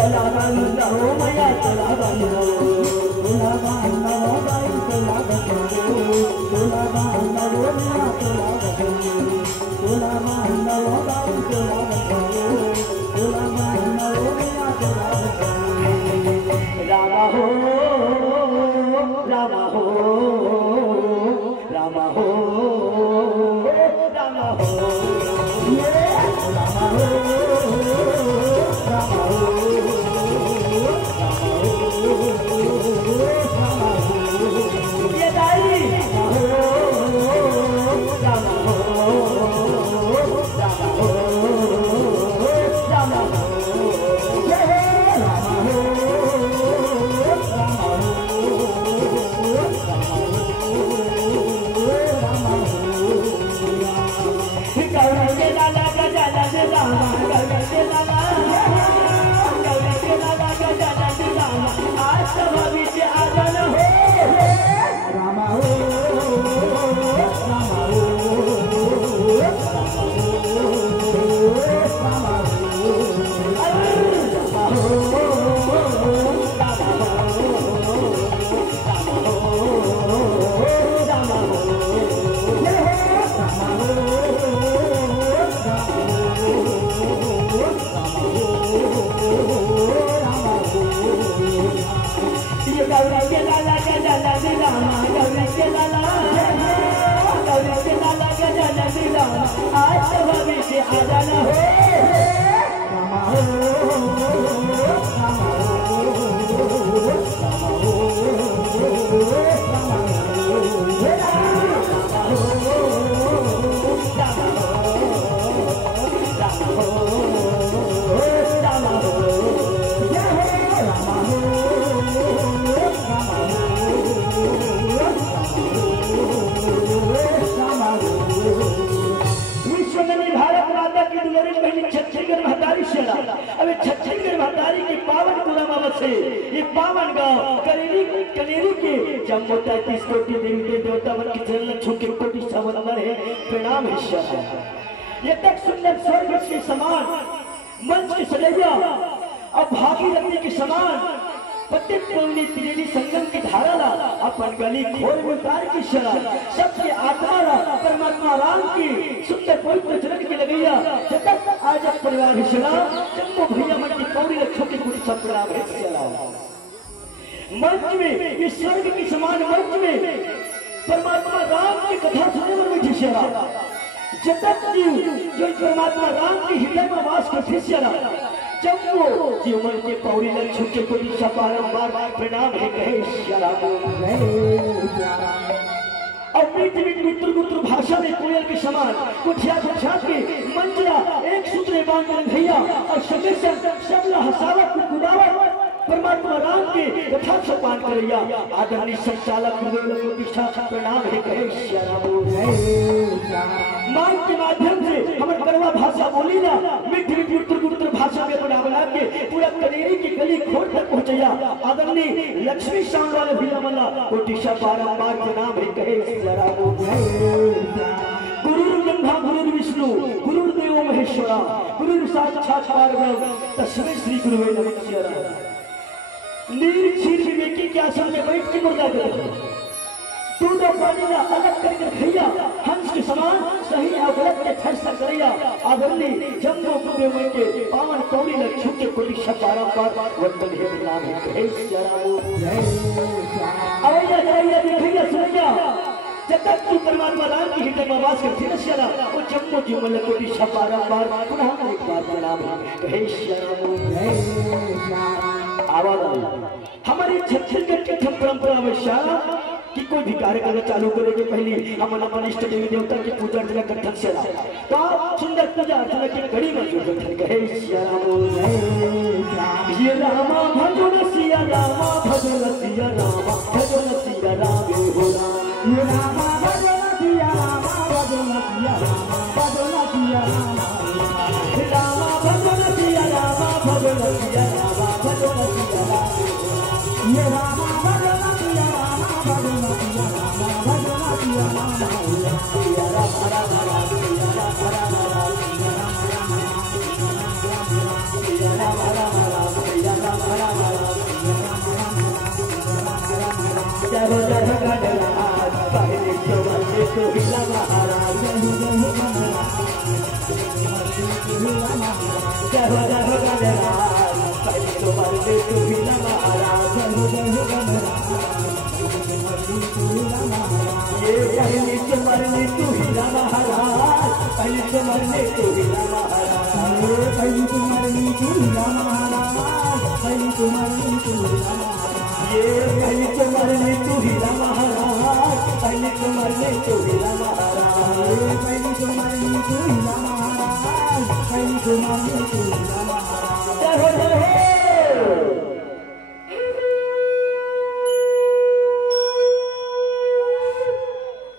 चला बंदो मैया चला बंदो चला बंदो भाई चला बंदो चला बंदो मैया चला बंदो चला बंदो भाई चला बंदो चला बंदो मैया चला बंदो रामा हो रामा हो रामा हो रामा हो रामा हो ये पावन गांव कनेरी के जम्मू 33 कोटि देवी देवता मन की चरण छू के कोटि समंदर है प्रणाम ईश्वर। ये तक सुंदर स्वर्ग के समान मंच की सजैया अब भागीरथी के समान पतित पावनी त्रिवेणी संगम की धारा ला अपन गली खोल में उतार की शरण सबके आत्मा ला परमात्मा राम की सुंदर पवित्र चरण की लगैया जब तक आज परिवार हिस्सा जम्मू भैया मन की पौड़ी रखो की कुछ सब प्रणाम है मंच में इस स्वर्ग के समान मंच में परमात्मा राम की कथा सुनने में बैठी शेरा जब तक जो परमात्मा राम के हृदय में वास करते शेरा जब वो जीवन के पौड़ी लग छुके को दिशा बारंबार प्रणाम है कहे शेरा और मीठी मीठी गुत्र गुत्र भाषा में कोयल के समान कुठिया कुठिया के मंजरा एक सूत्र बांध भैया और शबे से सबला हसावा कुकुदावा परमात्मा राम के यथार्थ पान करैया आदरणीय संचालक प्रणाम है कहे मांग के माध्यम से हमारे कड़वा भाषा बोली ना मीठी मीठी उत्तर भाषा में बना बना के पूरा कनेरी की गली खोल तक पहुंचैया आदरणीय लक्ष्मी शान वाले भैया मल्ला कोटिशा बारंबार प्रणाम है कहे गुरु ब्रह्मा गुरु विष्णु गुरु देव महेश्वरा गुरु साक्षात परब्रह्म तस्मै श्री गुरुवे नमः। नीर छीर विवेकी के आसन में बैठ के मुर्दा करते दूध और पानी का अलग करके भैया हंस के समान सही और गलत के फैसला करैया आदरणीय जम्मू कुबे के पावन कौड़ी लग छुके कोटि बारंबार वंदन है नाम है कहे अवैया जरैया देखैया सुनैया जब तक तू परमात्मा राम की हृदय में वास करती न शेरा वो जम्मू जीवन कोटि बारंबार पुनः एक बार प्रणाम कहे आवाज हमारी छत्तीसगढ़ के परंपरा में शाला कि कोई भी कार्य करना चालू करेंगे पहले हम अपन इष्ट देवी देवता की पूजा अर्चना करते शेरा तो आप सुंदर पूजा अर्चना की घड़ी में जो कहे ये रामा भजन सिया रामा भजन सिया रामा भजन सिया राम हो राम ये रामा भजन सिया रामा भजन सिया रामा भजन सिया रामा भजन सिया रामा भजन सिया रामा भजन सिया राम ये रामा भजन सिया रामा भजन सिया रामा भजन सिया रामा सिया राम राम राम सिया राम राम राम सिया राम राम राम सिया राम राम राम सिया तो हिला महाराज जय हो गणराज पहली तो मरने तो हिला महाराज जय हो गणराज ये पहली तो मरने तो हिला महाराज पहली तो मरने तो हिला महाराज पहली तो मरने तो हिला महाराज पहली तो मरने तो हिला महाराज ये पहली तो मरने तो हिला महाराज पहली तो मरने तो हिला महाराज पहली तो मरने तो हिला महाराज पहली तो मरने तो हिला महाराज जय हो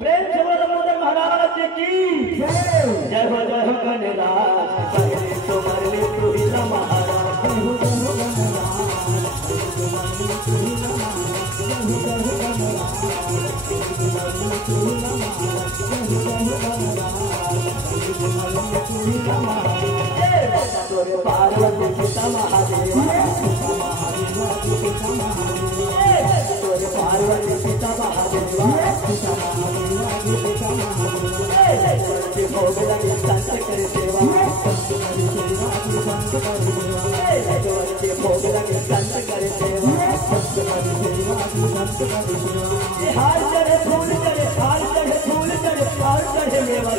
प्रेम से बोलो मोदन महाराज की जय हो गणराज पहले तो मरने तो हिला महाराज जय हो गणराज तोरे पार्वती पिता महादेव तोरे पार्वती पिता महादेव भोग लगे संत करे सेवा भोग लगे संत करे सेवा हार चढ़े फूल चढ़े हार चढ़े फूल चढ़े हार चढ़े मेवा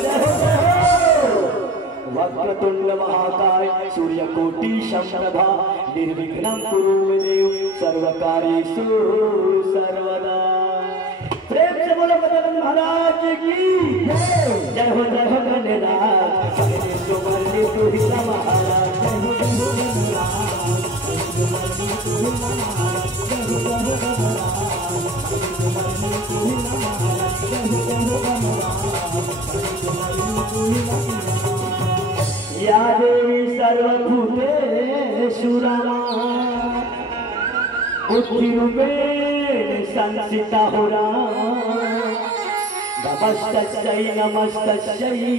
वक्रतुंड महाकाय सूर्यकोटि समप्रभा निर्विघ्नं कुरु मे देव सर्वकार्येषु सर्वदा प्रेम से बोलो गणराज महाराज की जय हो गणराज पहले तो मरने तो हिला महाराज जय हो गणराज या देवी सर्वभूतेषु रमा बुद्धिरूपेण संस्थिता हो नमस्तस्यै नमस्तस्यै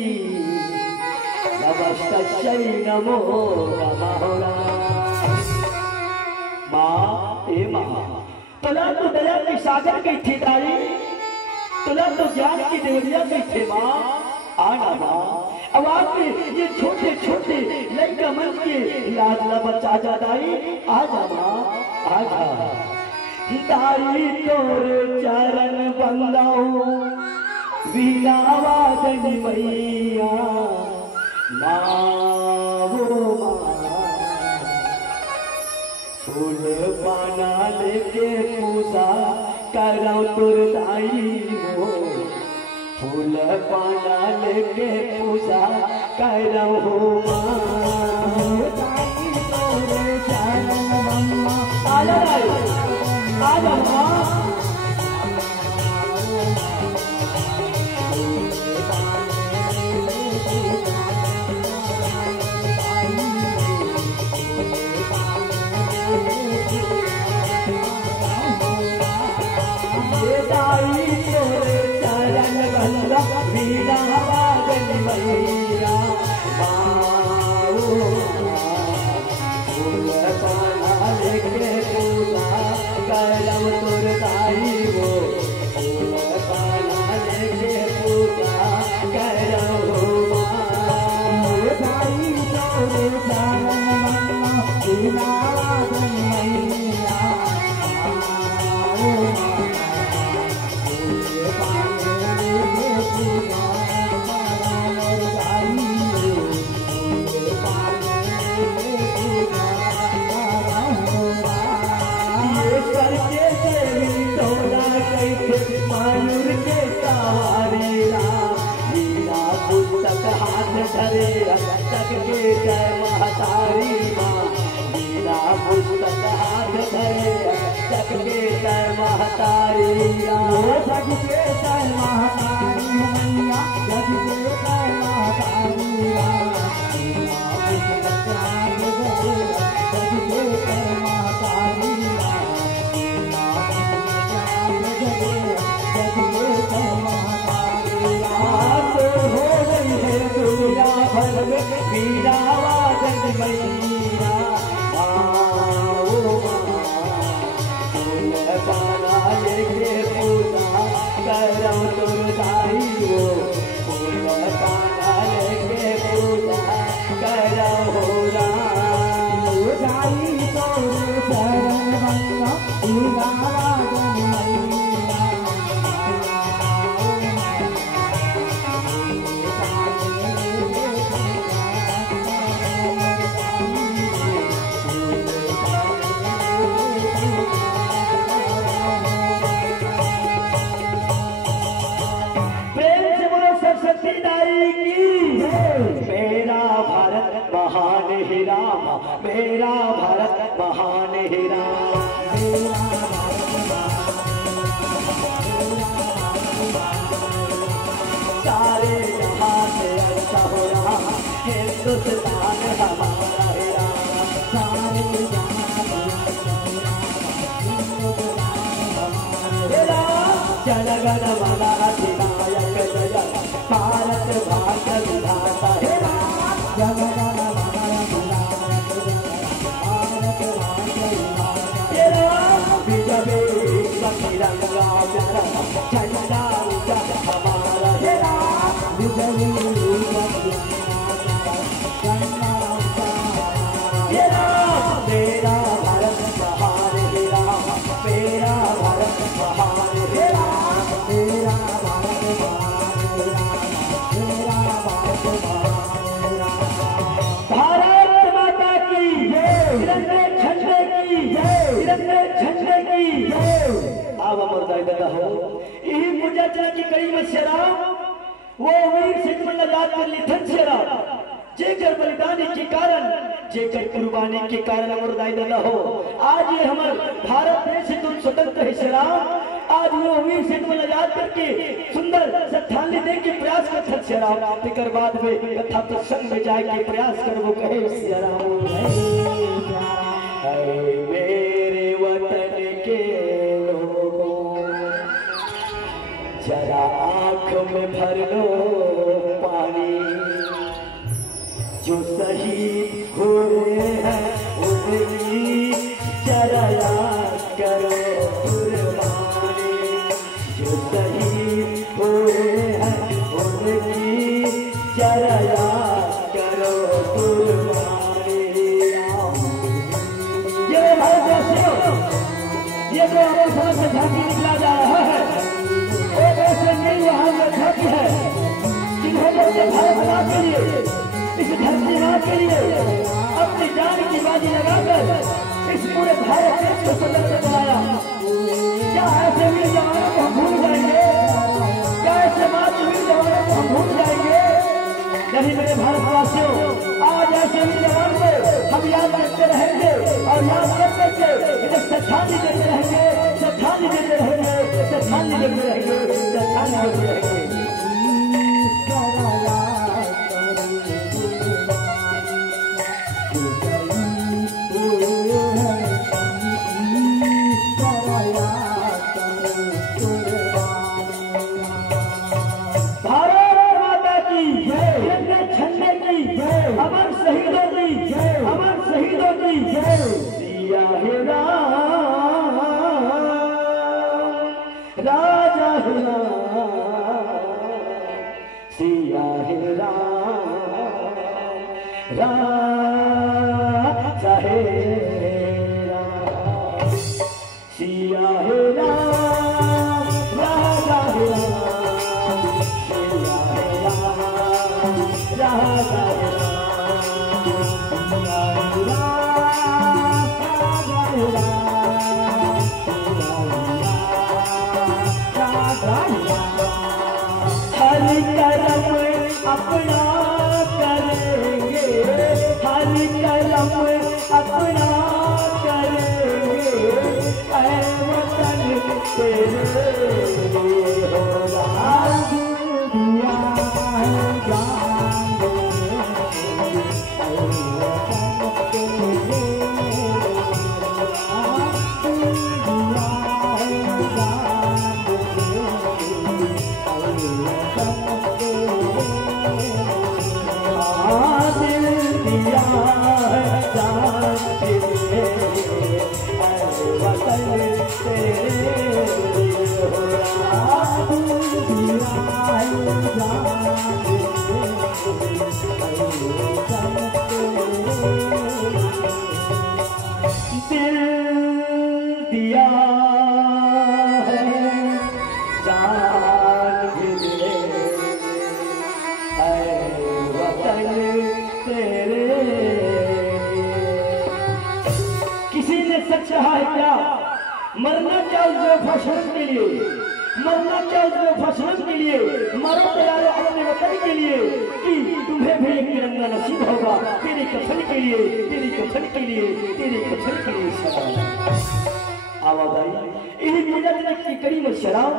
नमस्तस्यै नमो नमः माँ ए माँ तुला तो दया की सागर की ठिकानी तुला तो ज्ञान की देवरिया की थे माँ आना माँ अब आपके ये छोटे छोटे लड़का मन के लाडला बच्चा जादाई आजा माँ आजा दाई तोरे चरण बंदाओ वीणा वादनी मैया मावो फूल पाना लेके पूजा करो तुर दाई हो फूल पाना लेके पूजा करो दाई तोरे चरण बंदा आजा आजा माँ वीणा वादनी मैया फूल पाना लेके पूजा करम तुर दाई वो फूल पाना लेके पूजा करो दाई तोरे चरण वीणा वादनी मैया मायूर के सवारी लीला पुस्तक हाथ धरे तक के जय महतारी माँ लीला पुस्तक हाथ धरे तक के जय महतारी जग के जय महतारी मैया जग के जय महतारी वीणा वादनी मैया फूल पाना लेके पूजा करम तुर दाई मेरा भारत महान है राम। सारे जहां से अच्छा हो रहा हिंदुस्तान हमारा है राम। सारे जहां से जन गण मन अधिनायक जय भारत भाग्य विधाता है राम। जन गण मन अधिनायक जय भारत भाग्य विधाता विजय तिरंगा प्यारा झंडा ऊंचा हमारा है राम। विजय मेरा भारत महान है राम। मेरा भारत महान है राम। मेरा भारत महान है राम। मेरा भारत महान है राम। भारत माता की जय। तिरंगे झंडे की जय। तिरंगे झंडे की जय। अब अमर दादा हो यही पूजा की कड़ी में शराब वो वीर सिंह लगा कर लिथन शराब जेकर बलिदानी के कारण जेकर कुर्बानी के कारण अमर दादा हो आज ये हमारे भारत देश से तुम स्वतंत्र है शराब। आज वो वीर सिंह लगा करके सुंदर श्रद्धांजलि दे के प्रयास कर शराब फिकर बाद में कथा प्रसंग में जाए के प्रयास कर वो कहे शराब मेरे वतन के लोगों जरा आंख में भर लो पानी। जो शहीद हुए हैं उनकी जरा याद करो कुर्बानी। जो शहीद हुए हैं उनकी जरा याद करो कुर्बानी। ये ये जो आपको समझ से झांकी निकला जा रहा है वो ऐसे नहीं वहां में झांकी है जिन्होंने भारत माता के लिए इस धरती मां के लिए अपनी जान की बाजी लगाकर इस पूरे भारत देश को स्वतंत्र बनाया। क्या ऐसे वीर जवानों को हम भूल जाएंगे? क्या ऐसे मातृवीर जवानों को हम भूल जाएंगे? नहीं मेरे भारतवासियों, आज ऐसे वीर जवान को हम याद करते रहेंगे और याद कर करके इन्हें श्रद्धांजलि देते रहेंगे, श्रद्धांजलि देते रहेंगे, श्रद्धांजलि देते रहेंगे, श्रद्धांजलि देते रहेंगे। अमर शहीदों की जय। अमर शहीदों की जय। सिया है राम राजा है राम। सिया है राम राजा है राम। सिया है राम राजा है राम। सिया है राम राजा है हरि करम अपना करेंगे। हरि करम अपना करेंगे। ऐ वतन तेरे लिए हो रहा दुनिया है जान दिल दिया है जान भी दे ऐ वतन तेरे। किसी ने सच कहा है क्या मरना क्या उस बेवफा के लिए? मरना क्या उसमें फसलन के लिए, मरो तैयार अपने वतन के लिए कि तुम्हें भी एक तिरंगा नसीब होगा तेरे कफन के लिए, तेरे कफन के लिए, तेरे कफन के लिए। आवाज आई इन्हीं पूजा जगत की कड़ी में शराब,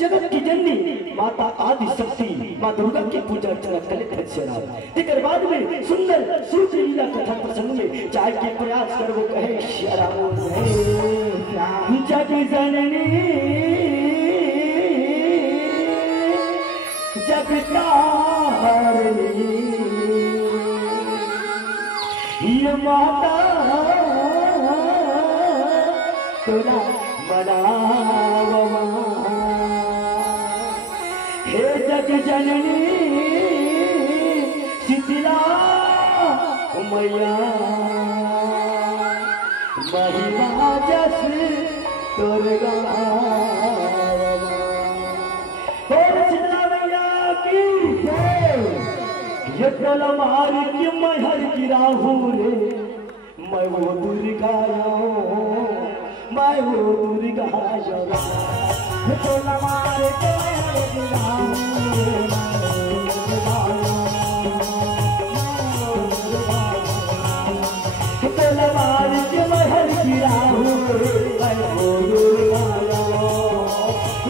जगत की जननी माता आदि शक्ति माँ दुर्गा की पूजा अर्चना कलित है शराब। लेकर बाद में सुंदर सूर्य लीला कथा प्रसंग में चाहे के प्रयास कर वो कहे शराब है जग जननी जगतारनी ये माता तोरा मनावमा हे जग जननी शीतला मैया महिमा जस तोर ये तलवार की मैं हर गिराहू रे, मैं वो दुर्गा मैं वो दुर्गा ये तलवार की मैं हर गिराहू रे, तलवार की मैं हर गिराहू रे, मैं वो दुर्गा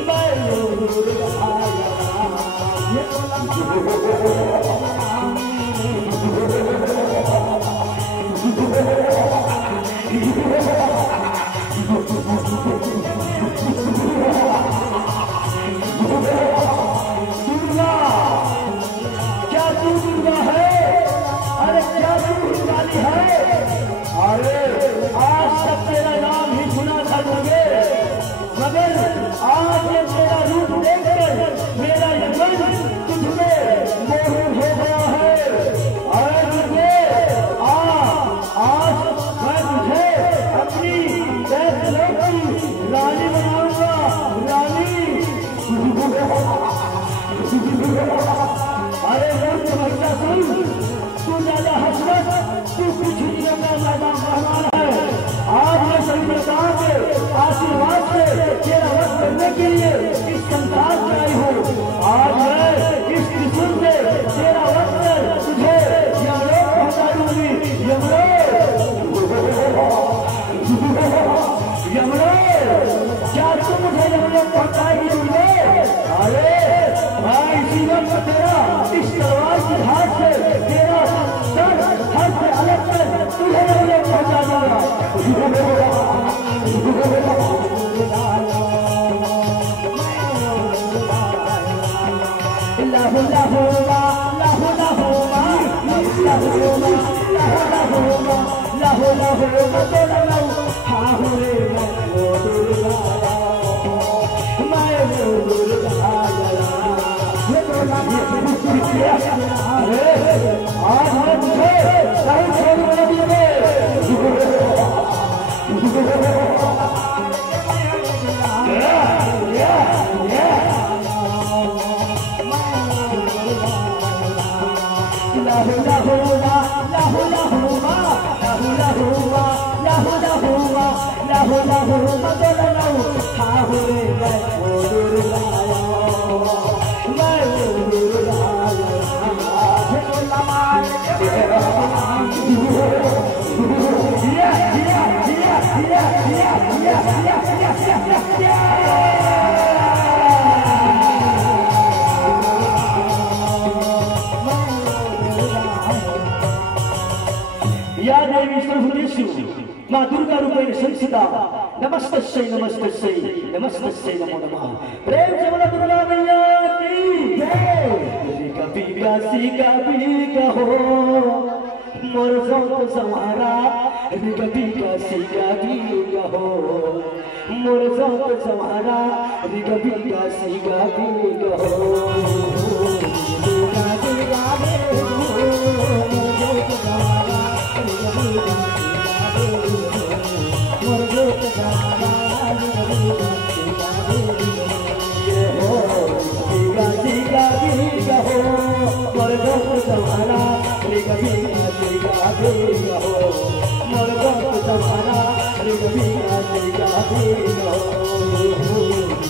मैं वो दुर्गा ये क्या तू दुर्गा है? अरे क्या तू दुर्गाली है? अरे आज तक तेरा नाम ही सुना था तुझे, मगर आज ये तेरा रूप देखकर मेरा ये मन तुझमें मोहित हो गया है। अरे तुझे आज मैं तुझे अपनी फैसलों की रानी बनाऊंगा, रानी। अरे मूर्ख बच्चा सुन, तू ज्यादा हसरत, तू कुछ नहीं का ज्यादा मेहमान है। आज मैं सभी प्रकार के आशीर्वाद से तेरा वध करने के लिए इस संसार में आई हूँ। आज मैं इस त्रिशूल से तेरा वध कर तुझे यमलोक पहुंचा दूंगी। यमलोक क्या तू मुझे यमलोक पहुंचाएगी तुझे? अरे मैं इसी वक्त तेरा इस तलवार की धार से तेरा सर हर से अलग कर तुझे यमलोक पहुंचा दूंगा। लाहू लाहू लाहू लाहू लाहू लाहू लाहू हाँ रे मैं वो दुर्गा मैं वो दुर्गा। आज मैं तुझे नहीं छोड़ूंगा दिए या देवी सर्वभूतेषु मां दुर्गा रूपेण संस्थिता नमस्तस्यै नमस्तस्यै नमस्तस्यै नमो नमः। प्रेम से बोलो दुर्गा मैया की जय। कभी काशी कभी कहो मोर संत समारा, कभी काशी कभी कहो मोर संत समारा, कभी काशी कभी कहो। मोर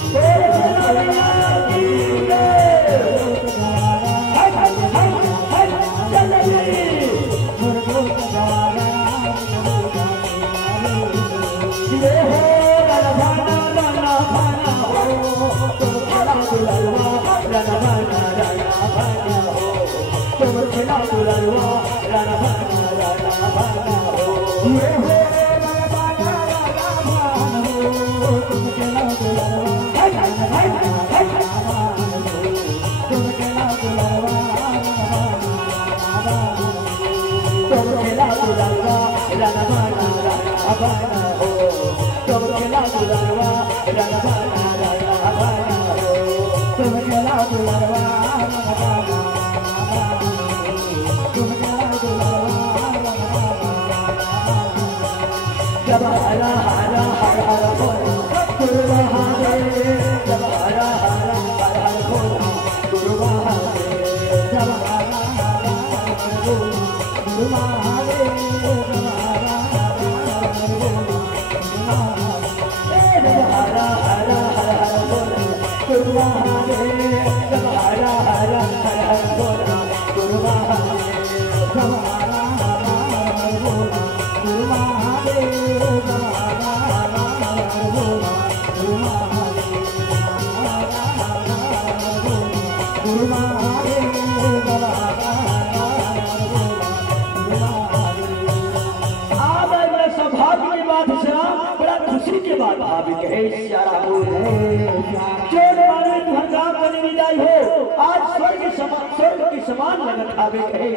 समान लगत आवे कहे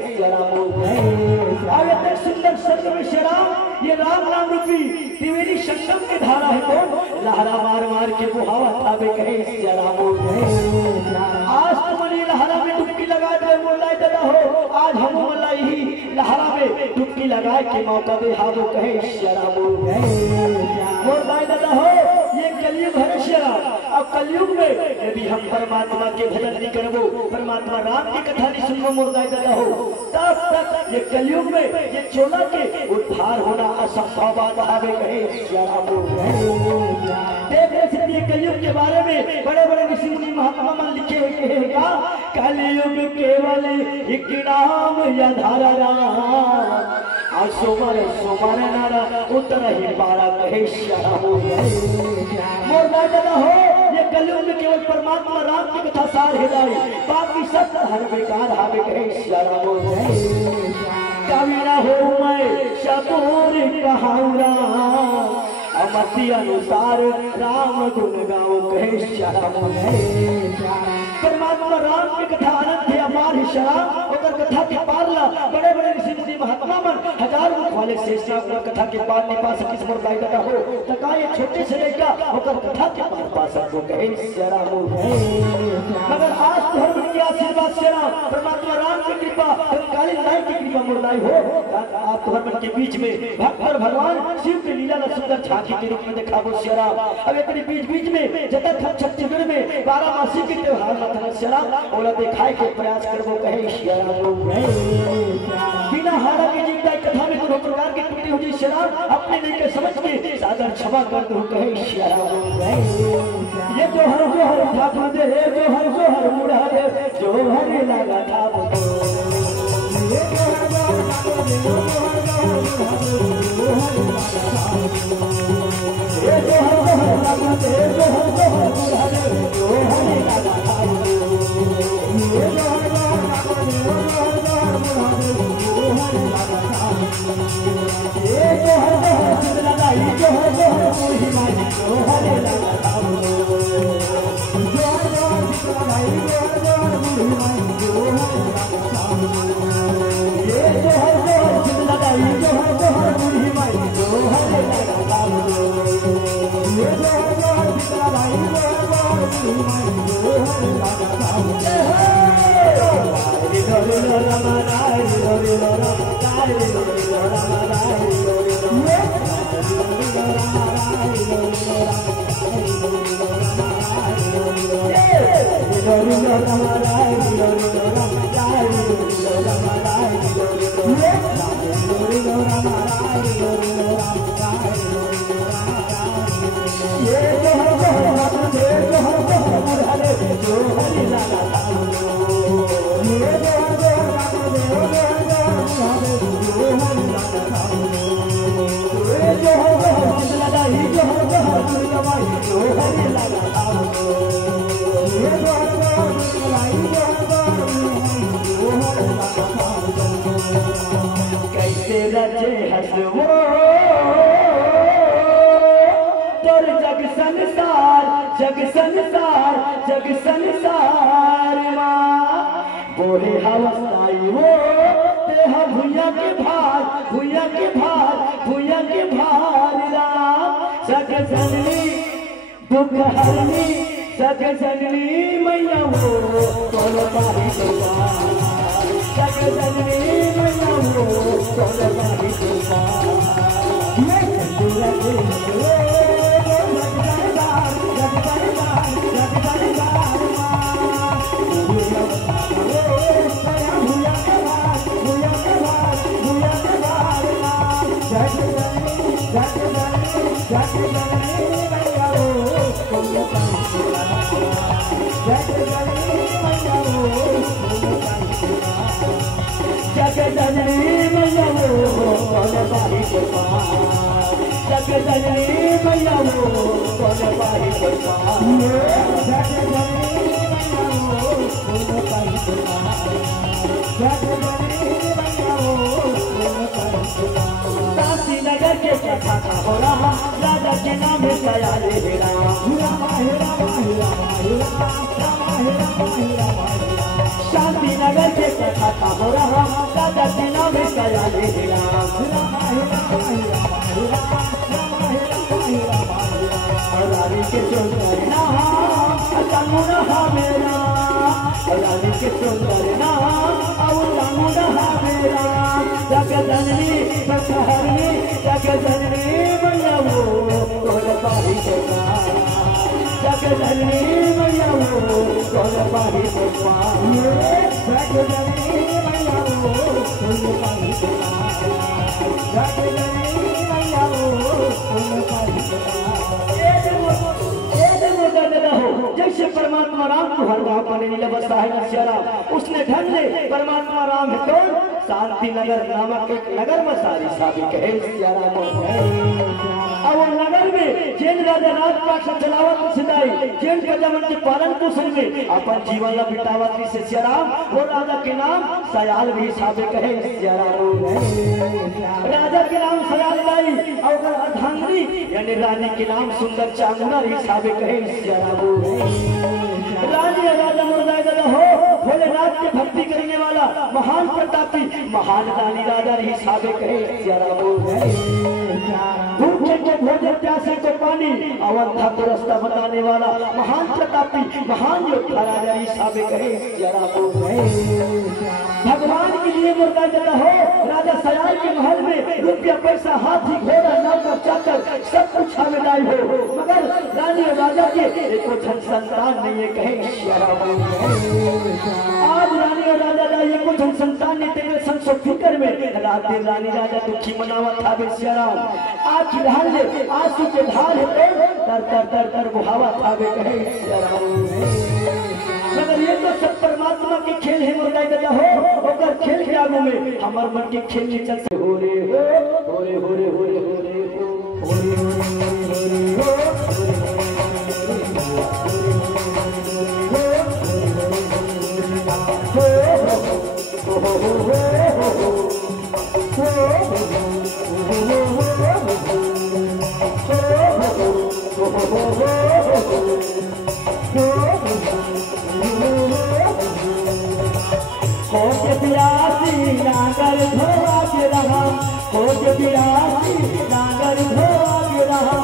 आगे तक सुंदर संग में शराब ये राम नाम रूपी त्रिवेणी संगम की धारा है कौन लहरा मार मार के बुहावा आवे कहे आज तो मनी लहरा में डुबकी लगा दे मोलाई दादा हो आज हम मलाई ही लहरा में डुबकी लगाए के मौका दे हावो कहे मोलाई दादा हो ये कलयुग है शराब अब कलयुग में यदि हम परमात्मा के भजन नहीं करबो परमात्मा राम की कथा नहीं सुनबो मुर्दाई दादा हो तब तक ये कलयुग में ये चोला के उद्धार होना असंभव बात आवे कहे देख रहे ये कलयुग के बारे में बड़े बड़े ऋषि मुनि महात्मा मन लिखे हुए हैं का कलयुग केवल एक नाम या धारा राम सोमर सोमर नारा उतर ही पारा कहे मोर दादा हो ये कलयुग में केवल परमात्मा राम की कथा सार हिदाई बाकी सब हर बेकार हावे कहे कविरा हो मैं शबूर कहाऊरा अमति अनुसार राम गुण गाओ कहे परमात्मा राम की कथा अनंत है अपार ही शराब और कथा के पारला बड़े बड़े ऋषि मुनि महात्मा मन हजार मुख वाले शेष अपना कथा के पार नहीं पा सकिस मुर्दाई दादा हो तका ये छोटे से लड़का होकर कथा के पार पा सको कहे शराब मगर आज तो हर की आशीर्वाद से परमात्मा राम की कृपा काली नाई की कृपा मुर्दाई हो आप तो हर के बीच में भक्त भगवान शिव के लीला सुंदर झांकी के रूप में देखा वो शराब अब तेरे बीच बीच में जतन छत्तीसगढ़ में 12 मासी के त्योहार शराब ओला दिखाए के प्रयास करबो कहे बिना हारा के जीवता कथा में दोनों प्रकार की टुकड़ी हुई शराब अपने नहीं के समझ के सादर क्षमा कर दो कहे ये जो हर ठाकुर दे जो हर मुड़ा दे जो हर लगा था ये जो हर लगा दे जो हर मुड़ा दे जो हर लगा था ये रवाई जो हरे लगा कैसे रचे हसवो तोर जग संसार जग संसार जग संसार माँ बोले हवसाई वो तेहा भुइया के भार भुइया के भार भुइया के भार राम सग जननी दुख हरनी सग जननी मैया वो तोर पाही सग जननी मैया वो तोर पाही नगर के कथा हो रहा राजा के नाम सया रे शांति नगर के कथा हो रहा राजा के नाम सया रे रानी के सुंदर नाम मेरा रानी के सुंदर नाम मेरा जगदननी सखहरनी जगदननी मैया वो तोर पाही जगदननी मैया वो तोर पाही जगदननी मैया वो तोर पाही जगदननी मैया वो तोर पाही जैसे परमात्मा राम को हर वहाँ पाने नहीं बसता है श्याराम उसने ढंग से परमात्मा राम है तो शांति नगर नामक एक नगर में सारी साबिक है श्याराम और वो नगर में जैन राजा राजपाट से चलावत सिदाई जैन का जमन के पालन पोषण में अपन जीवन ला बितावत से श्याराम वो राजा के नाम सयाल भी साबिक है श्याराम राजा के नाम सयाल लाई और अर्धांगिनी यानी रानी के नाम सुंदर चांदना ही साबिक है रानी राजा मुर्दाई हो भोलेनाथ की भक्ति करने वाला महान प्रतापी महान रानी राजा ही साबिक है भूखे को भोजन प्यासे को पानी अवंथा को रास्ता बताने वाला महान प्रतापी महान योद्धा राजा ही साबिक है भगवान के लिए मुर्दा देता हो राजा सयाल के महल में रुपया पैसा हाथी घोड़ा नौकर चाकर सब कुछ हमेदाई हो मगर रानी और राजा के एक धन संतान नहीं है कहे आज रानी और राजा का ये कुछ धन संतान नहीं तेरे संसो फिकर में रात दिन रानी राजा दुखी मनावा था बेश्याराम आज फिलहाल ले आंसू के धार है तर तर तर तर बुहावा था बे कहे मगर ये तो सब परमात्मा के खेल है मुर्दा दादा हो और खेल के आगू में हमार मन के खेल नहीं चल से हो रे हो रे हो रे हो रे हो रे हो रे नागर धोआ के रहा हो बिरासी नागर धोआ के रहा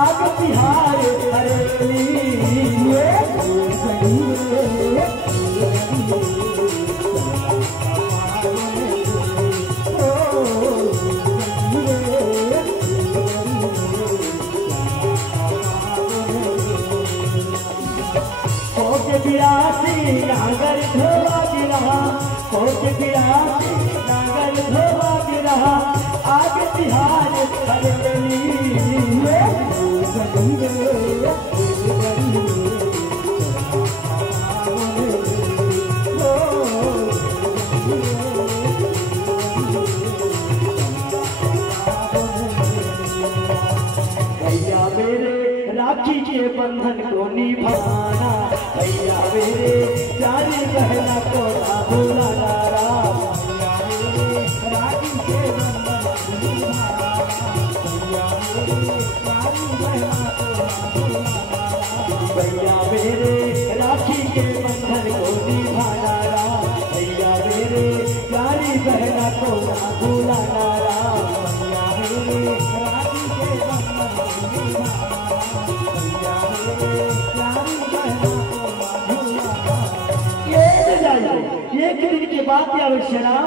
आग बिहार हरेली बिरासी नागर धोआ के रहा हो बिरासी नागर धोआ के रहा आग बिहार हरेली राखी के बंधन को निभाना, भैया मेरे प्यारी बहना को ना भुलाना राम। राखी के बंधन को निभाना, भैया मेरे प्यारी बहना को ना भुलाना, भैया मेरे राखी के बंधन को निभाना राम, भैया मेरे प्यारी बहना को ना भुलाना राम, भैया मेरे राखी के बंधन को निभाना, भैया मेरे प्यारी बहना को ना भुलाना। एक दिन के बाद श्याम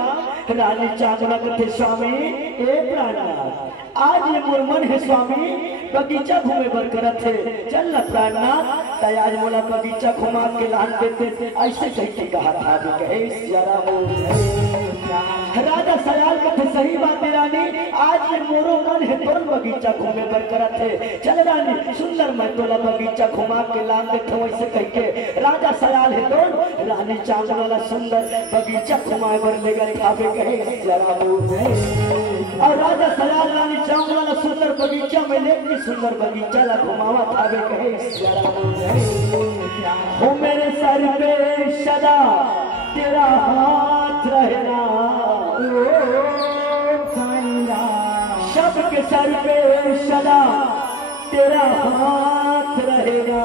रानी चांदना कथे स्वामी ए प्राणनाथ, आज ये मोर मन है स्वामी बगीचा घूमे बर करत है, चल न प्राणनाथ आज मोला बगीचा घुमा के लान देते, ऐसे कह के कहा था कहे राजा सयाल कथे सही बात है रानी, आज ये मोरो मन है तोर बगीचा घूमे बर करत है, चल रानी सुंदर मैं तोला बगीचा घुमा के लान देते हूँ। ऐसे कह के राजा सयाल है तोर रानी चांदना सुंदर बगीचा घुमाए बर ले गए खावे कहे और राजा सयाल रानी चांदना सुंदर बगीचा में लेके सुंदर बगीचा ला घुमावा खावे कहे हो मेरे सर पे सदा तेरा हाथ रहेगा, सबके सर पे सदा तेरा हाथ रहेगा,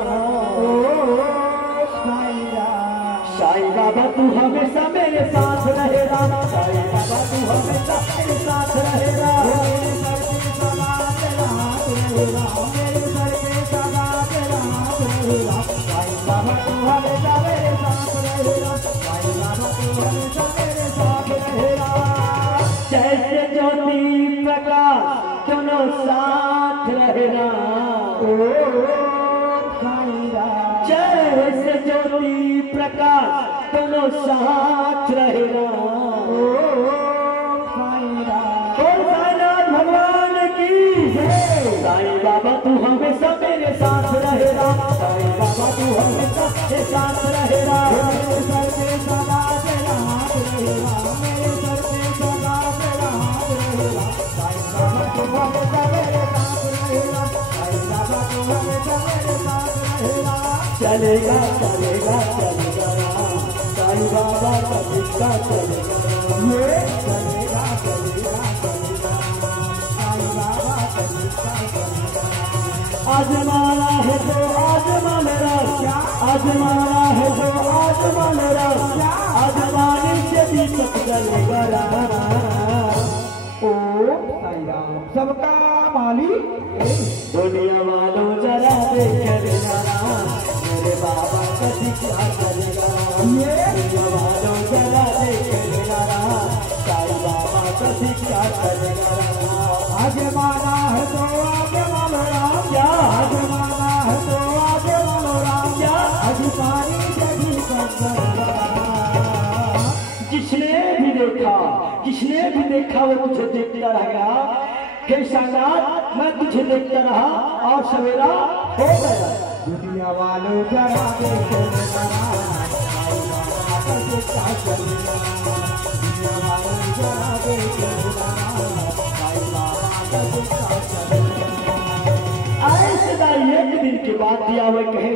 साईं बाबा तू हमेशा मेरे साथ रहेगा, साईं बाबा तू हमेशा मेरे साथ रहेगा, मेरे सर पे सदा तेरा हाथ रहेगा, मेरे सर पे सदा तेरा हाथ रहेगा, साईं बाबा तू हमेशा मेरे साथ रहेगा, साईं बाबा तू हमेशा मेरे साथ रहेगा। जैसे ज्योति प्रकाश दोनों साथ रहेगा, जैसे ज्योति प्रकाश दोनों साथ रहेगा, साईनाथ भगवान की साईं बाबा तू हमेशा मेरे साथ रहेगा, साईं बाबा तू हमेशा मेरे साथ रहेगा, मेरे सर पे सदा तेरा हाथ रहेगा, मेरे सर पे सदा तेरा हाथ रहेगा, साईं बाबा तू हमेशा मेरे साथ रहेगा, साईं बाबा तू हमेशा मेरे साथ रहेगा। चलेगा चलेगा चलेगा साईं बाबा का दिक्का चलेगा, चलेगा चलेगा चलेगा साईं बाबा का दिक्का चलेगा। आजमाना है तो आजमा मेरा, आजमाना है तो आजमा मेरा, आजमाने से भी सब चलेगा। ओ साईं राम सबका मालिक, दुनिया वालों जरा देख लेना मेरे बाबा का दिक्का चलेगा, दुनिया वालों जरा देख लेना साईं बाबा का दिक्का चलेगा। आगे माना है तो आगे मानो राम, क्या आगे माना है तो आगे मानो राम, क्या अधिकारी जगी जिसने भी देखा वो मुझे देखता रहेगा, हे साईनाथ मैं तुझे देखता रहा और सवेरा हो गया। दुनिया वालों जरा देखे दुनिया वालों जरा देखे एक दिन के बाद दिया हुए कहे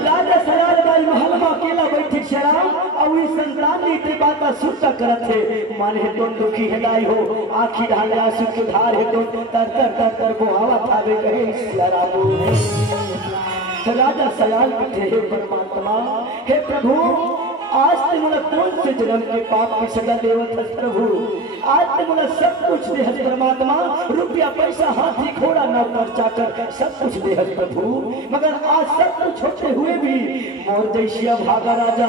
राजा सयाल बाई महल में अकेला बैठे शराब और संतान ने बात सुनता करत है, मन है तो दुखी है दाई हो, आखी ढाले आंसू के धार है तो तर तर तर तर वो हवा थावे कहे शराब। राजा सयाल बैठे हे परमात्मा, हे प्रभु आज ते मुला कौन से जन्म के पाप की सजा देवत है प्रभु, आज ते मुला सब कुछ दे है परमात्मा, रुपया पैसा हाथी घोड़ा नौकर चाकर सब कुछ दे है प्रभु, मगर आज सब कुछ होते हुए भी मोर जैसिया भागा राजा,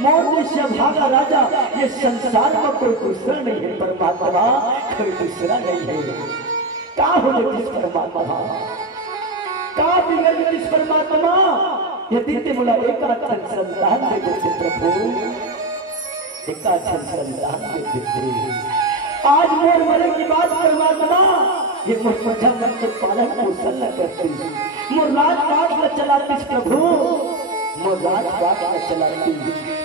मोर जैसिया भागा राजा, ये संसार में कोई दूसरा नहीं है परमात्मा, कोई दूसरा नहीं है। क्या हो जगदीश परमात्मा, क्या बिगड़ जगदीश परमात्मा, यदि ते मुला एक अच्छा संतान दे देते प्रभु, एक अच्छा संतान दे देते। आज मोर मरे की बात परमात्मा, ये मोर मजा मन के पालन पोषण न करते, मोर राज पाठ न चलाते प्रभु, मोराज बात न चलाती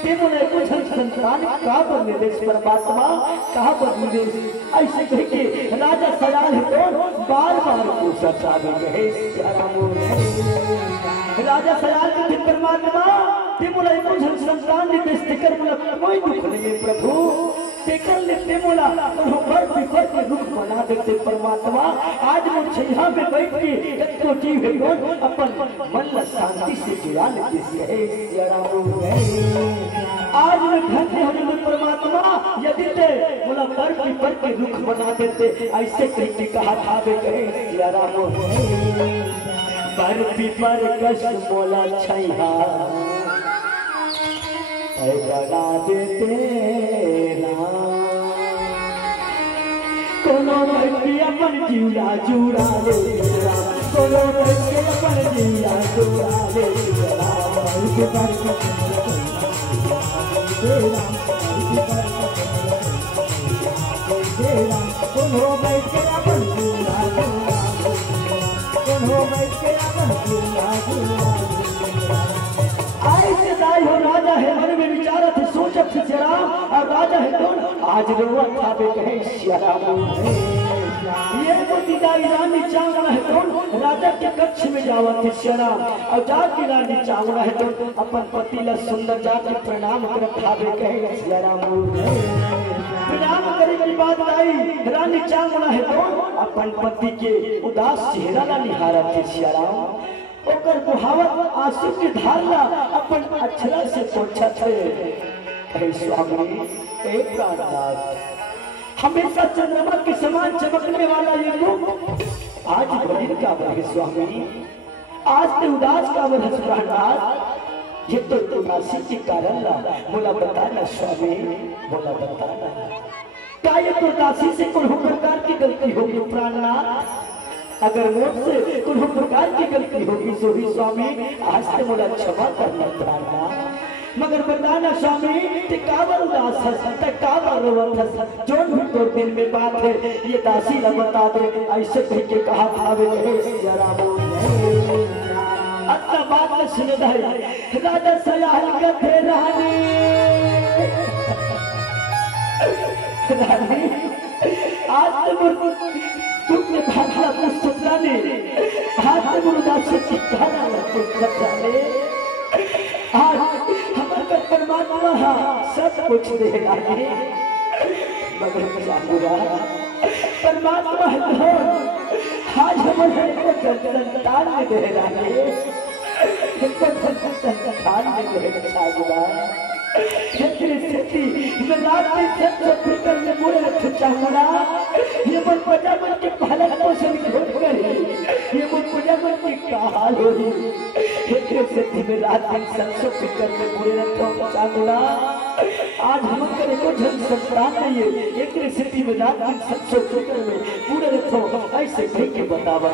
ते मुने कुछ संतान का निर्देश परमात्मा कहा पर निर्देश ऐसे कह के राजा सजाल है तो बार बार को सतावे कहे राजा सजाल के परमात्मा ते मुने कुछ संतान निर्देश देकर मुला कोई दुख नहीं प्रभु देकर लेते मुला और विफर के रुख बना देते परमात्मा आज मुझे यहाँ पे बैठ के एक तो जीव है कौन अपन मन शांति से जुड़ा लेते है आज मैं घर के होने परमात्मा यदि ते बोला पर के रुख बना देते ऐसे कह के कहा था वे कहे सिया राम पर पीपर कश मोला छैया बना देते कोनो व्यक्ति अपन जीवा जुड़ा ले कोनो व्यक्ति अपन जीवा जुड़ा ले कोनो व्यक्ति अपन जीवा कोनो व्यक्ति अपन जीवा ऐसे दाई हो राजा है मन में विचारा थे सोचा थे श्याम और राजा है कौन आज रोआ था बे कहे श्याम ये कोई दाई रानी चावना है कौन राजा के कक्ष में जावा थे श्याम और जाके रानी चावना है कौन अपन पति ला सुंदर जाके प्रणाम कर था बे कहे श्याम प्रणाम करे की बात आई रानी चावना है कौन अपन पति के उदास चेहरा ला निहारा थे श्याम ओकर बुहावत आंसू की धारला अपन अक्षरा से पोछा थे हे स्वामी हे प्राणनाथ हमेशा चंद्रमा के समान चमकने वाला ये मुख आज बलिन का है स्वामी आज ते उदास का है प्राणनाथ ये तो उदासी के कारण ला बोला बताना स्वामी बोला बताना क्या ये तो उदासी से कोई प्रकार की गलती होगी प्राणनाथ अगर मुझसे कोई प्रकार की गलती होगी तो भी स्वामी आज से मुझे क्षमा करना प्रार्थना मगर बताना स्वामी ते काबर उदास है काबर रोवत है जो भी तो दिन में बात है ये दासी ला बता दे ऐसे कह के कहा था वे जरा अच्छा बात न सुने भाई राजा सयाल कथे रानी आज तो तुम ने भागला को सपनाने हाथ में मुर्दा से चिकाना को सपनाने आज हमारा परमात्मा सब कुछ देगा मगर जागूरा परमात्मा है आज हमारे को संतान में दे रहा है संतान में दे जागूरा मैं रात में फिक्र में मुड़े रखना चाहूँगा ये मन पजामन के पहले पोषण घोट कर ये मन पजामन की काल हो रही में रात दिन संसो फिक्र में मुड़े रखना चाहूँगा आज हम करे को जन संतान नहीं है एक स्थिति में रात दिन संसो फिक्र में पूरे रखो ऐसे कहीं के बतावा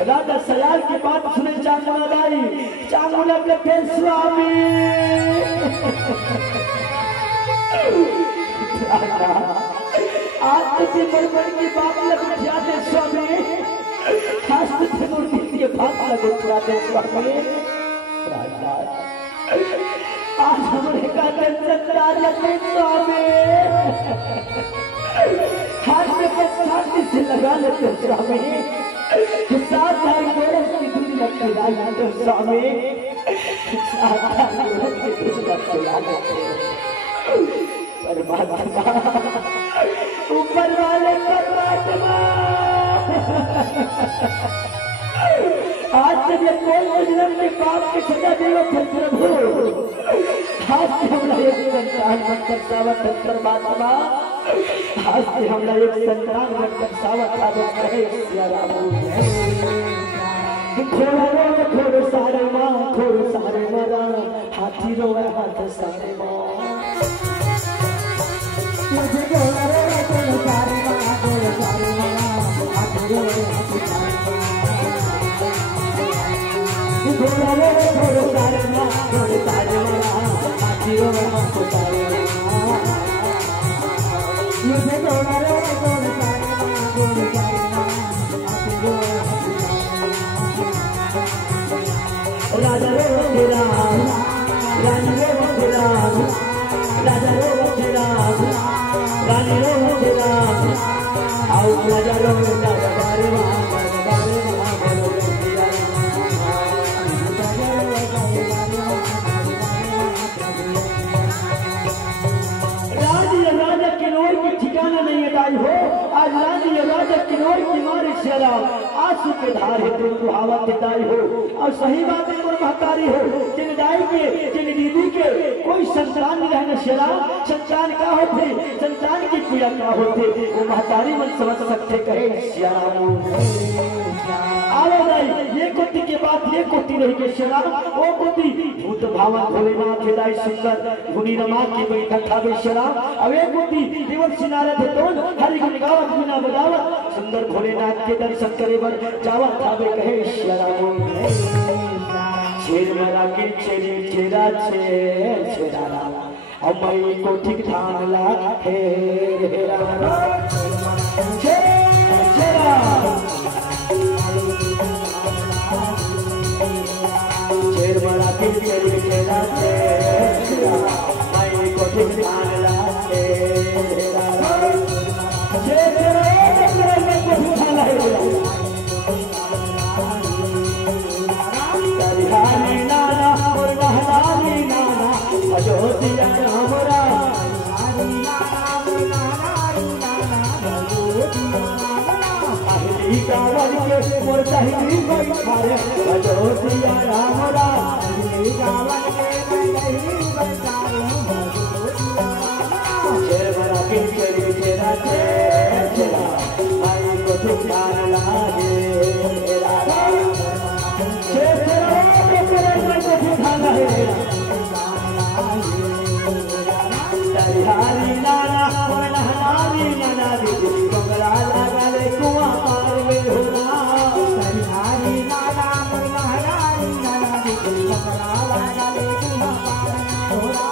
राजा सयाल की बात सुने चामुंडा दाई चामुंडा के स्वामी आज तुझे बड़बड़ की बात लगे जाते स्वामी आज तुझे मूर्ति की बात लगे जाते स्वामी आज हमारे का संतान लगे स्वामी हाथ में शांति से लगा लेते स्वामी साथ भाई गोरख की दुनिया की राजनीति स्वामी साथ भाई गोरख की दुनिया की राजनीति परमात्मा ऊपर वाले परमात्मा आज जब ये कोई जन्म के पाप की सजा देगा प्रभु आज से हमला एक संतान बनकर सावत परमात्मा आज से हमला एक संतान बनकर सावत आदत रहे सिया राम खोरो सारे माँ हाथी रोए हाथ सारे माँ राम रानी रो राम राजा रो राम रानी रो राम आओ राजा रो राजा बारे राजा किन्नौर की ठिकाना नहीं अदाई हो। आज राजा किन्नौर की मारे शेरा आंसू के धार है तुम सुहावत दिदाई हो। और सही बात है महतारी हो जिन दाई के जिन दीदी के कोई संतान नहीं रहने शेरा संतान क्या होते संतान की पीड़ा क्या होते वो महतारी मन समझ सकते कहे शेरा आओ भाई ये कोटी के बाद ये कोटी रही के शेरा वो कोटी भूत भावन भोलेनाथ हृदय सुंदर गुनी रमा की बैठक खावे शेरा अब एक कोटी देवर सिनारद है तो हरि गुण गावत गुना बजावत सुंदर भोलेनाथ के दर्शन करे बर जावत खावे कहे शेरा छेर मेरा के छेरी छेरा छेरा अम्मई को ठीक ठान ला हेरा छेरा छेर मेरा के छेरी छेरा अम्मई को ठीक ठान ला हेरा छेरा को ठीक ठान ला हेरा अयोध्या रामरा अहिली गावन के मोर सहिली बैठारे अयोध्या रामरा अहिली गावन के सहिली बैठारे शेरवरा के चली तेरा तेरा आई को ठिकाना लागे तेरा शेरवरा के तेरा को ठिकाना है हरी नाना हरी नाना दीदी बंगला लगा ले कुआं पार में होना हरी नाना हरी नाना दीदी बंगला लगा ले कुआं पार में होना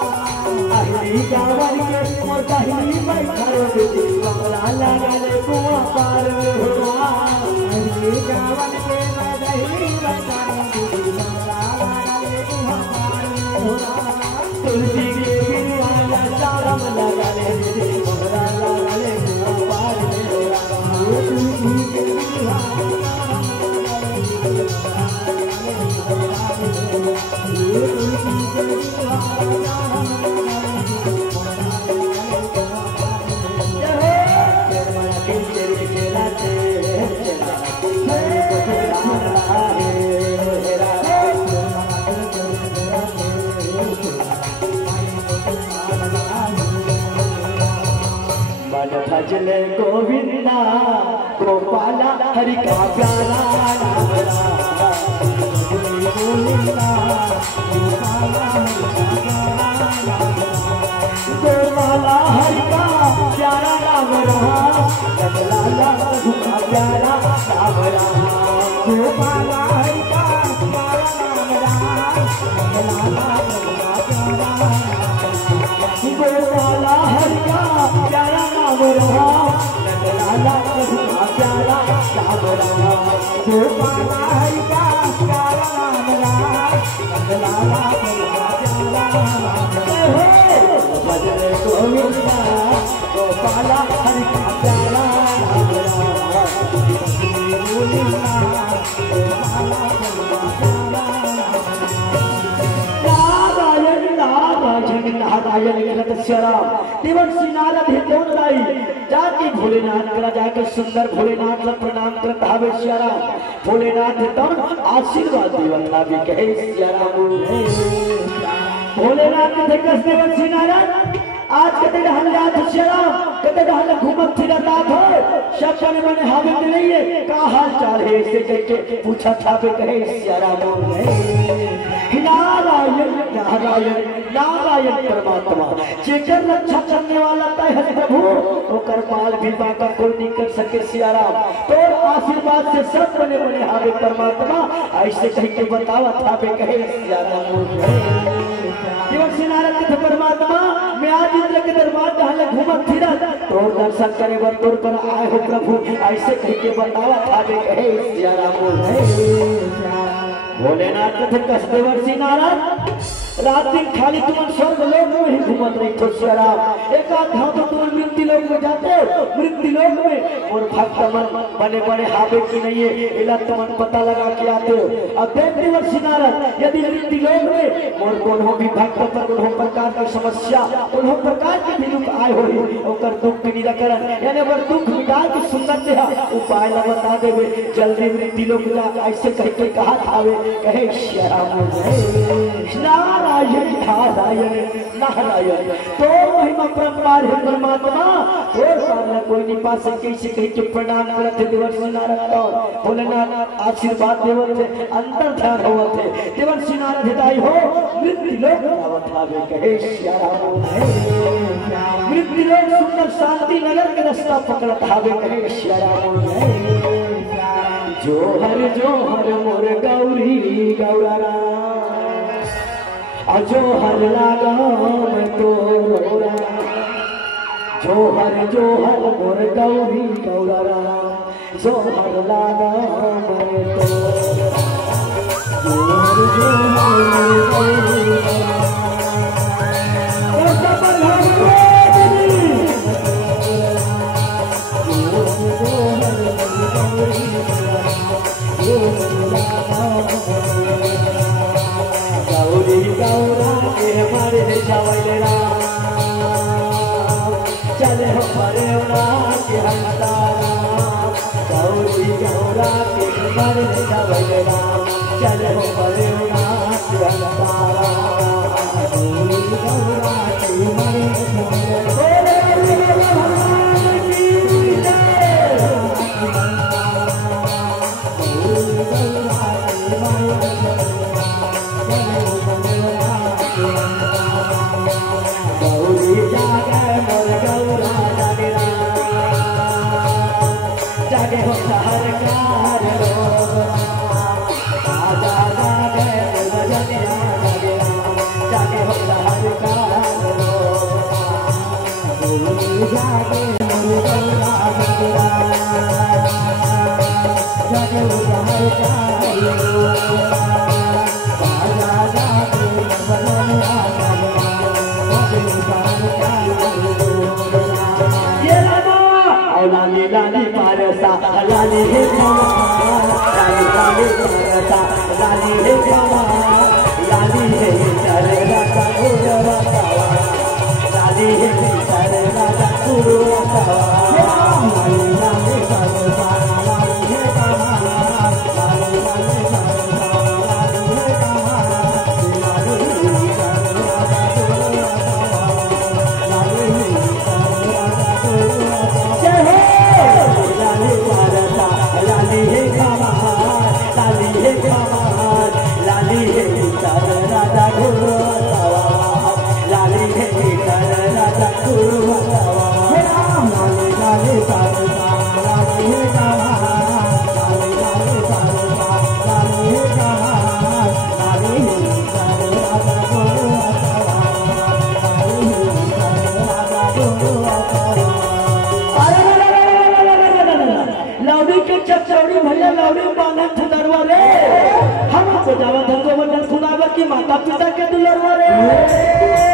अहिली गावन के मोर सहिली बैठा दीदी बंगला लगा ले कुआं पार में होना अहिली गावन के मैं सहिली बैठा दीदी बंगला लगा ले कुआं पार में होना तुलसी के राम लगा ले दीदी बंगला लगा ले कुआं पार में होना तुलसी के भजले गोविंदा गोपाला हरि का प्यारा नाम गोपाला हरि का प्यारा नाम रहा लाला प्रभु का प्यारा नाम रहा गोपाला हरि का प्यारा नाम रहा लाला प्रभु का प्यारा गोपाला हरि का प्यारा नाम रहा लाला प्रभु का प्यारा नाम रहा गोपाला हरि का प्यारा नाम रहा लाला प्रभु का प्यारा नाम रहा भजन गोविंदा गोपाला हरि का प्यारा नाम रहा देवर सिनारद है कौन लाई जाके भोलेनाथ करा जाके सुंदर भोलेनाथ ला प्रणाम करता हवे श्यारा भोलेनाथ है तौन आशीर्वाद देवता भी कहे श्यारा भोलेनाथ के कस देवर सिनारद आज कते हल जात श्यारा कते हल घूमत फिरत आत हो सब जने मने हावे के लिए का हाल चाल है इसे कह के पूछा था पे कहे श्यारा नारायण नारायण नारायण परमात्मा जेकर रक्षा करने वाला तय है प्रभु तो करपाल भी बाका कोई नहीं कर सके सियाराम तो आशीर्वाद से सब बने बने हावे परमात्मा ऐसे कह के बतावा था पे कहे सियाराम देवर सिनारद के परमात्मा मैं आज इंद्र के दरबार में घूमत फिरा तो दर्शन करे बर तोर पर आए हो प्रभु ऐसे कह के बतावा था पे कहे सियाराम भोलेनाथ थे कसदेवर्षि नारद रात दिन खाली तुम स्वर्ग लोक में ही घूमत रही तो शराब एक आध घाव तो तुम मृत्यु लोक में जाते हो मृत्यु लोक में और भक्त मन बने बड़े हावे की नहीं है इला तुम पता लगा के आते हो अब देवर्षि नारद यदि मृत्यु लोक में और कोनो भी भक्त पर कोनो प्रकार की समस्या कोनो प्रकार की भी दुख आए हो ओकर दुख के निराकरण यानी अगर दुख मिटा के सुंदर से उपाय ला बता देवे जल्दी मृत्यु लोक जा ऐसे कह के कहा थावे कहे श्याम नारायण नारायण नारायण तो महिमा परंपार है परमात्मा और पार कोई नहीं पा सके इसे कह के प्रणाम करते देवर्षि नारद भोलेनाथ आशीर्वाद देवते अंतर ध्यान होते देवर्षि नारद हिताई हो मृत्यु लोक आवत आवे कहे श्याम मृत्यु लोक सुंदर शांति नगर के रास्ता पकड़त आवे कहे श्याम जोहर मोर गौरी गौरा जोहर लागा मैं तो रोरा जोहर मोर गौरी गौरा जोहर लागा मैं तो गौरी गौरा के हमारे जावलेरा चले हो परे के हंसारा गौरी गौरा के हमारे जावलेरा चले हो परे के हंसारा गौरी गौरा के हमारे लाली पारसा लाली है लाली लाली पारसा लाली है लाली है चरे राजा गुरुवा लाली है चरे राजा गुरुवा लाली लाली पारसा लाली है लाली लाली की माता पिता के दुलरवा रे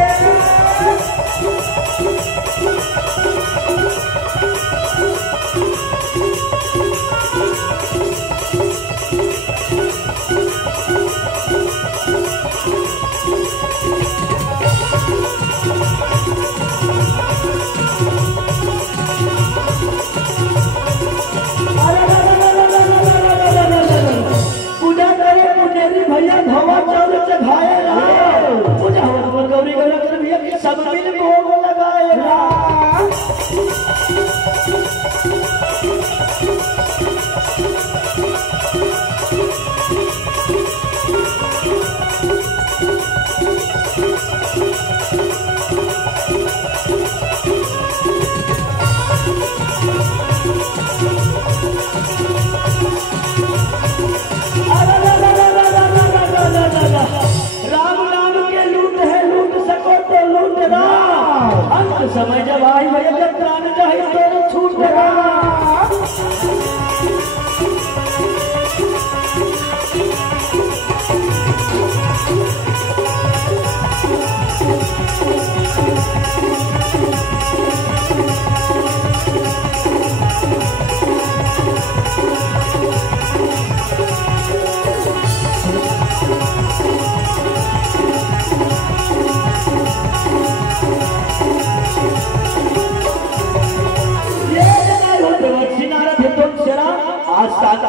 भैया धवा चावल चढ़ाएगा पूजा गौरी गौरा कर भैया सब मिल भोग लगाएगा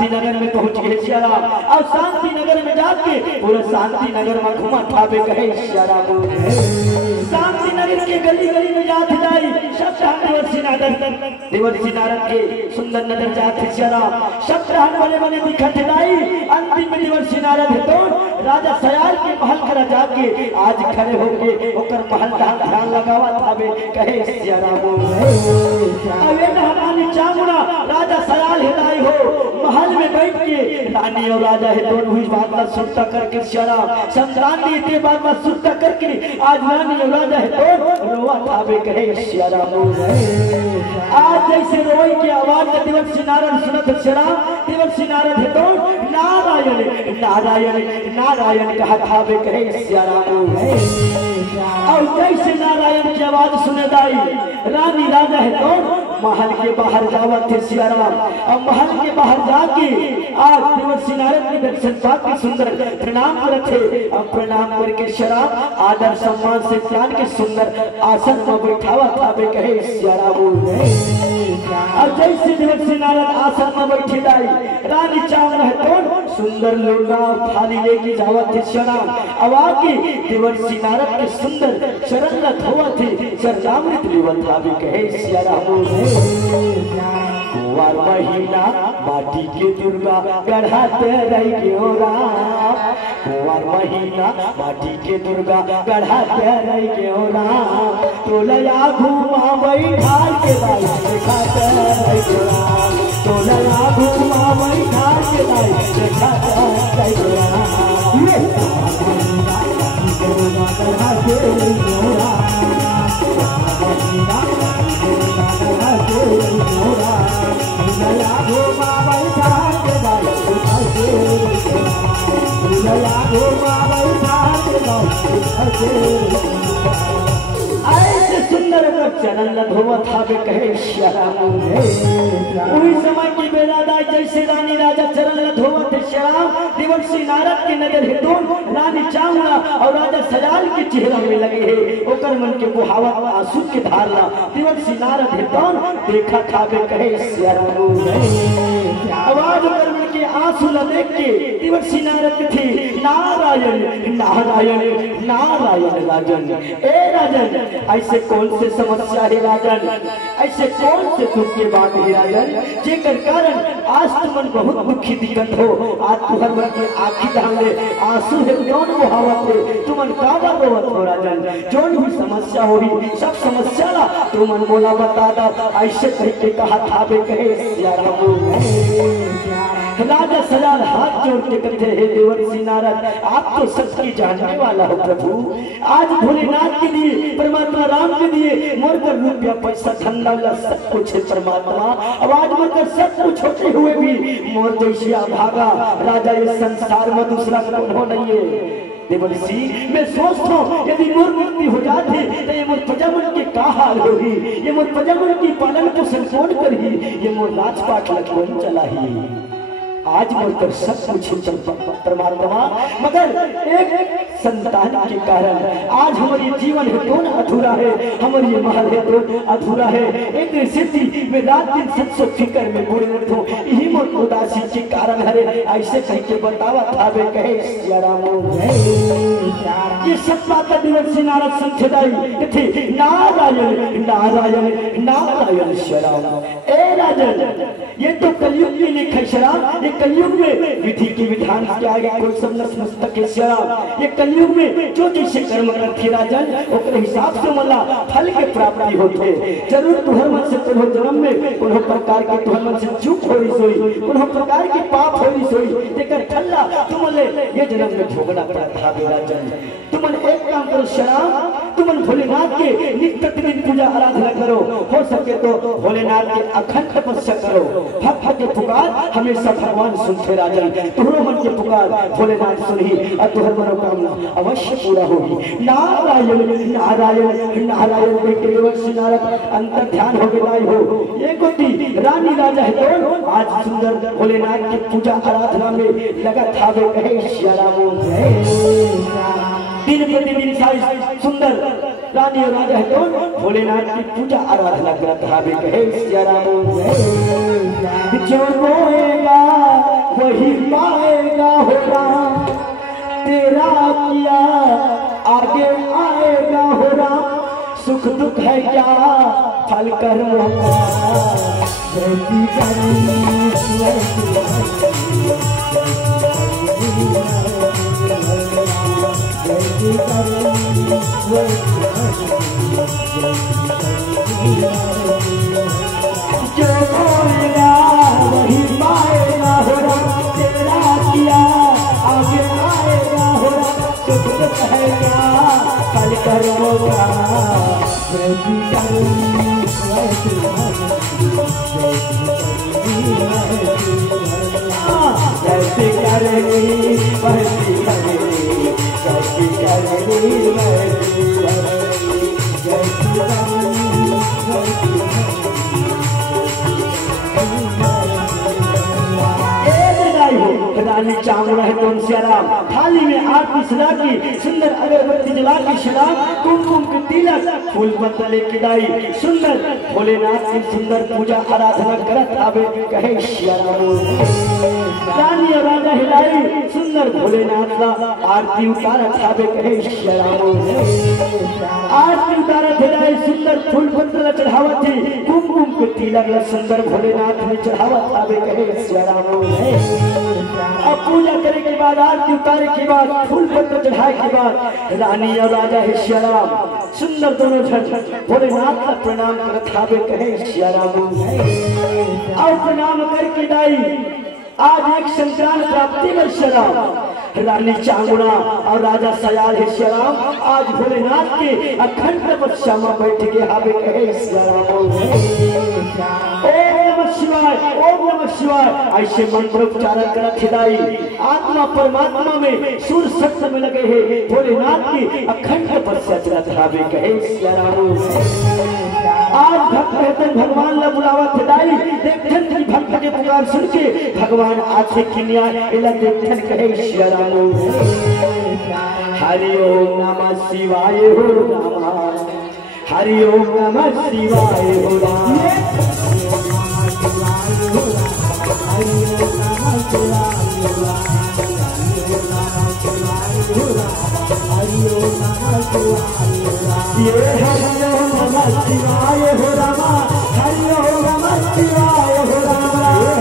शांति नगर में पहुंच गए सियाराम। अब शांति नगर में जाके पूरा शांति नगर में घुमा ठाबे कहे सियाराम। शांति नगर के गली गली में जात जाई सब देवर्षि नारद के सुंदर नजर जाते सियाराम। सब बड़े बड़े दिखत जाई। अंतिम में देवर्षि नारद है तो राजा सयाल के महल करा जाके आज खड़े होके ओकर महल ध्यान लगावा थाबे कहे सियाराम। अवे हमारी चामुड़ा राजा सयाल हिदाई हो महल में बैठ के रानी और राजा है दोनों हुई बात का सुनता करके सियाराम समझानी इतने बात में सुनता करके आज रानी और राजा है तो रोवा थाबे कहे सियाराम। आज जैसे रोई की आवाज में देवर्षि नारद सुनत सियाराम। देवर्षि नारद है तो नारायण नारायण नारायण कहा थाबे कहे सियाराम। और जैसे नारायण की आवाज सुने दाई रानी राजा है तो महल के बाहर जावा थे सियाराम। और महल के बाहर जाके आज देवर्षि नारद के दर्शन पाके सुंदर प्रणाम करते। अब प्रणाम करके शराब आदर सम्मान से जान के सुंदर आसन में बैठावा थाबे कहे सियाराम। अब जैसे देवर्षि नारद आसन में बैठे दाई रानी चावल है तो सुंदर लोटा थाली लेके जावा थे सियाराम। अब आके देवर्षि नारद के सुंदर चरण धोवा थे चरणामृत लेवल थाबे कहे सियाराम। कुंवर महीना माटी के दुर्गा गढ़ाते रही क्यों राम। कुंवर महीना माटी के दुर्गा गढ़ाते रही क्यों राम। टोलया घुमा बैठा के दाई दिखाते रही क्यों राम। टोलया घुमा बैठा के दाई दिखाते रही क्यों राम। गढ़ाते रही क्यों राम। ऐसे सुंदर चरण धोवा थाबे कहे सियाराम। वही समय की बेरादा जैसे रानी राजा चरण धोवा थे सियाराम। देवर्षि नारद के नजर है तो रानी चामुड़ा और राजा सयाल के चेहरा में लगे है ओकर मन के बुहावा आंसू के धारना देवर्षि नारद है तो देखा थाबे कहे सियाराम। आवाज ओकर मन के आंसू न देख के देवर्षि नारद थे नारायण नारायण नारायण राजन। ए राजन ऐसे कौन से समस्या है राजन। ऐसे कौन से दुख के बात है राजन जेकर कारण आज तुमन बहुत दुखी दिक्कत हो। आज तुहर मन के आँखी धामले आंसू है कौन मुहावत है तुमन काबा रोवत हो राजन। जोन भी समस्या होगी सब समस्या ला तुमन बोला बता दा ऐसे कह के कहा थाबे कहे सियाराम। राजा सयाल हाथ जोड़ के कहते हैं देवर्षि नारद आप तो सबकी जानने वाला हो प्रभु। आज भोलेनाथ के लिए परमात्मा राम के लिए मोर कर रुपया पैसा धन दौलत सब कुछ है परमात्मा। अब आज मगर सब कुछ होते हुए भी मोर जैसिया भागा राजा इस संसार में दूसरा कौन हो नहीं है। देवर्षि मैं सोचता हूँ यदि मोर मुक्ति हो जाती तो ये मोर प्रजामन की का हाल होगी। ये मोर प्रजामन की पालन पोषण कौन करी। ये मोर राजपाट लक्ष्मण चला ही। आज मोर सब कुछ परमात्मा मगर एक संतान के कारण आज हमारी जीवन है कौन अधूरा है। हमारी महल है तो अधूरा है। एक स्थिति में रात दिन सबसे फिक्र में बुरे उठो यही मोर उदासी के कारण है। ऐसे कह के बतावा थाबे कहे सियाराम। ये सब बात देवर्षि नारद समझदाई थे नारायण नारायण नारायण सियाराम। ए राजन ये तो कलयुग के लिए खैशराम। ये कलयुग में विधि के विधान के आगे कोई सब नतमस्तक है सियाराम। ये कलयुग में जो जैसे कर्म करती राजन ओकरे हिसाब से मला फल के प्राप्ति होते। जरूर तुहर मन से तुहर जन्म में कोनो प्रकार के तुहर मन से चूक होई सोई कोनो प्रकार के पाप होई सोई जेकर फल्ला तुमले ये जन्म में भोगना पड़ा था राजन। तुमन एक काम करो सियाराम तुमन भोलेनाथ के नित्य दिन पूजा आराधना करो। हो सके तो भोलेनाथ के अखंड तपस्या करो। भक्त के पुकार हमेशा भगवान सुनते राजन। तुहरो मन के पुकार भोलेनाथ सुनही और तुहर मनोकामना अवश्य पूरा होगी। नारायण नारायण नारायण बेटे देवर्षि नारद अंतर ध्यान हो गए हो। ये कोटी रानी राजा है तो आज सुंदर भोलेनाथ की पूजा आराधना में लगा थाबे कहे सियाराम। दिन प्रतिदिन सारी सुंदर रानी और राजा है तो भोलेनाथ की पूजा आराधना करता थाबे कहे सियाराम। जो बोएगा वही पाएगा हो राम, तेरा किया आगे आएगा हो राम। सुख दुख है क्या फल कर्मों का, जैसी करनी वैसी जो बोलेगा वही पाएगा हो राम, तेरा किया आगे आएगा हो राम। सुख दुख है क्या फल कर्मों का, वैसी करनी वैसी जैसी करेगी वैसी करेगी, जैसी करेगी वैसी करेगी, जैसी करेगी वैसी रानी चामुंडा है कौन सी आराम। थाली में आरती सजा की, सुंदर अगरबत्ती जला के शराब, कुमकुम के तिलक फूल पत्ता लेके दाई, सुंदर भोलेनाथ की सुंदर पूजा आराधना करत आवे कहे श्या राम। रानी और राजा हिलाई सुंदर भोलेनाथ का आरती उतारत आवे कहे श्या राम। आरती उतारत हिलाई सुंदर फूल पत्ता चढ़ावत थी, कुमकुम के तिलक सुंदर भोलेनाथ में चढ़ावत आवे कहे श्या राम। अब पूजा करने के बाद आरती उतारे के बाद फूल पत्ते चढ़ाए के बाद रानी और राजा है श्या राम सुंदर दोनों भोलेनाथ का प्रणाम करत आवे कहे श्या राम। और प्रणाम करके दाई आज एक संक्रांत प्राप्ति में श्या राम। रानी चामुंडा और राजा सयाल है श्या राम आज भोलेनाथ के अखंड तपस्या में बैठ के आवे कहे श्या राम। ओम नमः शिवाय, ओम नमः शिवाय ऐसे मंत्रोच्चारण करत हिदाई आत्मा परमात्मा में सुर सत्य में लगे हैं। भोलेनाथ की अखंड तपस्या चलत आवे कहे श्या राम। आज भक्त कहते भगवान ला बुलावत हिदाई, देखन की भक्त के पुकार सुन के भगवान आज से किन्या इला देखन कहे श्या राम। हरि ओम नमः शिवाय हो राम, हरि ओम नमः शिवाय हो राम, ये हरि ओम नमः शिवाय हो राम, हरि ओम नमः शिवाय हो राम,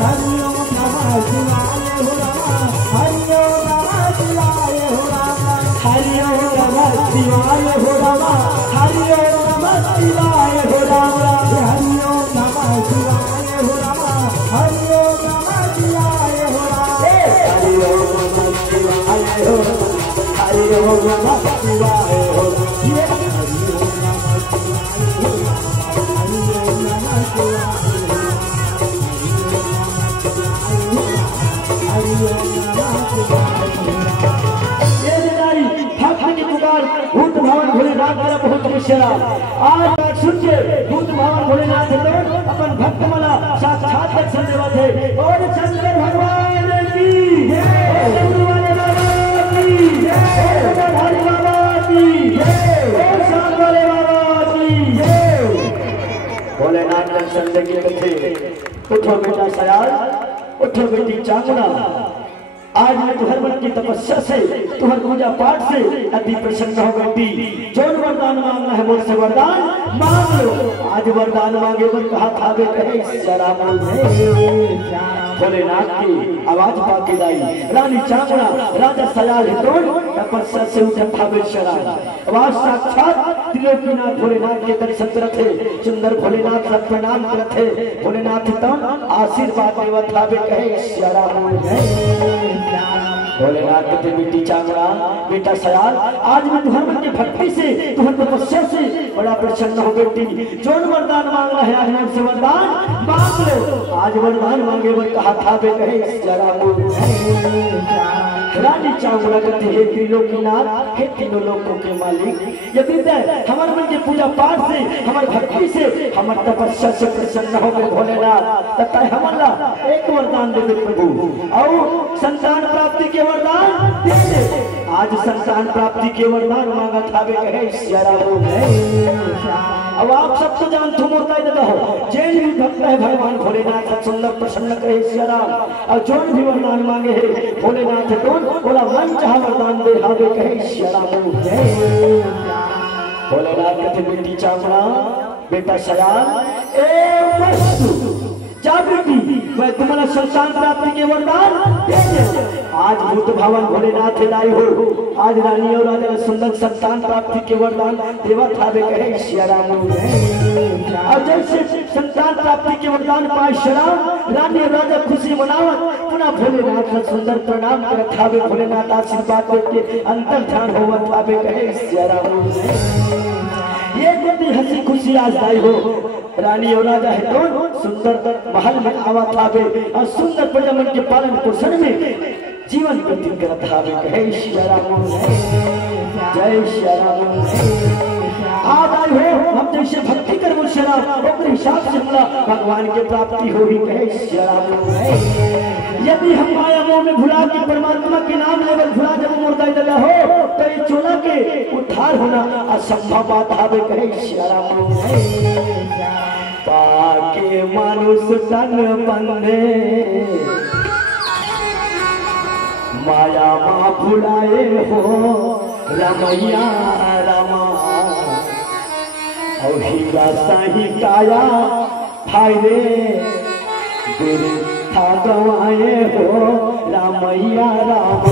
हरि ओम नमः शिवाय हो राम, हरि ओम नमः शिवाय हो राम, हरि ओम नमः शिवाय हो राम, हरि ओम नमः शिवाय हो राम, हरि ओम नमः शिवाय हो राम, हरि ओम नमः शिवाय हो राम, हरि ओम नमः शिवाय हो राम, हरि ओम नमः शिवाय हो राम, भूत भवन भोलेनाथ मेरा बहुत विशेरा आज बात सुन के भूत भवन भोलेनाथ लोग अपन भक्त मला साक्षात दर्शन देवा थे। और शंकर भगवान की जय, शंकर वाले बाबा की जय, हरि बाबा की जय, शाम वाले बाबा की जय। भोलेनाथ दर्शन देके थे। उठो बेटा सयाल, उठो बेटी चामुंडा, आज मैं तुहर मन की तपस्या से तुहर पूजा पाठ से अति प्रसन्न हो बेटी। जो वरदान मांगना है मुझसे वरदान मांग लो। आज वरदान मांगे पर कहा था वे कहे श्या राम। भोलेनाथ की आवाज पाके लाई रानी चामुंडा राजा सयाल तपस्या से उठा था वे श्या राम। आवाज साक्षात त्रिलोकीनाथ भोलेनाथ के दर्शन करते, सुंदर भोलेनाथ का प्रणाम करते। भोलेनाथ तम आशीर्वाद देवत था वे कहे श्या राम। भोलेनाथ कहते बेटी चामुंडा बेटा सयाल आज मैं तुम्हारे मन की भक्ति से तुम्हारी तपस्या से बड़ा प्रसन्न हो बेटी। जो वरदान मांगना है आज मुझसे वरदान मांग लो। आज वरदान मांगे वर कहा था बे कहे श्या राम। रानी चामुंडा कहते हे त्रिलोकीनाथ, हे तीनों लोकों के मालिक, यदि हमारे मन के पूजा पाठ से, हमारे भक्ति से, हमारे तपस्या से प्रसन्न हो गए भोलेनाथ। तथा हमारा एक वरदान दे दे प्रभु, और संतान प्राप्ति के वरदान दे दे। आज संतान प्राप्ति के वरदान मांगा था वे कहे अब आप सब तो जानते हो, जैन भी भक्त है भगवान भोलेनाथ का सुंदर प्रसन्न करे सियाराम। और जो भी वरदान मांगे है भोलेनाथ कौन बोला मन चाह वरदान दे हावे कहे सियाराम। भोलेनाथ कहते बेटी चावड़ा, बेटा सयाल, ए वस्तु जागृति, मैं तुम्हारा संतान प्राप्ति के वरदान दे दे। आज भूत भवन भोलेनाथ लाई हो, आज रानी और राजा सुंदर संतान प्राप्ति के वरदान देवा थावे कहे सियाराम। और जैसे संतान प्राप्ति के वरदान पाए श्याम, रानी और राजा खुशी मनावत पुनः भोलेनाथ का सुंदर प्रणाम कर थावे भोलेनाथ आशीर्वाद देके अंतर ध्यान होवा थावे कहे सियाराम। ये बेटी हंसी खुशी आज आई हो, रानी और राजा है दोनों सुंदर महल में आवा थावे और सुंदर प्रजमन के पालन पोषण में जीवन व्यतीत करत हावे कहे सियाराम। जय सियाराम। आज आई हो हम जैसे भक्ति कर मुशराब अपने हिसाब से हमरा भगवान के प्राप्ति हो ही कहे सियाराम। यदि हम माया मोह में भुला के परमात्मा के नाम लेवल भुला जब मुर्दा दला हो तो ये चोला के उद्धार होना असंभव बात हावे कहे सियाराम। पाके मानुष तन बंधे माया माँ भुलाए हो रमैया रमा, और हीरा साही काया फायरे बिरथा गवाए हो रामैया राम।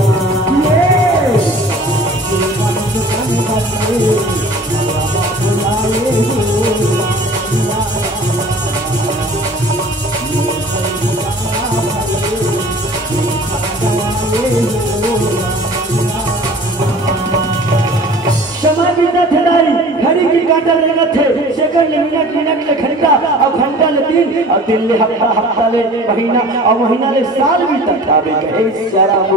घड़ी की काटा लेना थे सेकंड ले मिनट, मिनट ले घंटा, और घंटा ले दिन, और दिन ले हफ्ता, हफ्ता ले महीना, और महीना ले साल भी तक आवे कहे सियाराम।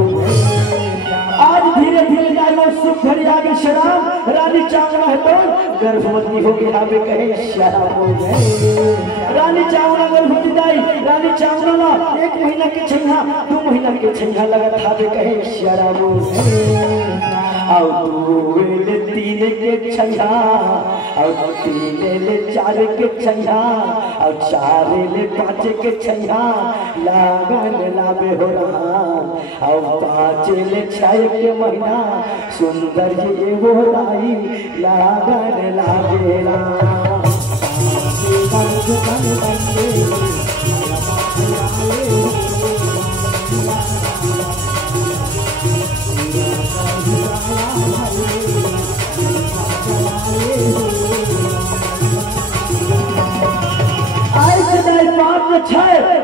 आज धीरे धीरे जाए वो सुख घड़ी आगे शराब, रानी चावड़ा है तो गर्भवती हो गई आवे कहे सियाराम। रानी चावड़ा गर्भवती दाई, रानी चावड़ा 1 महीना के छैया 2 महीना के छैया लगत आवे कहे सियाराम। और 2 ले 3 के छैया, और 3 ले 4 के छैया, और 4 ले 5 के छैया लागन लावे हो रहा, और 5 ले 6 के महीना सुंदर ये वो लाई लागन लावे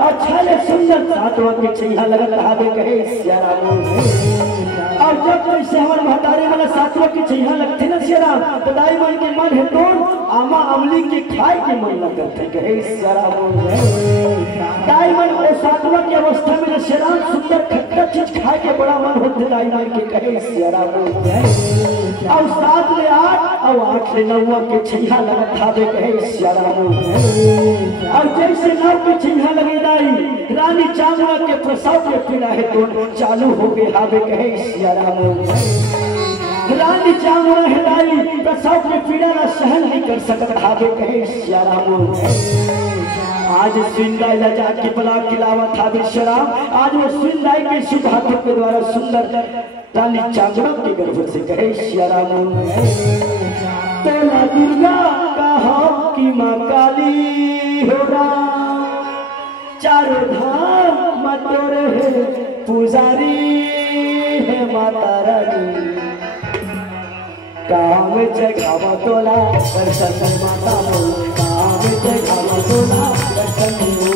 और 6 सुंदर 7वां के छैया लगत हावे कहे सियाराम। और जब कैसे हमारे महतारे वाला 7वां के छैया लगते ना सियाराम, तो दाई मन के मन है तो आमा अमली के खाए के मन लगत है कहे सियाराम। दाई मन और 7वां की अवस्था में सियाराम सुंदर खट्टा चीज खाए के बड़ा मन होते दाई मन के कहे सियाराम। और 7 ले 8 और 8 ले 9 के छैया लगत हावे कहे सियाराम। और जैसे 9 के छैया लगे दाई, रानी चावड़ा के प्रसव के पीड़ा है तो चालू हो गए हावे कहे सियाराम। रानी चावड़ा है दाई प्रसव के पीड़ा ना सहन नहीं कर सकत हावे कहे सियाराम। आज सिंदाई लजा के बला किलावत हावे शराम। आज वो सिंदाई के शुभ हाथों के द्वारा सुंदर रानी चावड़ा के गर्भ से कहे सियाराम। तेरा दुर्गा कहा कि माँ काली हो राम, चारों धाम मतोर है पुजारी है माता रानी। काम जगह तोला दर्शन माता हो, काम जगह तोला दर्शन हो,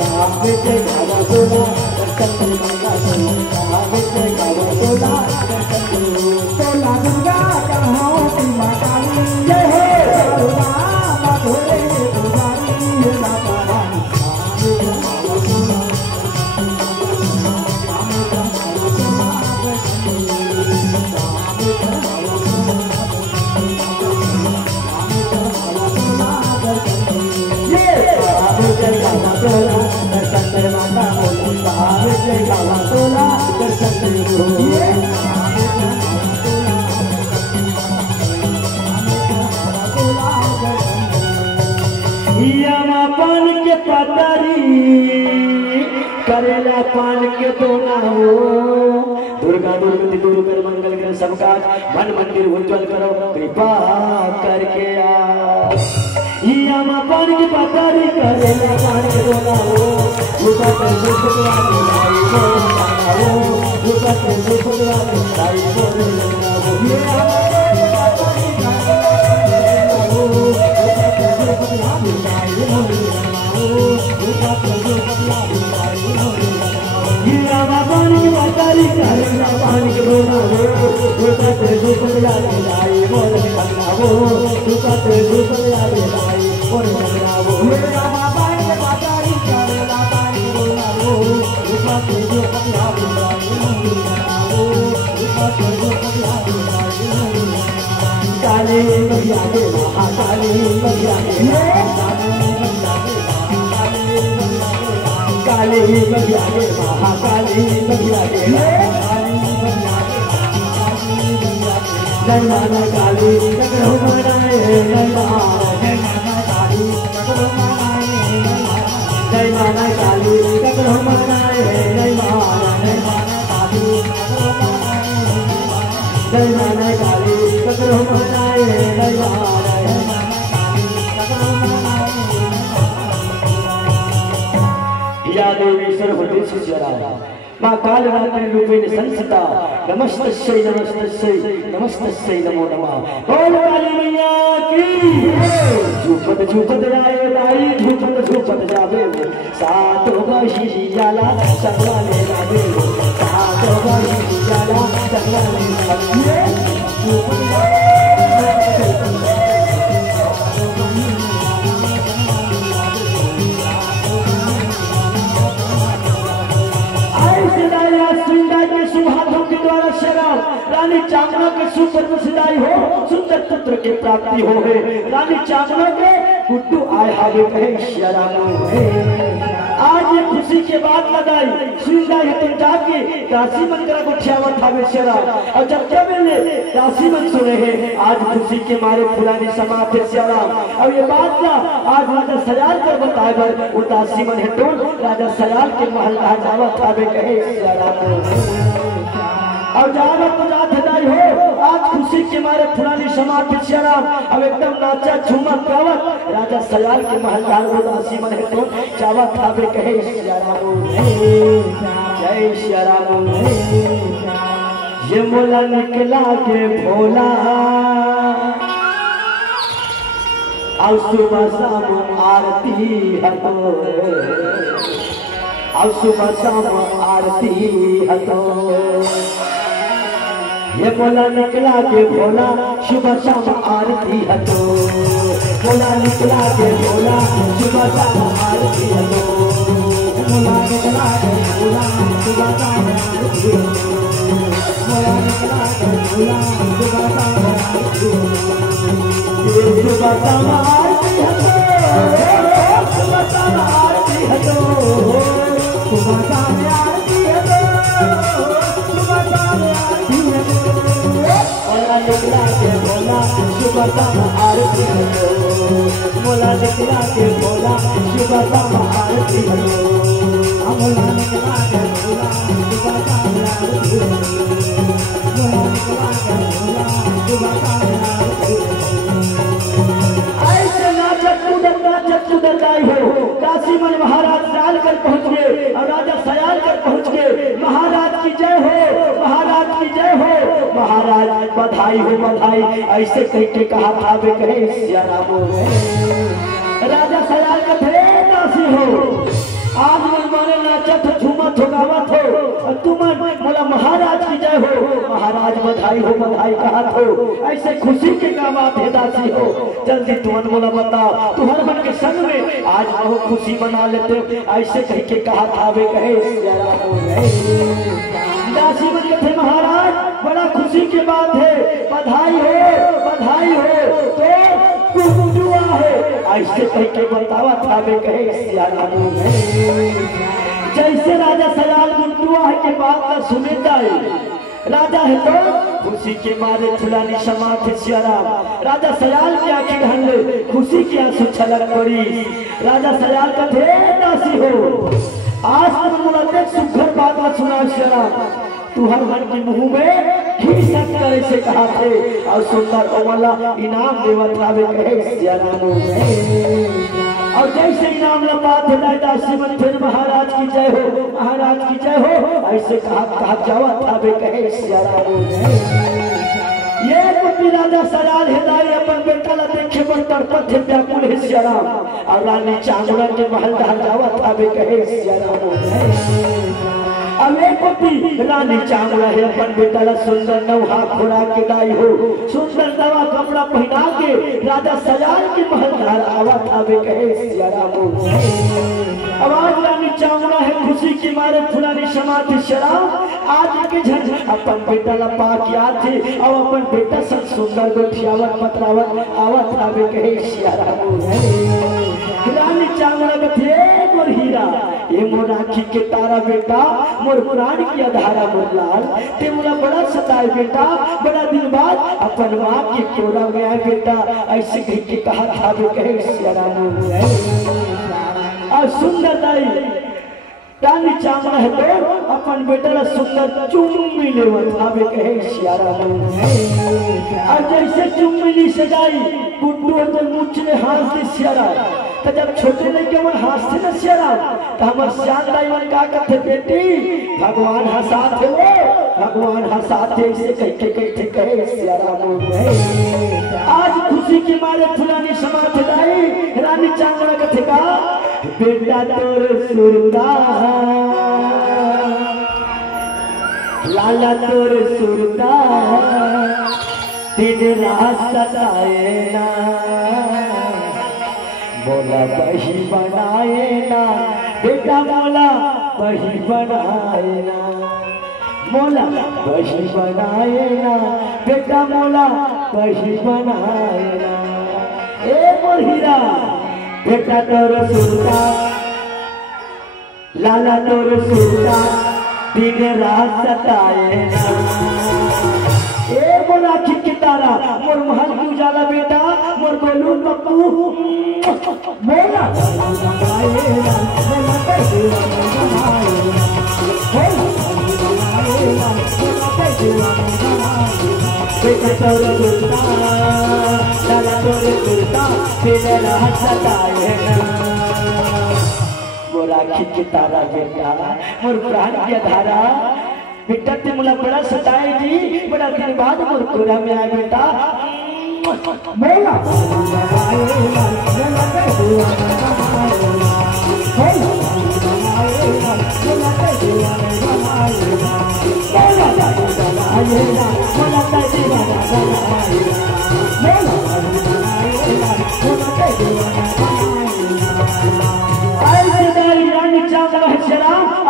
काम जगह तोला दर्शन माता हो, काम जगह तोला दर्शन हो। तोला दुर्गा कहो कि माता जय हो माधोरे पुजारी है माता रानी। जय बाबा तोला दर्शन पान के पतारी करेला पान के दोना हो दुर्गा दुर्गति दूर कर मंगल कर सबका मन मंदिर उज्जवल करो कृपा करके आ पान की पतारी करेला पान के दोना हो दुर्गा कर दुर्गा लाई हो दुर्गा कर दुर्गा लाई हो पानी के बोला हो दुर्गा ते दुर्गा लाई मोर खनावो दुर्गा ते दुर्गा लाई मोर खनावो मेरा बाबा के बाजारी करेला पानी बोला हो दुर्गा ते दुर्गा लाई मोर खनावो दुर्गा ते दुर्गा लाई काली मैया के महाकाली मैया के काली मैया के महाकाली मैया के नैना काली ककरो मनाए नैना काली ककरो मनाए नैना काली ककरो मनाए नैना काली नैना काली ककरो मनाए नैना या देवी सर्वदेश जरा मां कालरात्रि रूपेण संस्थिता नमस्तस्यै नमस्तस्यै नमस्तस्यै नमो नमः बोल काली मैया की झूपत जाए लाई झूपत जावे सात होगा शीशी जाला सकला ले जावे सात होगा शीशी जाला सकला ले जावे रानी चांदना के सुपर सिदाई हो सुंदर पुत्र के प्राप्ति हो है रानी चांदना के गुड्डू आए हावे कहे शराब आज ये खुशी के बाद लगाई सुंदा है तुम जाके दासी मन करा गुच्छावत हावे शराब और जब क्या मैंने दासी मन सुने हैं आज खुशी के मारे पुरानी समाप्त है शराब और ये बात ना आज राजा सयाल कर बताए बर वो दासी मन है तो राजा सयाल के महल राजावत हावे कहे शराब और जहाँ पुजात हदाई हो आज खुशी के मारे पुरानी समाप्त शराब अब एकदम नाचा झूमा गावत राजा सयाल के महलदार उदासी मन है तो चावा खावे कहे जय शराब ये मोला निकला के भोला और सुबह शाम आरती हतो और सुबह शाम आरती हतो ये बोला निकला के बोला सुबह शाम आरती हतो बोला निकला के बोला सुबह शाम आरती हतो बोला निकला के बोला सुबह शाम आरती हतो बोला निकला के बोला सुबह शाम आरती हतो सुबह शाम आरती हतो सुबह शाम आरती हतो सुबह शाम आरती हतो सुबह शाम आरती निकला के बोला सुबह शाम आरती हतो मोला निकला के बोला सुबह शाम आरती हतो मोला निकला के बोला सुबह शाम आरती हतो मोला निकला के बोला सुबह शाम आरती ऐसे नाचत कूदत आई हो काशी मन महाराज सयाल कर पहुंच गए और राजा सयाल कर पहुंच गए महाराज की जय हो महाराज की जय हो महाराज बधाई हो बधाई ऐसे कह के कहा था वे कहे सियाराम राजा सयाल का थे दासी हो आज मन माने नाचत झूमत हो गावत हो और तुम मोला महाराज की जय हो महाराज बधाई हो बधाई कहा हो ऐसे खुशी के काम आते दासी हो जल्दी तुम मोला बता तुम्हारे मन के संग में आज बहुत खुशी मना लेते हो ऐसे कह के कहा था वे कहे दासी मन के थे महाराज बड़ा खुशी की बात है बधाई हो तो दुआ है ऐसे कह के बतावा था वे कहे जैसे राजा सयाल के बाद का सुने जाए राजा है तो खुशी के मारे फुलानी समात सियाराम। राजा सयाल की आंखें ढंग खुशी की आंसू छलक पड़ी। राजा सयाल का थे दासी हो आज तक मुलाकात सुखर बात मत सुना सियाराम। तू हर मन के मुंह में घी शक्कर ऐसे कहा थे और सुंदर कोमला इनाम देवत रावे कहे सियाराम। और जैसे इनाम लपा थे दासी मन फिर महाराज की जय हो महाराज की जय हो ऐसे कहा जावा थावे कहे सियाराम। ये पति राजा सयाल हिदाई अपन बेटा ला देखे पर तड़पत थे व्याकुल है सियाराम। और रानी चांगड़ा के महल ढल जावा थावे कहे सियाराम। पति रानी चांगड़ा है अपन बेटा ला सुंदर नौहा खुरा के लाई हो सुंदर नवा कपड़ा पहना के राजा सयाल के महल ढल आवा थावे कहे सियाराम। आवाज रानी चांगड़ा है खुशी के मारे फुलानी समाधि शराब आज के झंझ अपन बेटा ला पा के आते और अपन बेटा सब सुंदर गोठियावत पतरावत आवत थावे कहे सियाराम। रानी चांगड़ा बथे मोर हीरा ये मोर आँखी के तारा बेटा मोर पुराण की अधारा मोर लाल ते मोला बड़ा सताए बेटा बड़ा दिन बाद अपन माँ के कोरा में आए बेटा ऐसे कह के कहा था कहे सियाराम। और सुंदर दाई रानी चांगड़ा है तो अपन बेटा ला सुंदर चुम्मी लेवत थावे कहे सियाराम। और जैसे चुम्मी सजाई गुड्डू तो मुझने हाथ दे सियाराम। तो जब छोटे लड़के मन हंसते न सियाराम तो हमार श्याम दाई मन का कहते बेटी भगवान हंसाते वो भगवान हंसाते इसे कहते कहे सियाराम। आज खुशी के मारे फुलानी समात दाई रानी चांगड़ा कहते का बेटा तोर सुरदा लाला तोर सुरदा दिन रात सताए ना मोला बही बनाए ना बेटा मोला बही बनाए ना मोला बही बनाए ना बेटा मोला बही बनाए ना। ए मोर हीरा बेटा तोर सुरता लाला तोर सुरता दिन रात सताए ना। ए मोर आँखी की तारा मोर महल की उजाला बेटा मोर गोलू पप्पू मोला बेटा तोर सुरता लाला तोर सुरता दिन रात सताए ना। मोर आँखी की तारा बेटा मोर प्राण की धारा बेटा ते मुला बड़ा सताए जी बड़ा दिन बाद मोर कोरा में आए बेटा मोला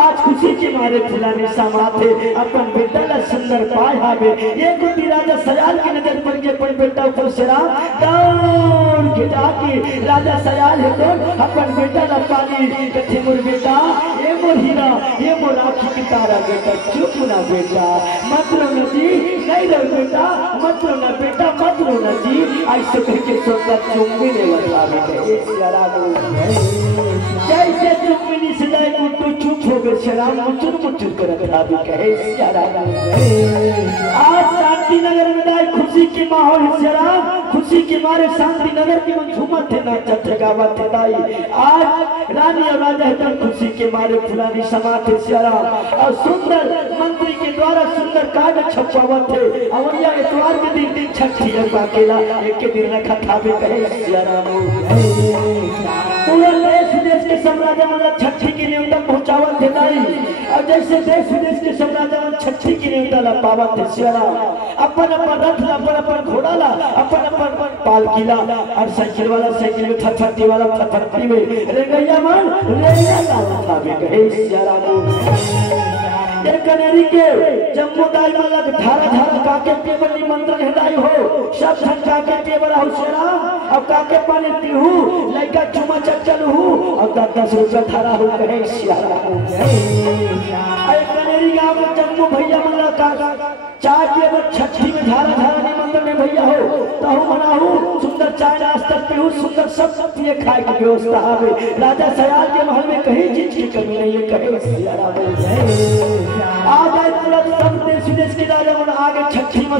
आज खुशी के मारे फुलाने समाते अपन बेटा ला सुंदर पाए हावे ये गुड्डी राजा सयाल की नजर पड़ गई अपन बेटा को शराब दौड़ के जाके राजा सयाल है तो अपन बेटा ला पानी कथे मोर बेटा ये मोर हीरा ये मोर आँखी की तारा बेटा चुप ना बेटा मत रो ना जी नहीं रो बेटा मत रो ना बेटा मत रो ना जी ऐसे करके सोचा चुम्मी ने बता बेटे जैसे चुम्मी से जाए गुड्डू चुप हो गए शराब मुचुर मुचुर कर रखा भी कहे आज शांति नगर में दाई खुशी की माहौल शराब खुशी के मारे शांति नगर की मन झूमत थे ना चटकावत थे दाई आज रानी और राजा है खुशी के मारे फुलानी समात थे शराब और सुंदर मंत्री के द्वारा सुंदर कार्ड छपवावत थे अवैया इतवार के दिन छठी अकेला एक के दिन रखा था भी कहे पूरे देश विदेश के साम्राज्य मतलब छठी की न्यूनतम पहुंचावत थे दाई और जैसे देश विदेश के साम्राज्य में छठी की न्यूनतम ला पावत थे सियाराम अपन अपन रथ ला अपन अपन घोड़ा ला अपन अपन पालकी ला और साइकिल वाला साइकिल में थरथरती वाला थरथरती में रेगैया मन रेगैया ला था भी कहे सियाराम। एक कनेरी के जम्मू दाई मतलब धारा धारा काके पे बनी मंत्र हटाई हो सब धन काके पे बड़ा हो सियाराम और काके पानी पीहू लड़का चुमा चल हूँ और 10 रुपया धारा हो कहे सियाराम। एक कनेरी गाँव गाँव में जम्मू भैया मल्ला का चाय के अगर छठी में झारा झारा निमंत्रण में भैया हो तो हूँ मनाहू सुंदर चाय नाश्ता पीहू सुंदर सब पिए खाए की व्यवस्था आवे। राजा सयाल के महल में कहीं चीज की कमी नहीं है, कहीं आ जाए तुरंत सब देश विदेश के राजा मन आगे छठी में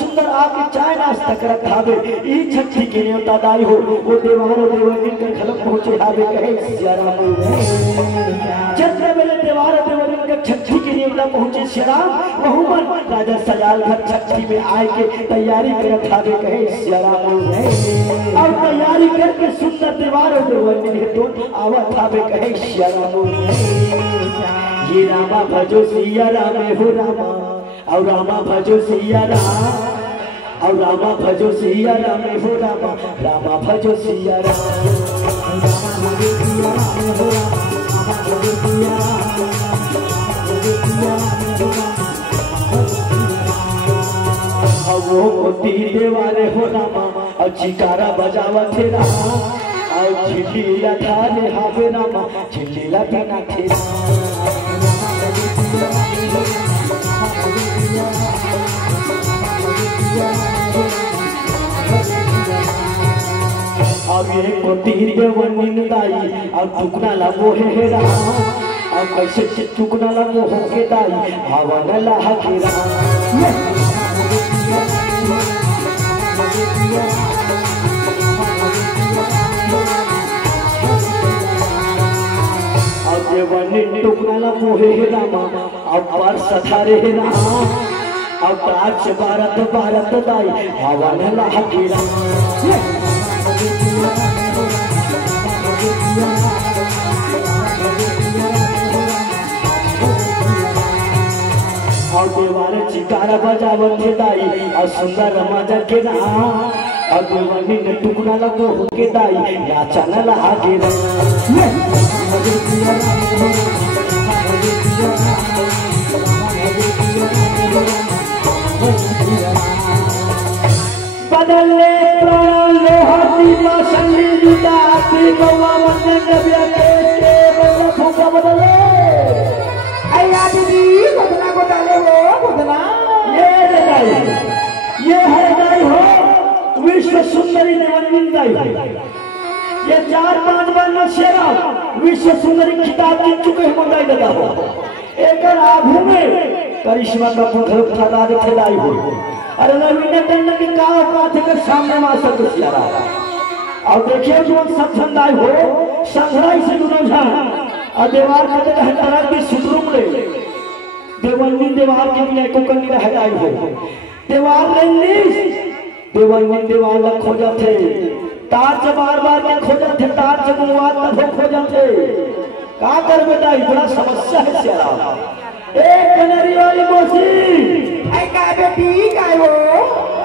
सुंदर आके चाय नाश्ता कर खावे। ई छठी के न्योता दाई हो वो देवारो देवगिन के खलक पहुंचे आवे कहे सियाराम चंद्र मेले देवारो देवगिन के छठी के न्योता पहुंचे सियाराम बहुमन राजा सयाल घर छठी में आए के तैयारी करत आवे कहे सियाराम और तैयारी करके सुंदर देवारो देवगिन के तो आवत आवे कहे सियाराम ये रामा भजो सिया राम हो रामा और रामा भजो सिया राम और रामा भजो सिया राम हो रामा रामा भजो सिया राम वो मोती देवारे हो रामा और चिकारा बजावा थे रामा और झिल्लीला था रे हावे रामा झिल्लीला तना थे अब ये मोतीर देवनिन दाई और टुकना लगो है राम और कैसे टुकना लगो हो के दाई हवन लाह के राम और देवनिन टुकना लगो है राम और पर सथारे राम और काच भारत भारत दाई हवन लाह के राम और देवारे चिकारा बजावन के दाई और सुंदर रमाजा के नाम और देवानी ने टुकड़ा लगो हो के दाई नाचा न लहा के बदले प्राण लोहाती माशंगी जुदाती गवा मन नबिया के बदला फूका बदले अया दीदी बदना को डाले वो बदना ये है दाई हो विश्व सुंदरी देवनिन दाई ये 4-5 बार नशेरा विश्व सुंदरी खिताब जीत चुके हैं मंगाई दादा हो एक आगू में करिश्मा का पुत्र फराद फैलाई हो अरे नवीन दंड के काव काथे के सामने मां सब सियारा और देखिए जो सब संदाई हो संघराई से दुनो झान और देवार के तरह की सुतरूप ले देवनिन देवार के लिए को करनी रहलाई हो देवार लेनी देवनिन देवार ला खोजा थे तार बार बार के खोजा थे तार जगुआ तब खोजा थे का कर बेटा बड़ा समस्या है सियारा एक कनेरी वाली मोसी आई का बेटी काय वो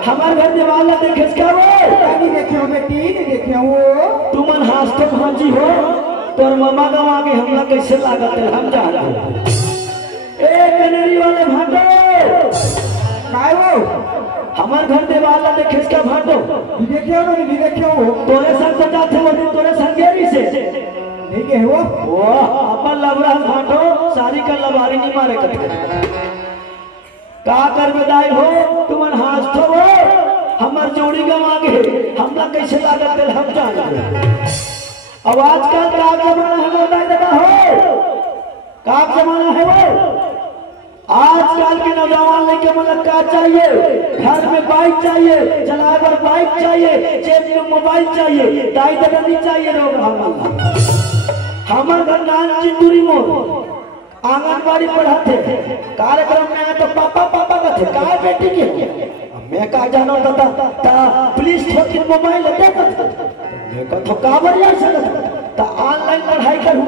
हमार घर दीवार ला देखे क्या वो नहीं देखियो बेटी नहीं देखियो वो तुमन हाथ तो भांजी हो तोर मामा गाँव आगे हमला कैसे लागत है हम जा रहे एक कनेरी वाले भांडो काय वो हमार घर दीवार ला देखे क्या भांडो देखियो नहीं देखियो वो तोरे संग तो जाते वो तोरे संगेरी से नहीं के वो अपन लबड़ा भांडो सारी का लबारी नहीं मारे करते का कर बेदाई हो तुमन हाथ तो वो हमार जोड़ी गम आगे हमला कैसे लागत है हम जान अब आजकल का जमाना है बेदाई दादा हो का जमाना है वो आजकल के नौजवान लड़के मतलब का चाहिए घर में बाइक चाहिए चलाकर बाइक चाहिए जेब में मोबाइल चाहिए दाई दादा नहीं चाहिए लोग हमारे घर नान चिंदूरी मोड़ आंगनबाड़ी पढ़ाते कार्यक्रम में तो पापा पापा का थे काय बेटी के मैं का जानो दादा ता पुलिस छोटी मोबाइल दे मैं का तो का बढ़िया से ता ऑनलाइन पढ़ाई करूं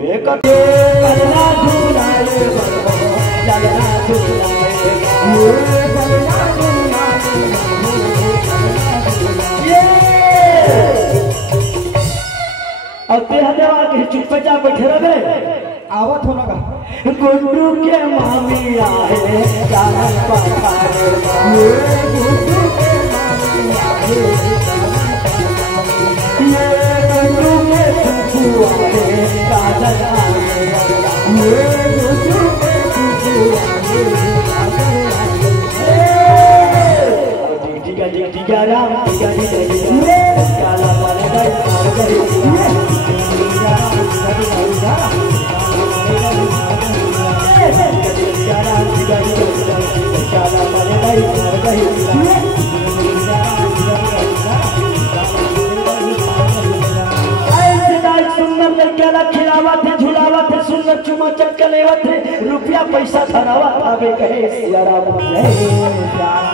मैं का करना झूलाए लगना झूलाए ये और तेरा देवा के चुप जा बैठे रहे आवत हो लगा गुड्डू के मामी आए कानन पखारे गुड्डू के मामी आए ये गुड्डू के फूफू आए कानन आए गुड्डू के फूफू राम गाड़ी गई काला वाले गई मार गई काला वाले गई मार गई सुंदर लड़का खिलावा थे झुलावा थे सुंदर चुमा चक्कर लेवा थे रुपया पैसा धरावा थावे कहे सिया राम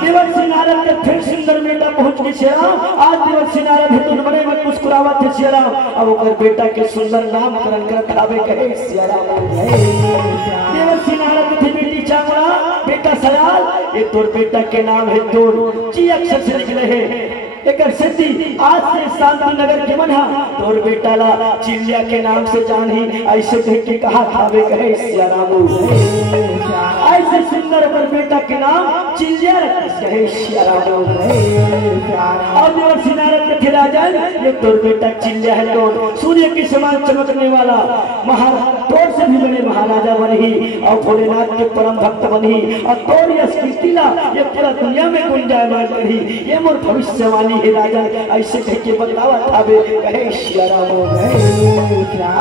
देवर्षि नारद के फिर सुंदर बेटा पहुंच गए सिया राम आज देवर्षि नारद हितुन बड़े मन मुस्कुरावा थे सिया राम अब ओकर बेटा के सुंदर नामकरण कर थावे कहे सिया राम देवर्षि नारद थे बेटी चांगड़ा बेटा सयाल ये तोर बेटा के नाम है तोर जी अक्षर से निकले हैं एक सिद्धि आज से शांति नगर के मना तोर बेटा ला चिल्लिया के नाम से जानी ऐसे कह के कहा थावे कहे सिया राम ऐसे सुंदर पर बेटा के नाम चिल्लिया कहे सिया राम और देवर्षि नारद के राजा ये तोर बेटा चिल्लिया है तो सूर्य के समान चमकने वाला तोर से भी बड़े महाराजा बनी और भोलेनाथ के परम भक्त बनी और तोर यश कीर्ति ला ये पूरा दुनिया में गुंजायमान करी ये मोर भविष्यवाणी हे राजा ऐसे कह के बतावा थावे कहे सिया राम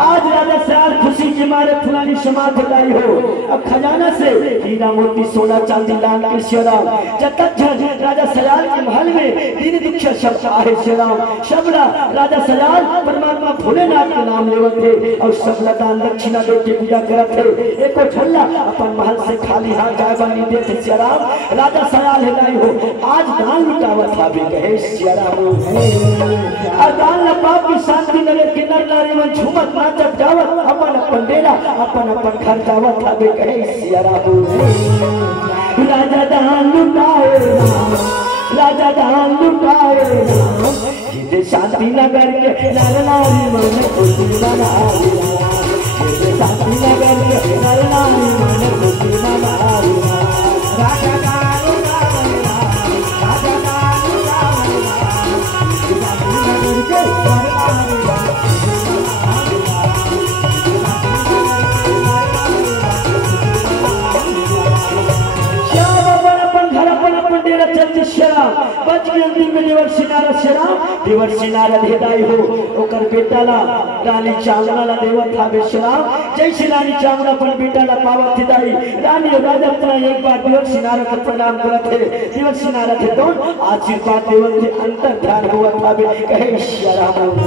आज राजा सयाल खुशी के मारे फुलानी समाधि लाई हो अब खजाना से हीरा मोती सोना चांदी लाल के सिया राम जब तक राजा सयाल के महल में दीन दुखिया शब्द आहे सिया राम सबला राजा सयाल परमात्मा भोलेनाथ के नाम लेवत थे और सबला दान दक्षिणा दे के पूजा करत थे एको झल्ला अपन महल से खाली हाथ जाए बनी देते सिया राम राजा सयाल है लाई हो आज दान लुटावत थावे कहे सिया राम अदान बाप की शांति नगर के नर नारी मन झूमत नाचत जावत अपन अपन डेरा अपन अपन घर जावत थावे कहे सिया राम राजा दान लुटाए राजा दान लुटाए ये शांति नगर के नर नारी मन खुशी मना ये शांति नगर के नर नारी मन खुशी मना राजा दान देवर्षि नारद हिदाई हो ओकर बेटा ला रानी चांगड़ा ला देवत थावे श्याम जैसे रानी चांगड़ा पर बेटा ला पावत हिदाई रानी राजा अपना एक बार देवर्षि नारद को प्रणाम करत है देवर्षि नारद है तो आशीर्वाद देवत के अंतर ध्यान हुआ थावे कहे सिया राम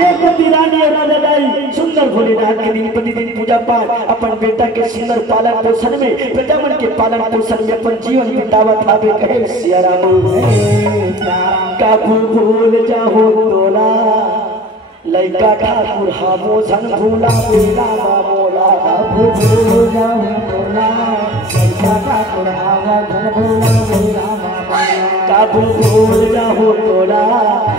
ये कभी रानी राजा दाई सुंदर भोलेनाथ के दिन प्रतिदिन पूजा पाठ अपन बेटा के सुंदर पालन पोषण में प्रजामन के पालन पोषण में अपन जीवन बितावत थावे कहे सिया राम काबू भूल जाओ तोला लइका ठाकुर हमो झन भूला बेला मोला काबू भूल जाओ तोला लइका ठाकुर हमो झन भूला बेला काबू भूल जाओ तोला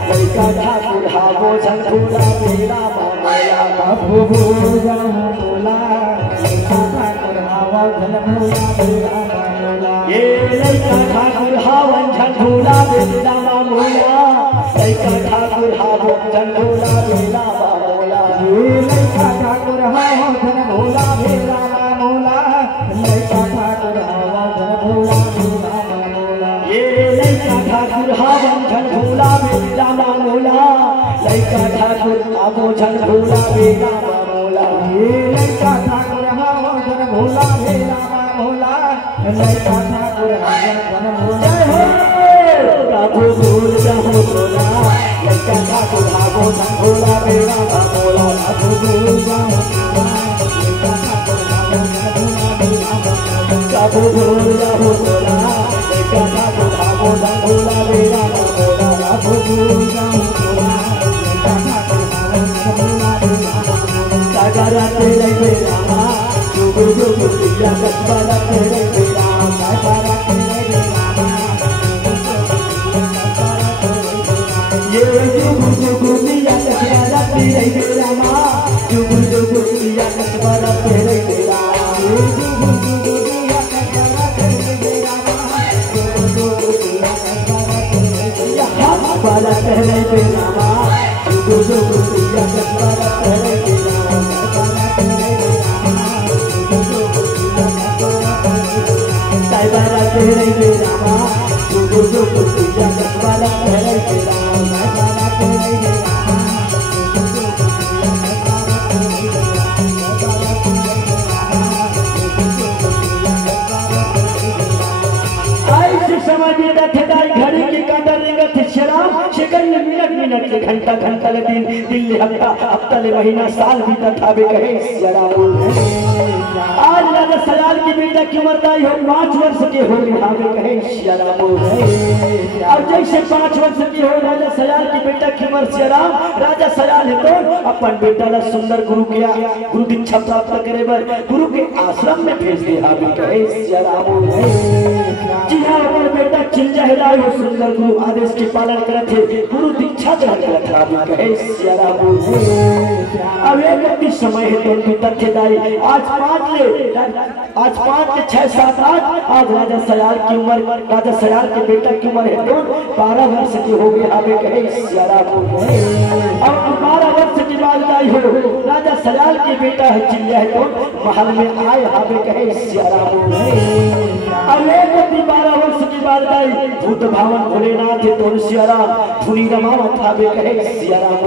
लइका ठाकुर हमो झन भूला बेला मोला काबू भूल जाओ तोला लइका ठाकुर हमो झन भूला बेला ये लइका ठाकुर हावन झन भूला बेला मोला लइका ठाकुर हावन झन भूला बेला मोला ये लइका ठाकुर हावन झन भूला बेला मोला लइका ठाकुर हावन झन भूला बेला मोला ये लइका ठाकुर हावन झन भूला बेला मोला लइका ठाकुर हावन झन भूला बेला मोला ये लइका ठाकुर हावन झन भूला बेला मोला लइका ठाकुर हावन झन भूला काबू भूल जाओ तोला लइका ठाकुर हावन झन भूला बेला मोला काबू भूल जाओ तोला लइका ठाकुर हावन झन भूला बेला काबू भूल जाओ तोला लइका ठाकुर हावन झन भूला बेला मोला काबू भूल जाओ तोला लइका ठाकुर हावन झन भूला बेला सागरा तेरे बेला जुगु जुगु दिया कसबरा तेरे बेला सागरा तेरे बेला ये जुगु जुगु दिया कसबरा तेरे बेला जुगु जुगु दिया कसबरा तेरे बेला ये जुगु जुगु दिया कसबरा तेरे बेला जुगु जुगु दिया कसबरा तेरे बेला कसबरा तेरे बेला जुगु जुगु दिया कसबरा तेरे बेला साइबरा तेरे बेला जुगु जुगु दिया कसबरा घड़ी की काटा रेंगत शराब शिकर में मिनट के घंटा ले दिन ले हफ्ता ले महीना साल बीता था बे कहे शराब। आज राजा सयाल की बेटा की उम्र दाई हो 5 वर्ष के हो गए कहे शराब। और जैसे 5 वर्ष की हो राजा सयाल की बेटा की उम्र शराब राजा सयाल है तो अपन बेटा ला सुंदर गुरु किया गुरु दीक्षा प्राप्त करे बर गुरु के आश्रम में भेज दे हाबे कहे शराब। जी हाँ अगर बेटा चिल्ला है हो सुंदर गुरु आदेश के पालन करते थे गुरु दीक्षा ग्रहण करता था कहे शराब। अब एक व्यक्ति समय है तो पिता थे दाई आज 5 ले 6 7 8 आज राजा सयाल की उम्र राजा सयाल के बेटा की उम्र है तो 12 वर्ष की हो गई हाबे कहे शराब। अब 12 वर्ष की बात दाई हो राजा सयाल की बेटा है चिल्ला है तो महल में आए हाबे कहे शराब। अब एक व्यक्ति 12 वर्ष की बात दाई भूत भावन भोलेनाथ है तो सियाराम धुनी रमावत हाबे कहे सियाराम।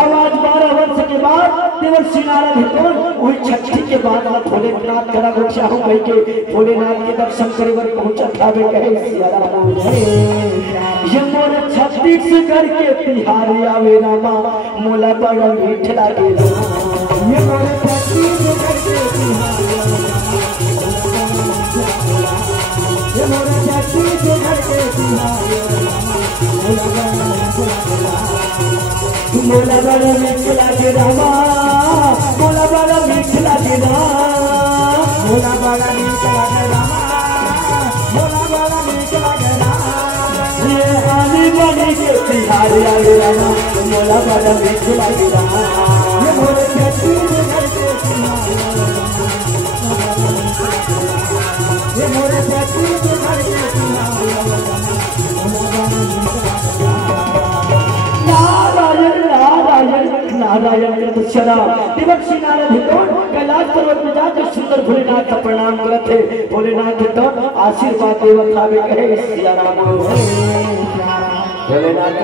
अब आज 12 वर्ष के बाद देवर्षि नारद है तो वही छठी के बाद भोलेनाथ करा को चाहूं कह के भोलेनाथ के दर्शन करे बर पहुंचा था बे कहे सियाराम। ये मोर छत्तीसगढ़ के तिहार आवे रामा मोला बड़ा मीठ लागे ये मोर छत्तीसगढ़ के तिहार ये मोर छत्तीसगढ़ के तिहार मोला बड़ा मीठ लागे रामा मोला बड़ा मीठ लागे रामा मोला बड़ा मीठ लागे रामा मोला बड़ा मीठ लागे रामा ये आने वाली के तिहार आए रामा मोला बड़ा मीठ लागे रामा ये मोर छत्तीसगढ़ के तिहार ये मोर छत्तीसगढ़ के तिहार नारायण देवर्षि नारद कैलाश पर्वत में जाकर सुंदर भोलेनाथ का प्रणाम करते भोलेनाथ तो आशीर्वाद देवत हावे कहे सियाराम। भोलेनाथ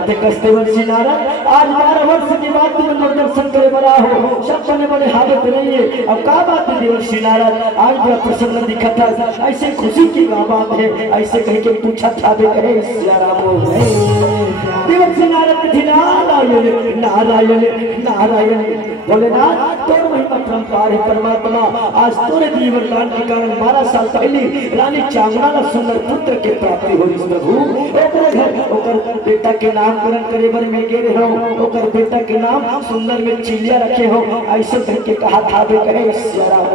देवर्षि नारद आज 12 वर्ष के बाद तुम दर्शन करे बड़ा हो सब बने बड़े हालत नहीं है। अब क्या बात है देवर्षि नारद आज बड़ा प्रसन्न दिखा था ऐसे खुशी की बात है ऐसे कह के पूछा था कहे सियाराम। देवर्षि नारद नारायण नारायण नारायण भोलेनाथ तोर महिमा परंपार है परमात्मा आज तोरे दी वरदान के कारण 12 साल पहले रानी चामुंडा ला सुंदर पुत्र के प्राप्ति होई प्रभु। ओकर घर ओकर बेटा के नामकरण करे बर में गे रहो ओकर बेटा के नाम सुंदर में चिलिया रखे हो ऐसे कह के कहा था बे कहे सियाराम।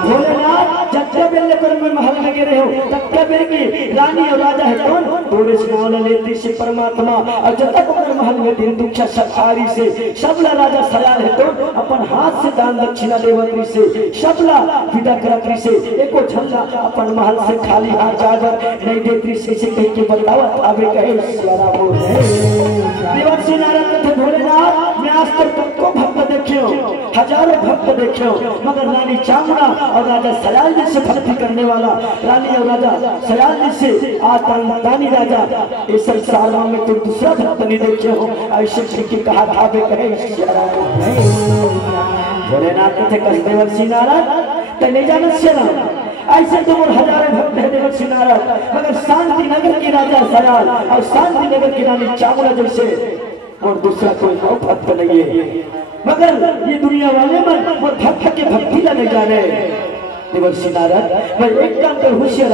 भोलेनाथ जत्ता बेले पर में महल में गे रहो तत्ता बेर की रानी और राजा है कौन तोरे नाम लेती से परमात्मा और जब तक ओकर महल में दिन दुखा सफारी से सबला राजा सयाल है तो अपन हाथ से दान दक्षिणा देवत्री से सबला विदा करत्री से एको झल्ला अपन महल से खाली हाथ जाकर नहीं देत्री से कह के बतावत आवे कहे सियाराम। देवर्षि नारद थे भोलेनाथ मैं आज तक तुमको भक्त देखियो हजारों भक्त देखियो मगर रानी चामुंडा और राजा सयाल जी से भक्ति करने वाला रानी और राजा सयाल जी से आज रानी राजा इस संसार में तुम दूसरा भक्त नहीं देखे हो ऐसे की कहा था बे कहे भोलेनाथ थे कस देवर्षि नारद तेने जाना सियाराम ऐसे तो और हजारों भक्त है देवर्षि नारद मगर शांति नगर की राजा सयाल और शांति नगर की रानी चामुंडा जैसे और दूसरा कोई भक्त नहीं है मगर ये दुनिया वाले मन और भक्त के भक्ति लगे जाने देवर्षि नारद मैं एक काम कर होशियार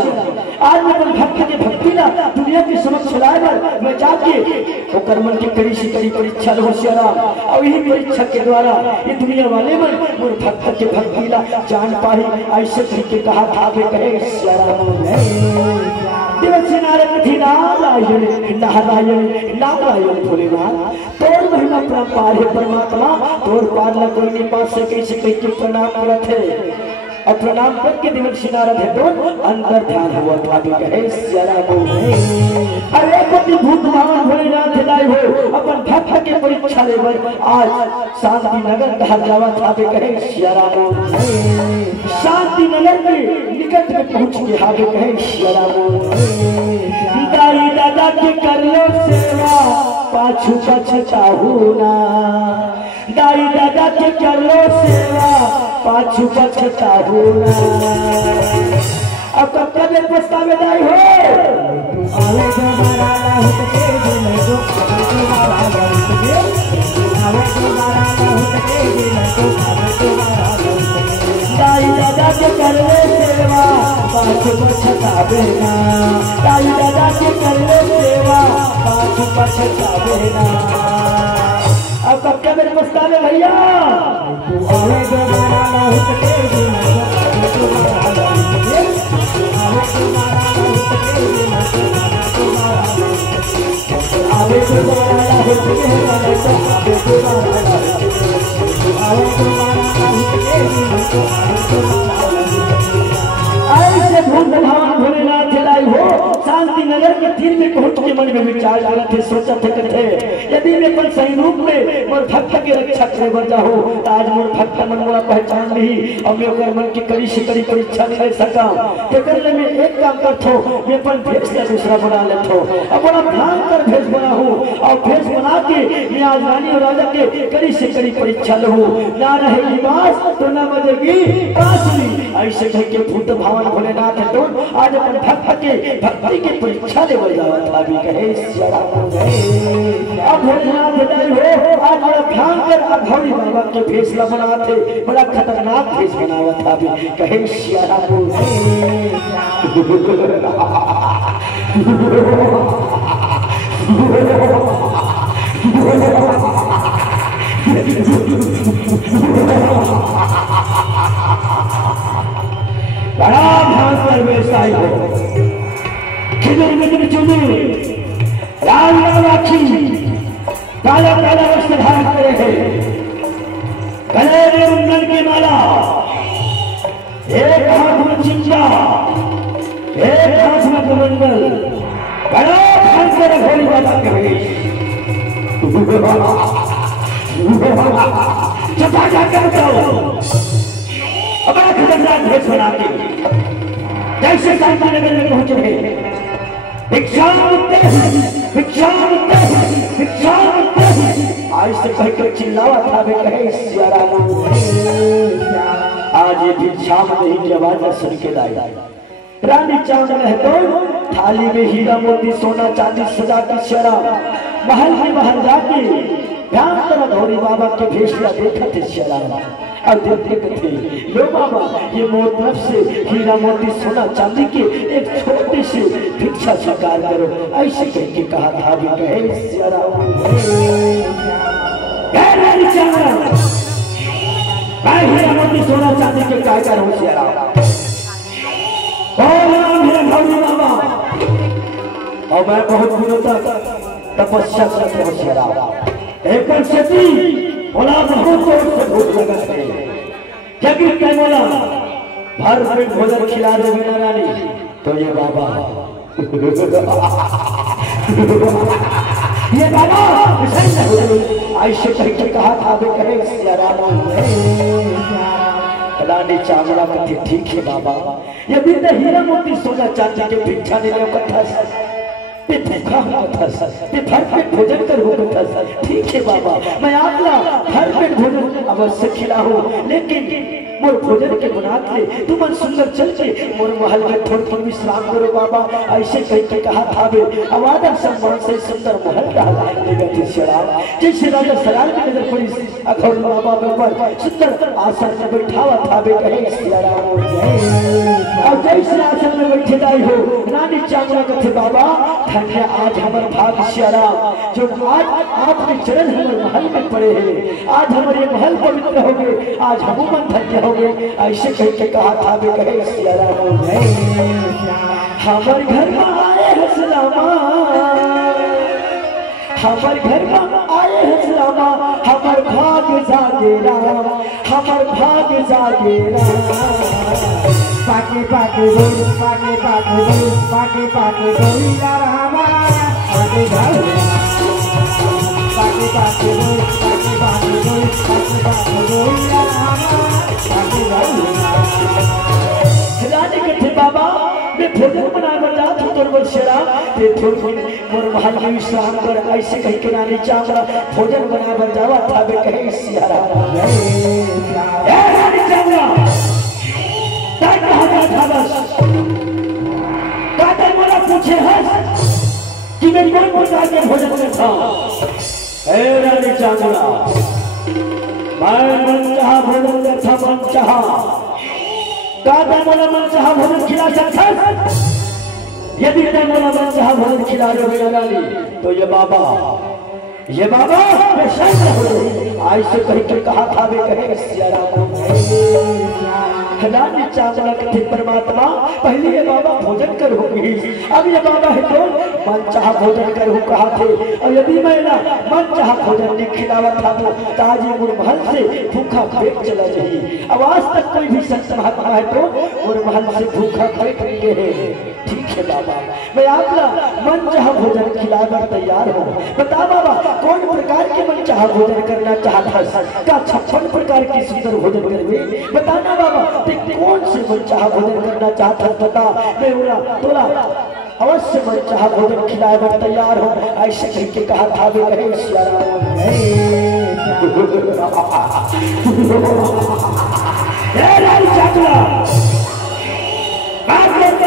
आज मैं अपन भक्त के भक्ति ला दुनिया के समक्ष लाए बर मैं जाके ओकर मन की कड़ी से कड़ी परीक्षा होशियार और यही परीक्षा के द्वारा ये दुनिया वाले मन और भक्त के भक्ति ला जान पाई ऐसे तरीके कहा था बे कहे सियाराम। देवर्षि नारद थी नारायण नारायण नारायण भोलेनाथ तोर महिमा परंपार है परमात्मा तोर पार ला कोई नहीं पास से कैसे कह के प्रणाम करते और प्रणाम करके देवर्षि नारद है तो अंदर ध्यान हुआ था भी कहे सियाराम। अरे कोटि भूत भावन भोलेनाथ लाई हो अपन भक्त के परीक्षा लेवर आज शांति नगर कहा जावा था भी कहे सियाराम। शांति नगर के निकट में पहुंच के हावे कहे सियाराम। दादा की कर लो सेवा पाछू पछताहू ना। दाई दादा की कर लो सेवा पाछू पछताहू ना। अब कब कब पछतावे दाई हो आवे दोबारा ना होते मैं तो दोबारा ना होते आवे दोबारा ना होते मैं तो आवे दोबारा ना होते। दाई दादा के कर ले सेवा पाछू पछतावे ना। दाई दादा के कर ले सेवा पाछू पछतावे ना। अब कब कब पछतावे भैया आवे दोबारा ना होते मैं तो आवे दोबारा ना होते आवे दोबारा ना होते मैं तो आवे दोबारा ना होते मैं तो आवे दोबारा ना होते आवे दोबारा ना होते मैं तो आवे दोबारा ना होते। ऐसे भूत भगवान भोलेनाथ लाई हो शांति नगर के तीर में पहुंच के मन में विचार आया थे सोचा थे कथे यदि मैं अपन सही रूप में मोर भक्त के रक्षा करे बर जाहूं आज मोर भक्त मन मोरा पहचान ली और मैं ओकर मन की कड़ी से कड़ी परीक्षा नहीं ले सका तो करने में एक काम करथो मैं अपन भेष का दूसरा बना लेथो अब बड़ा भयंकर भेष बना हूं और भेष बना के मैं आज रानी और राजा के कड़ी से कड़ी परीक्षा लूं ना रहेगी बांस तो ना बजेगी बांसुरी। ऐसे कह के भूत भावन भोलेनाथ तो आज अपन भक्त के भक्ति की परीक्षा ले जावा था भी कहे अब भोलेनाथ बताई हो आज बड़ा भयंकर अघोरी बाबा के फैसला बनाते बड़ा खतरनाक भेष बनावा था भी कहे श्यारा बड़ा भयंकर व्यवसाय हो खिजुर मिजुर चुजुर लाल लाल आखी काला काला वस्त्र धारण करे है गले में कुंडल की माला एक हाथ में चिंता एक हाथ में कमंडल बड़ा भयंकर भोली बाबा के भेष चपा जाकर बताओ बड़ा खतरनाक भेष बना के जैसे शांति नगर में पहुंच रहे भिक्षा मुक्ते भिक्षा मुक्ते भिक्षा मुक्ते आज से कहकर चिल्लावा था वे कहे श्यारा आज ये भिक्षा नहीं की आवाज सुन के लाई रानी चांद है तो थाली में हीरा मोती सोना चांदी सजा की श्यारा महल में महल जाके ध्यान तरह गौरी बाबा के भेषला देखा थे श्यारा और देखते थे लो बाबा ये मोर तरफ से हीरा मोती सोना चांदी के एक छोटे से भिक्षा स्वीकार करो ऐसे कह के कहा था भी कहे श्यारा मैं हीरा मोती सोना चांदी के कायकर हूँ श्यारा बाबा और मैं बहुत दिनों तक तपस्या करते हूँ श्यारा एक सती बोला बहुत जोर से भूख लगा है जगह क्या बोला भर पेट भोजन खिला दे बिना रानी तो ये बाबा ये बाबा ऐसे कह के कहा था वे कहे रानी चावला कथे ठीक है बाबा ये भी तो हीरा मोती सोना चांदी के भिक्षा नहीं ले कथा भर पेट भोजन करो कथा ठीक है बाबा मैं आपला भर पेट भोजन अवश्य खिलाऊं लेकिन मोर भोजन के बना के तुम सुंदर चल के मोर महल में थोड़ी विश्राम करो बाबा ऐसे कह के कहा था वे आवादन सम्मान से सुंदर महल जैसे राजा सराय की नजर पड़ी अघोर बाबा पर सुंदर आसन में बैठावा था वे कहे अब जैसे आसन में बैठे जाई हो रानी चांगला कथे बाबा धन्य आज हमारे भाग श्यारा जो आज आपके चरण हमारे महल में पड़े हैं आज हमारे महल पवित्र हो गए आज हम मन धन्य हो गए ऐसे कह के कहा था वे कहे श्यारा हमारे घर में आए हैं सलामा हमारे घर में आए हैं सलामा हमारे भाग जागे राम हमारे भाग जागे राम पाके पाके बोल पाके पाके बोल पाके पाके बोल रामा पाके पाके पाके बोल पाके पाके बोल पाके पाके बोल रामा पाके रानी कथे बाबा मैं भोजन बना कर जाता दुर्बल शेरा ते थोड़ी मोर भाई के विश्राम कर ऐसे कहीं के रानी चावड़ा भोजन बना बर जावा था बे कहे सियारा ए रानी चावड़ा काय कहा था बस काटे मोला पूछे हस कि मैं कौन प्रकार के भोजन में था ए रानी चावड़ा मैं मन चाहा भोजन में था मन चाहा काटे मोला मन चाहा भोजन खिला सकता यदि मैं मोला मन चाहा भोजन खिला रहे हो रानी तो ये बाबा मैं शर्म हो रही आज से कहीं के कहा था वे कहे सियारा रानी चावड़ा के परमात्मा पहले ये बाबा भोजन करोगी अब ये बाबा है तो मन चाह भोजन करो कहा थे और यदि मैं ना मन चाह भोजन नहीं खिलावा था तो ताजी मुरमहल से भूखा पेट चला जाही अब आज तक कोई भी संत महात्मा है तो मुरमहल से भूखा पेट लिए है ठीक है बाबा मैं आपका मन चाह भोजन खिलाकर तैयार हूँ बता बाबा कौन प्रकार के मन चाह भोजन करना चाहता का 56 प्रकार की सुंदर भोजन करवे बताना बाबा कौन से मन चाह भोजन करना चाहता बता मैं तोला अवश्य मन चाह भोजन खिलाए पर तैयार हो ऐसे कहीं के कहा था वे कहे सियारा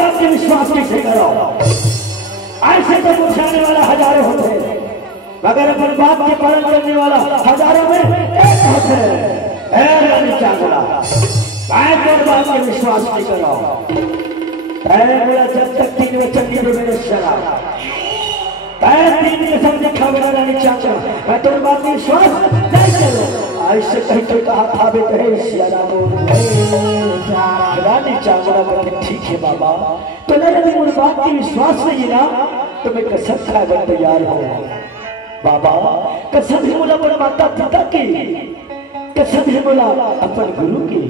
आपके विश्वास कैसे करो ऐसे तो पूछाने वाला हजारों होते हैं मगर अपन बात के पालन करने वाला हजारों में एक होते हैं बात के विश्वास नहीं करो बोला जब तक 3 वचन नहीं दे मेरे शराब 3 के सब देखा मेरा रानी चाचा मैं तो बात में विश्वास नहीं करो ऐसे कहीं तो कहा था बे कहे सियारा रानी चाचा बोले ठीक है बाबा तो यदि मुझे बात की विश्वास नहीं ना तो मैं कसम खाकर तैयार हूँ बाबा कसम ही बोला बड़ा माता पिता की कसम है बोला अपन गुरु की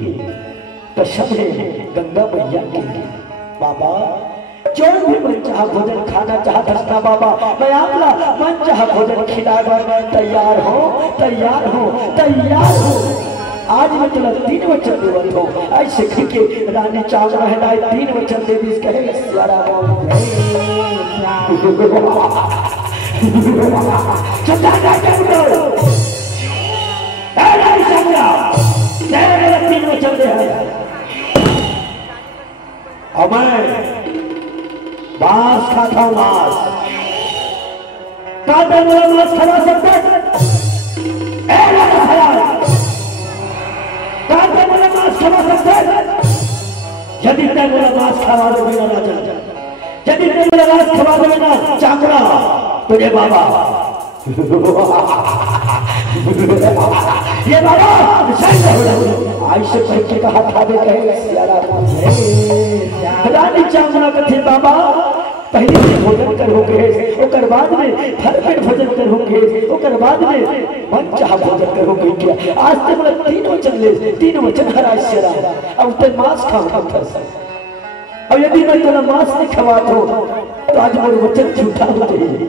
कसम है गंगा मैया की बाबा जो भी मन चाह भोजन खाना चाहता था बाबा मैं आपला मन चाह भोजन खिलाकर तैयार हो आज मैं तुला 3 वचन देवत हो ऐसे के रानी चावड़ा है ना 3 वचन दे दी कहे सियारा चुप रानी चावड़ा मेरा 3 वचन दे और मैं मांस खाता हूं मांस काटे मेरा मांस खा सकते काटे मेरा मांस खा सकते यदि तय मेरा मांस खवा दोगे ना राजा यदि तय मेरा मांस खवा दोगे ना चाकरा तुझे बाबा ये बाबा आयुष्य कह के कहा था बे कहे सियारा रानी चावड़ा कथे बाबा पहले से भोजन करोगे ओकर बाद में भर पेट भोजन करोगे ओकर बाद में मन चाह भोजन करोगे क्या आज तक बोला 3 वचन ले 3 वचन हरा सियारा अब ते मांस खाओ और यदि मैं तेरा मांस नहीं खवा तो आज मेरे वचन झूठा हो जाएगी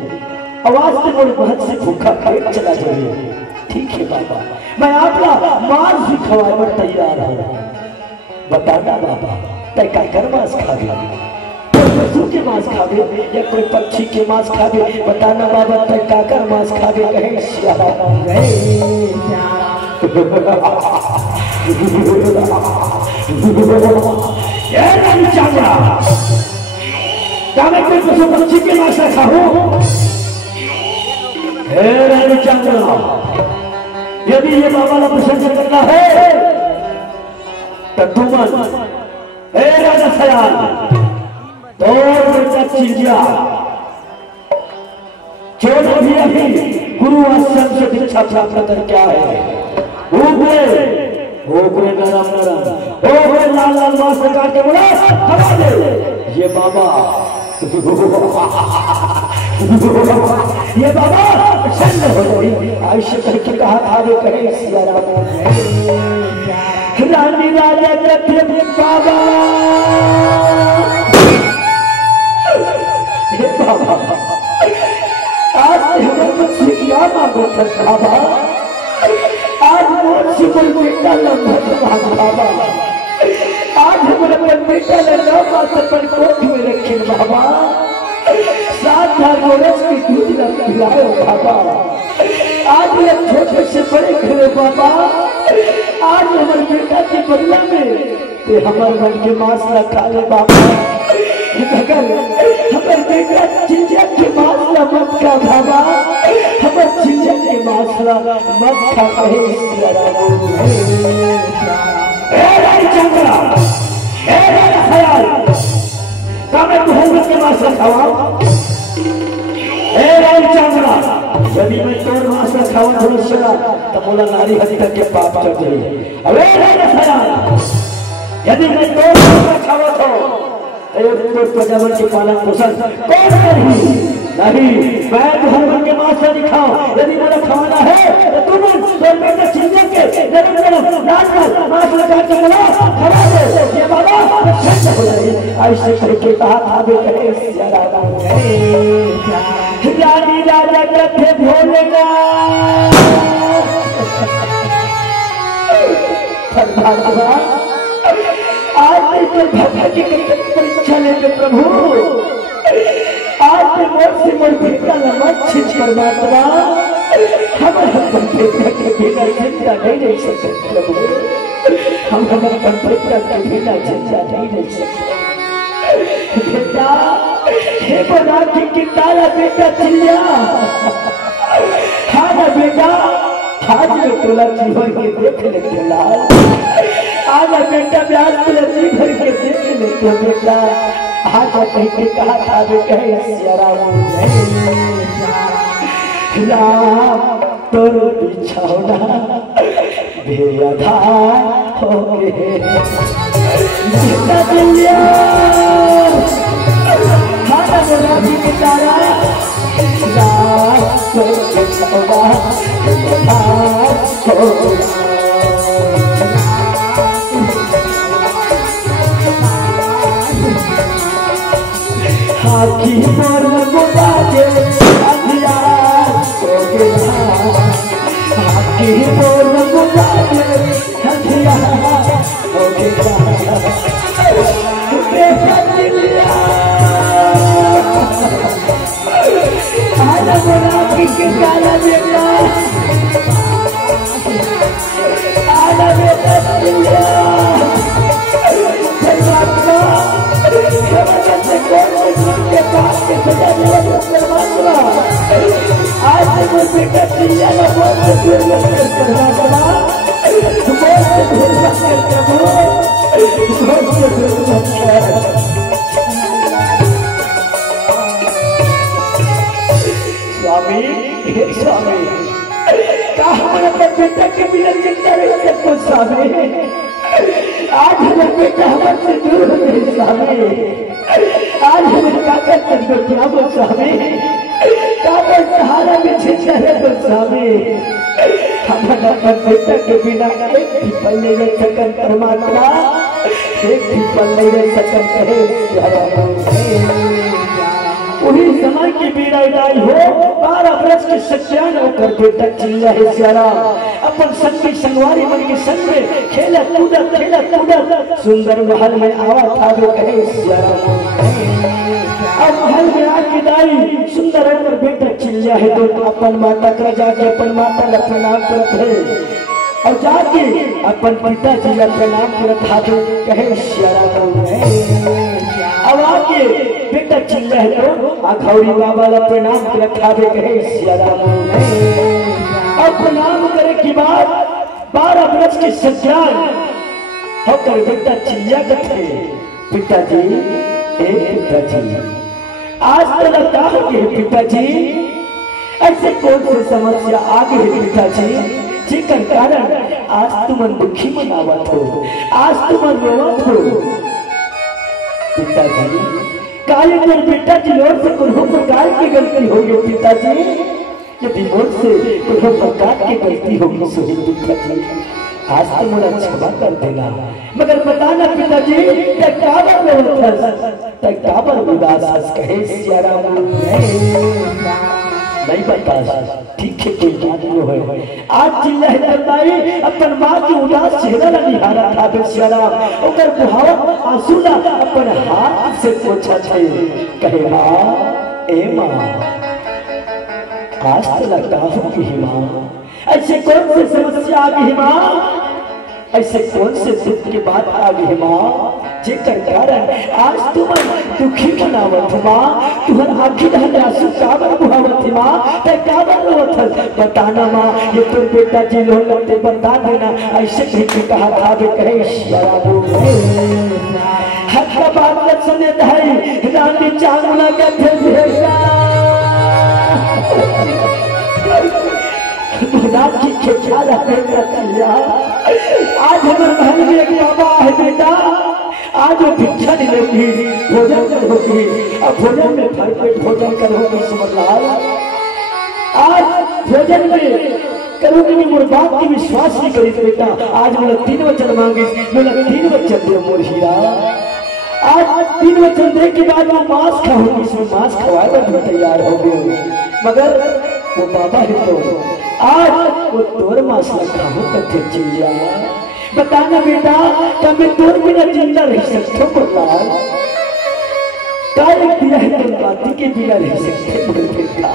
आवाज से मेरे बहुत से भूखा पेट चला जाएगी ठीक है बाबा मैं आपका मांस भी खवाए पर तैयार हूँ बताना बाबा तय का कर मांस खावे कोई पशु के मांस खावे या कोई पक्षी के मांस खावे बताना बाबा तय का कर मांस खावे कहे सियारा ये रानी चावड़ा क्या मैं कोई पशु पक्षी के मांस खाऊं हे रानी चावड़ा यदि ये बाबा का प्रशंसा करना है तो तुम हे राजा सयाल तो चीजिया जो भी अभी गुरु आश्रम से दीक्षा प्राप्त करके आए ओकरे नरम लाल लाल मांस काट के बोला खा दे ये बाबा ये बाबा प्रसन्न हो गई आयुष्य करके कहा था वो कहे सियारा रानी राजा कहते बाबा हे बाबा आज मुझसे क्या मांगो था बाबा आज मुझसे कोई बेटा लंबा बाबा आज हमारे बेटा लंबा पर कोठ में रखे बाबा गोरस की दूध न पिलाओ बाबा। आज ये छोटे से बड़े करे बाबा, आज हमारे बेटा के बदला में ते हमारे मन के मांस न खा ले बाबा। मगर हमारे बेटा चिंजा के मांस न मत खा बाबा, हमारे चिंजा के मांस न मत खा कहे चंद्रा ख्याल के मांस खावा। चंद्रा यदि मैं तोर मांस खावा थोड़ा तो बोला नारी हत्या के पाप चढ़ जाए। अरे यदि मैं तोर मांस खावा तो प्रजावन के पालन पोषण कौन नहीं? मैं भगवान के मांस नहीं खाओ। यदि मुझे खाना है तो तुम बेटा चिंता के मांस लगा के बोला खड़ा दो ये बाबा हो जाए। ऐसे करके कहा था रानी राजा कथे भोलेगा आज भगवान की परीक्षा लेंगे प्रभु। आज मोर से मोर बेटा मत छिच परमात्मा, हम बेटा के बिना जिंदा नहीं रह सकते प्रभु। हम बेटा के बिना जिंदा नहीं रह सकते बेटा। हे बना की तारा बेटा चिल्ला खाना बेटा। आज में तोला जीवन के देख ले लाल। आजा बेटा ब्याज के लड़ी भर के देख ले तो बेटा। आजा कहीं के कहा था कहे राम तोर बिछौना बेअधा हो गए। खाना बोला भी बेचारा राम तोर बिछौना बेअधा हो गए। हाथी मोर गोदा के हथिया हो गया। हाथी मोर गोदा के हथिया हो गया। बेटा चिल्ला आना बोला कि काला बेटा आना बेटा चिल्ला आज से बेटा चिड़िया ना स्वामी हे स्वामी का हमारा बेटा के बिना चिंता रह सकते स्वामी। आज हमारा बेटा हमारे दूर हो गए स्वामी। आज हमें काका कर क्या बोल स्वामी। काका सहारा में छिछा है तो स्वामी। हमारा बेटा के बिना एक भी पल नहीं रह सकन परमात्मा। एक भी पल नहीं रह सकन कहे उन्हीं समय की बीड़ा उदाई हो। 12 वर्ष के सत्यान होकर बेटा चिल्ला है सियारा। अपन संगी संगवारी मन के संग में खेला कूदा सुंदर महल में आवा था कहे सियारा। अब महल में आके दाई सुंदर होकर बेटा चिल्ला है तो अपन माता कर जाके अपन माता का प्रणाम करते है और जाके अपन पिताजी का प्रणाम करता है कहे सियारा। अब आके बेटा चिल्ला है तो अखौरी बाबा का प्रणाम रखा कहे सियाराम। और प्रणाम करे के बाद 12 वर्ष के सज्जान होकर बेटा चिल्ला करते पिताजी पिताजी आज तो लगता है कि पिताजी ऐसे कौन सी समस्या आ गई है पिताजी जिकर कारण आज तुम दुखी मनावत हो, आज तुम रोवत हो पिताजी। काले मेरे बेटा जी लोग से कुछ प्रकार की गलती होगी पिताजी। यदि मुझसे कुछ प्रकार की गलती होगी सही पिताजी आज तो मुझे क्षमा कर देना। मगर बताना पिताजी काबर उदास कहे सियाराम नहीं बता ठीक है कोई बात नहीं है। आज चिल्ला है अपन माँ की उदास चेहरा निहारा था सियाराम ओकर बुहावा आंसू अपन हाथ से पोछा छे कहे माँ ए माँ आज तो लगता है माँ ऐसे कौन सी समस्या आ गई माँ, ऐसे कौन से दुख की बात आ गई माँ जेकर कारण आज तुम दुखी बनावत माँ, तुहर आखिर हर आंसू काबर बुहावत माँ, ते काबर रोवत बताना माँ, ये तो बेटा जी लो लगते बता देना, ऐसे कहीं के कहा था बे कहे शराबो हर का बात न सुने धाई रानी चांगला का भेजा रात की खेचा रहे रचिया। आज हमारे महल में एक बाबा है बेटा, आज वो भिक्षा नहीं लेगी, भोजन करोगी, अब भोजन में भरपेट भोजन करोगी समझलाल, आज भोजन में करोगी में मोर बाप की विश्वास नहीं करी बेटा, आज मेरा 3 वचन मांगी, मेरा 3 वचन दे मोर हीरा, आज 3 वचन दे के बाद वो मांस खाओगी, इसमें मांस खवाएगा भी तैयार हो गए, मगर वो बाबा है तो आज वो तोर मांस लगा हो कथे चिल्ला, बताना बेटा क्या मैं तोर बिना जिंदा रह सकता हूँ लाल, काले बिना है तुम बाती के बिना रह सकते बोल बेटा,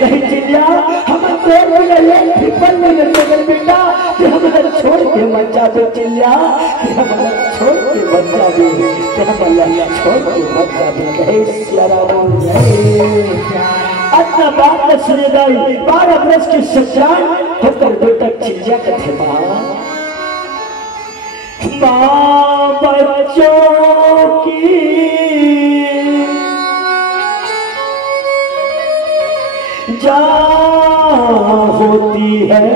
नहीं चिल्ला हम तोर बिना ये फिपल में नहीं बेटा, कि हमारा छोड़ के मत जा दो चिल्ला, कि हमारा छोड़ के मत जा दो, कि हमारा छोड़ के मत जा दो, कहे सियारा बोल जय अपना बात न सुने दाई 12 वर्ष की सच्चाई होकर बेटा चिल्ला कथे माँ बच्चों की जान होती है,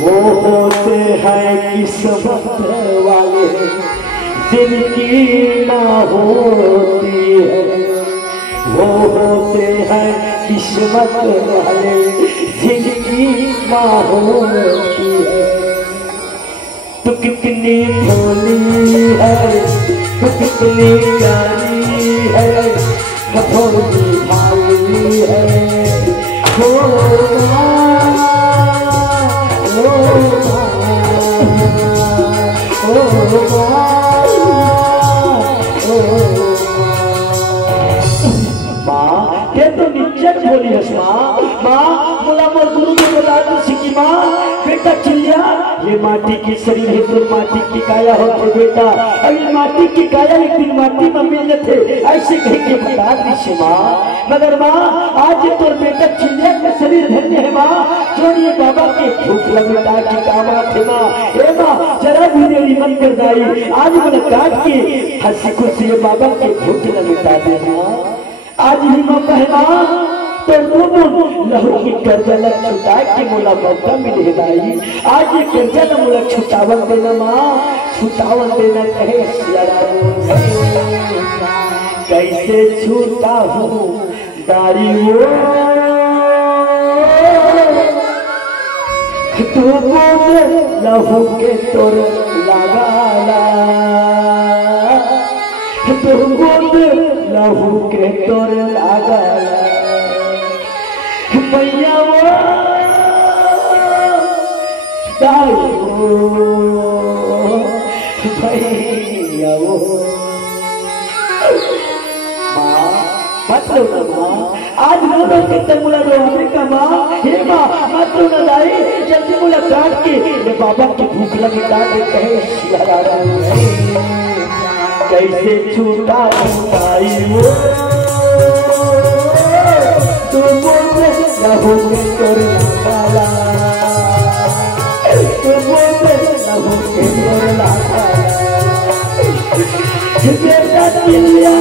वो होते हैं किस्मत वाले जिनकी माँ होती है, वो होते हैं किस्मत वाले जिनकी माँ होती है, तू कितनी भोली है, तू कितनी प्यारी है, कठोरी भाई है, बोली है माँ बोला मोर गुरु ने बता दी सिकी माँ बेटा चिल्ला ये माटी की शरीर है तो माटी की काया होते बेटा, अब ये माटी की काया एक दिन माटी में मिलने थे ऐसे कह के बता दी माँ, मगर माँ आज ये तो बेटा चिल्ला का शरीर धन्य है माँ, जो ये बाबा के भूख लगता की कामा थे माँ, ए माँ जरा भी मेरी मन कर दाई आज मैंने काट के हंसी खुशी बाबा के भूख लगता दे माँ, आज ही मौका है माँ तो लहू की कर्जा लग छुटा के मोला मौका मिले दाई, आज ये कर्जा न मोला छुटावन देना माँ, छुटावन देना कहे सियारा कैसे छूटा हूँ दारी वो तू लहू के तोर लगाला, तू लहू के तोर लगाला मैया वो भैया वो माँ मत लो ना माँ, आज रो कितने मुला रो का माँ, हे माँ मत लो ना दाई, जल्दी मुला काट के ये बाबा की भूख लगी डाल कहे सियारा कैसे छूटा दाई वो लहू के तोर लगाला, लहू के तोर लगाला, बेटा चिल्ला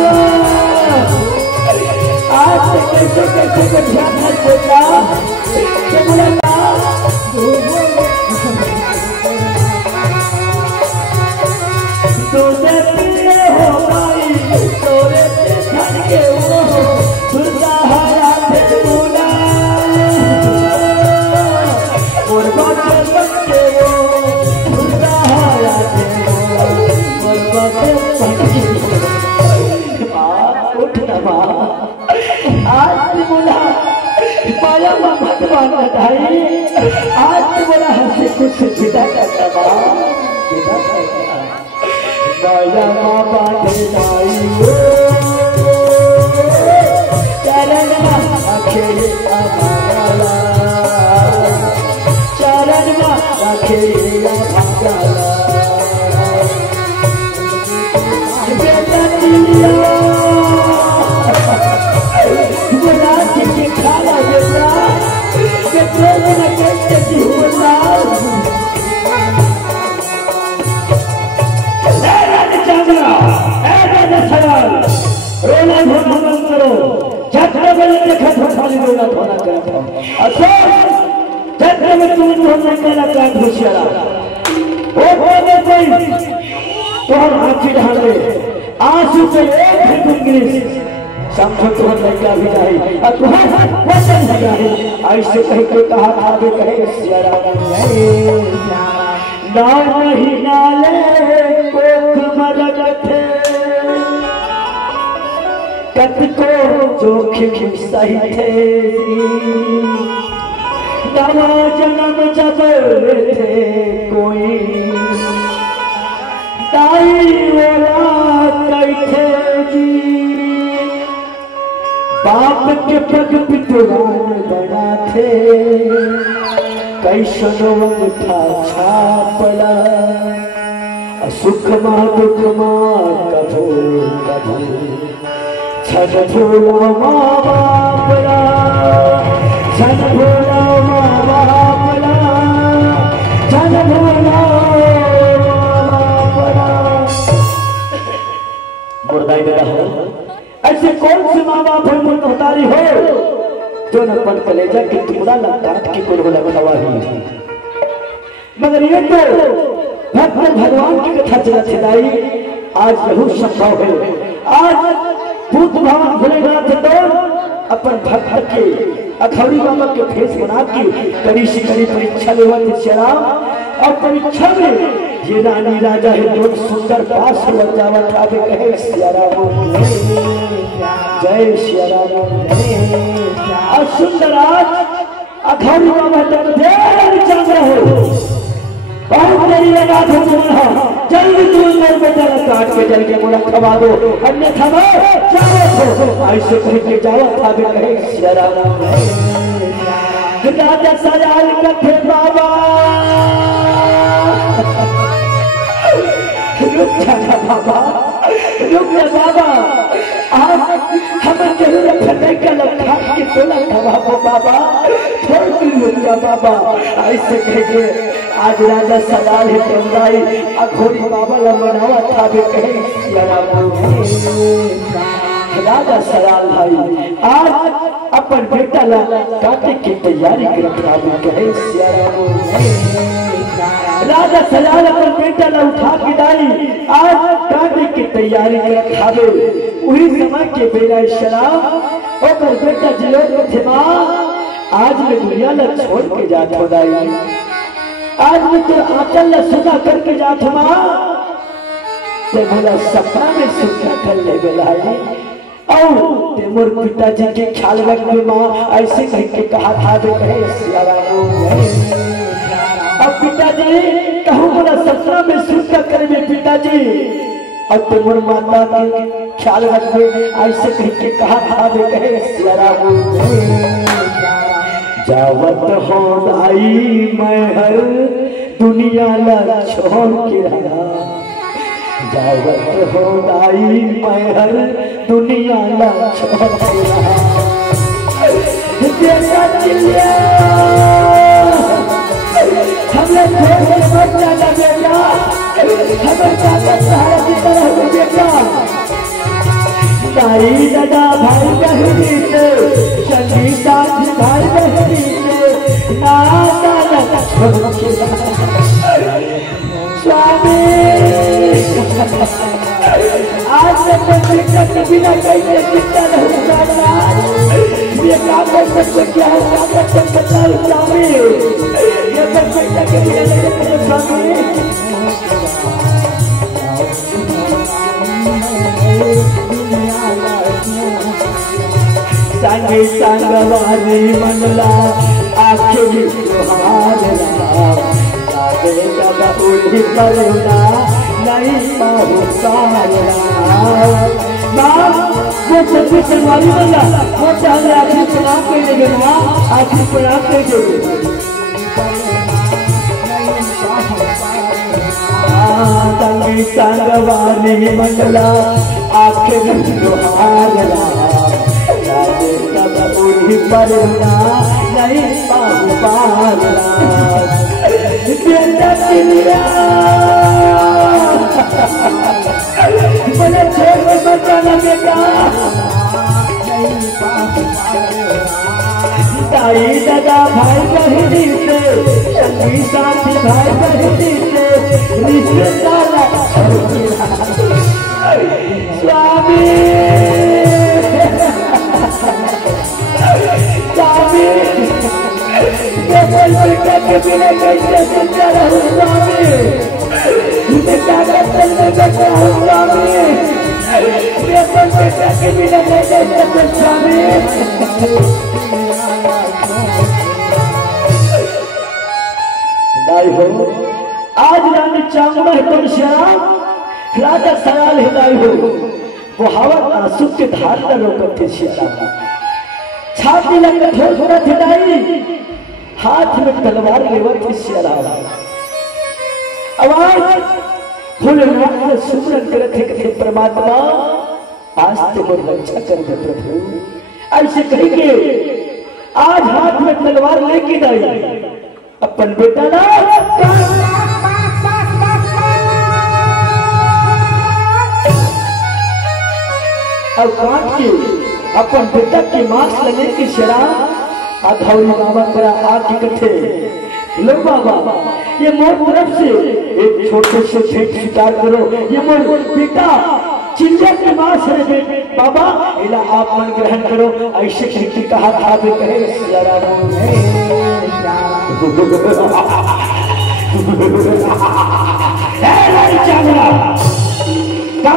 आज कैसे कैसे को ध्यान न देता, हो भाई तोरे धन के वो सुधारा थे बोला और बातें बच्चे वो सुधारा थे और बातें उठना माँ आज बोला माया मत माना भाई, आज बोला हंसी कुछ विदा करना माँ, विदा करना पैजामा बांधे लाई चरण रखे भागला चरण रखे भागला बेटा दिया बुला के खाला बेटा कितने दिन कैसे जीवना रोना धोना करो छत्र में देखा तो खाली रोना धोना करता अशोक छत्र में तुम धोने का काम होशियारा हो गए कोई तो आंखें ढाल दे आंसू पे एक इंग्लिश समझो तो लड़का भी नहीं और तुम्हारा वचन है ऐसे कह के कहा था वे कहे सियारा ना नहीं नाले को मरगत कत को जोखिम सही थे नवा जन्म जब थे कोई ताई वाला थे जी बाप के पग पिटवान बना थे कैसनो अंगूठा छापला सुख मां दुख मां कभू कभू छन भोला मां बापला छन भोला मां बापला छन भोला बापला मुर्दाई बेटा हो ऐसे कौन से माँ बाप है मुर्दारी हो जो न पढ़ कलेजा की टुकड़ा लटाट की कोई लगवा ही मगर ये तो भक्त भगवान की कथा चला चलाई आज बहुत संभव है आज भूत भगवान भूलेगा तो अपन भक्त के अखौरी बाबा के भेष बना के कड़ी से कड़ी परीक्षा लेवा श्याम और परीक्षा में ये रानी राजा है जो सुंदर पास हुआ जावत आवे कहे सियाराम जय सियाराम और सुंदर आज अखौरी बाबा तक देर चल रहे बहुत देरी लगा दो जल्दी तुम मेरे बेटा काट के जल के मुड़ा खवा दो अन्यथा जाओ ऐसे कह के जाओ आवे कहे सियाराम राजा सजाल कथे बाबा रुक जा बाबा रुक जा बाबा आप हमें जरूरत है का लखा के तोला खवाबो बाबा थोड़ी सी रुक जा बाबा ऐसे कहे आज राजा सलाल है बंदाई अखोरी बाबा लमनावा था बे कहे सियाराम राजा सलाल भाई आज अपन बेटा ला काटे की तैयारी करत आवे कहे सियाराम राजा सलाल अपन बेटा ला उठा के डाली आज काटे की तैयारी करत आवे वही समय के बेला शराब ओकर बेटा जिलो के थे मां आज में दुनिया ला छोड़ के जात हो दाई आज में तो आंचल ला सुना करके जात मां ते मोला सपना में सुना कर ले बेलाई और तेमोर पिताजी के ख्याल रखने माँ ऐसे कह के कहा था वे कहे सियाराम अब पिताजी कहूँ बोला सपना में सुनकर करे में पिताजी और तेमोर माता के ख्याल रखने ऐसे कह के कहा था वे कहे सियाराम जावत हो आई मैं हर दुनिया ला छोड़ के रहा जावत हो दाई मैं हर दुनिया ला छोड़ के रहा बेटा चिल्ला हमें छोड़ के मत जाना बेटा हमें ताकत सहारा की तरह हो बेटा दाई दादा भाई बहनी से संगीता भाई बहनी से नाता लगा छोड़ के स्वामी आज से तो बिना कैसे चिंता नहीं करना ये काम कर सकते क्या है काम कर सकता है स्वामी ये सब पैसा के बिना नहीं कर स्वामी संगे संगवानी मनला आखिरी सुहार उड़ी परुना नहीं पाहु वो सभी सलवारी बंदा वो चाहे आखिर प्रणाम कर देंगे माँ आखिर प्रणाम कर देंगे संगी संगवानी मंगला आखिर जोहारला कब उड़ी परुना नहीं पाहु पारला बेटा चिलिया बड़े छोटे बच्चा बेटा ताई दादा भाई बहनी से संगी साथी भाई बहनी से रिश्तेदार स्वामी स्वामी बेटा के बिना कैसे जिंदा रहूं स्वामी बेटा का चलने बैठा हूँ स्वामी बेटा के बिना कैसे जिंदा स्वामी दाई हो आज रानी चांगमा है तुम श्याम राजा सयाल है दाई हो वो हवा आंसू के धार न रोकत थे श्याम छाती लगकर थोड़ा थे दाई हाथ में तलवार लेवत थे श्याम आवाज फूल से सुमरन करते थे परमात्मा आज तो रक्षा कर दे प्रभु ऐसे कहेंगे आज हाथ में तलवार लेके दाई अपन बेटा ना अब काट के अपन बेटा के मांस लगे की शराब अधौरी बाबा करा आके कथे लो बाबा ये मोर तरफ से एक छोटे से भेंट स्वीकार करो ये मोर बेटा चिंजा के मांस है बाबा इला आप मन ग्रहण करो ऐसे की कहा था भी कहे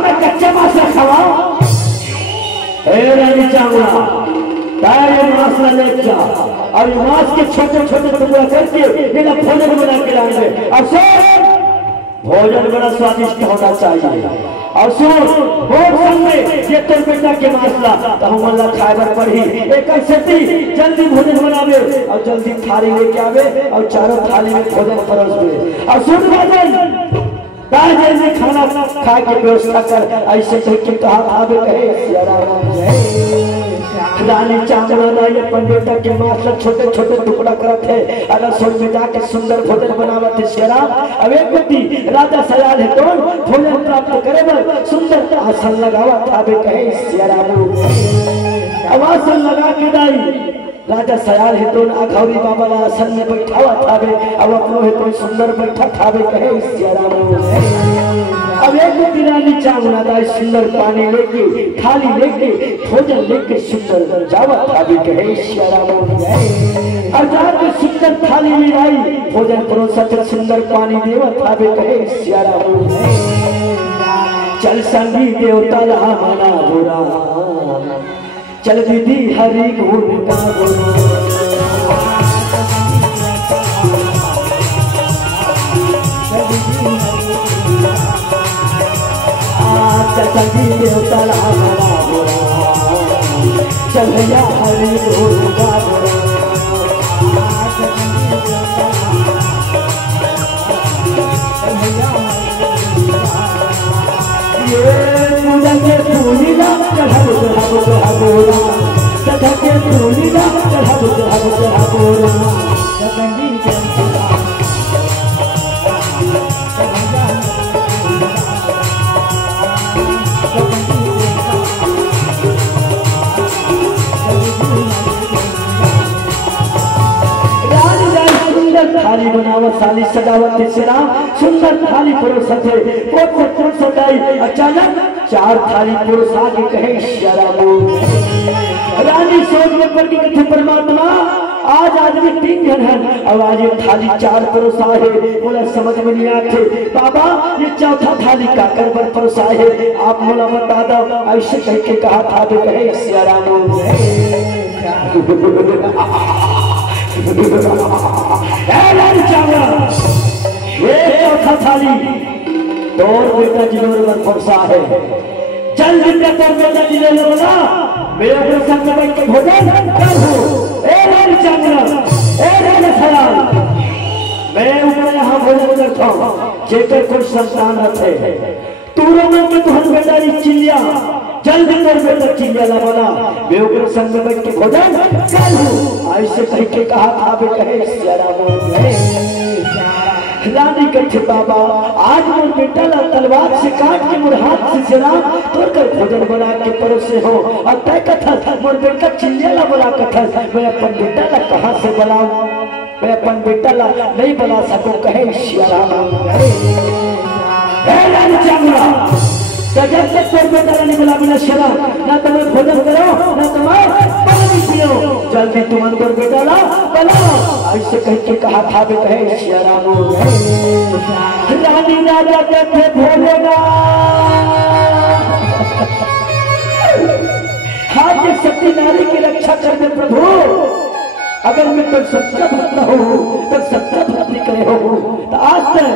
मैं कच्चा मांस खावा रानी चावला तारे मांस ले जा और मांस के छोटे छोटे टुकड़ा करके मेरा भोजन बना के लाएंगे और भोजन बड़ा स्वादिष्ट होना चाहिए और सुन भोग संगे ये तोर बेटा के मासला तो हम अल्लाह खाइबर पढ़ी एक ऐसे जल्दी भोजन बनावे और जल्दी थाली लेके आवे और चारों थाली में भोजन परोस दे और सुन भोजन जल्दी खाना खाए के व्यवस्था कर ऐसे के कहा आवे कहे रानी चावला ये पंडिता के मास्टर छोटे छोटे टुकड़ा करत है अगर सोच में जाके सुंदर भोजन बनावत है शेरा अब एक व्यक्ति राजा सयाल है तो भोजन प्राप्त करे सुंदर आसन लगावा आवे कहे शेरा आवाज लगा के दाई राजा सयाल है तो अघौरी बाबा आसन में बैठावा थावे अब अपनो है तो सुंदर बैठा थावे कहे शेरा अब एक रानी चावला दाई सुंदर पानी लेके थाली लेके भोजन लेके सुंदर जावा थावे कहे शेरा और जाके सुंदर थाली में आई भोजन परोसत सुंदर पानी देवा थावे कहे शेरा चल संगी देवता लहा मना बुरा चल दीदी हरि गुण का संगी देवता लहा मना बुरा चल भैया हरि गुण का के फूलिला चढ़ब चढ़ब चढ़बोरा सदा के फूलिला चढ़ब चढ़ब चढ़बोरा सतंगी के थाली बनावत साली सजावत सिरा सुंदर थाली परोसत है कोट सजाई अचानक चार थाली परोसा के कहे शराबो रानी सोच में पड़ गई कि परमात्मा आज आदमी 3 जन है अब आज ये थाली 4 परोसा है बोला समझ में नहीं आते बाबा ये चौथा थाली का कर परोसा है आप मोला बता दो ऐसे कह के कहा था तो कहे शराबो ये चौथा थाली तो और बेटा जिलोर में फरसा है चल जिंदा कर बेटा जिले में बोला मेरे अपने संग में बैठ के भोजन कर हो ए लाल चांगला ए लाल सलाल मैं ऊपर यहाँ भोजन करता हूँ जेकर कुछ संतान रखे तूरो मन के तुहर बेटा चिल्लिया जल्दी कर बेटा चिल्लिया ला बोला मैं ऊपर संग में बैठ के भोजन कर हो ऐसे कह के कहा था बे कहे सियारा बोल रानी कच्छे बाबा आज मोर बेटा ला तलवार से काट के मोर हाथ से जराम तोड़ कर भोजन बना के परोसे हो और तय कथा मोर बेटा चिल्लिया ला बोला कथा मैं अपन बेटा ला कहाँ से बुलाऊं मैं अपन बेटा ला नहीं बुला सकूं कहे रानी चांगला जब तक मोर बेटा ला नहीं बुला बिना शरा ना तुम्हें भोजन करो ना तुम्हें पानी पियो जल्दी तुम अंदर बेटा ला बुलाओ ऐसे कह के कहा था बे कहे श्याराम रानी राजा कहते भोलेना हाथ से सती नारी की रक्षा कर दे प्रभु अगर मैं कल सच्चा भक्त हो कल सच्चा भक्ति करे हो तो आज तक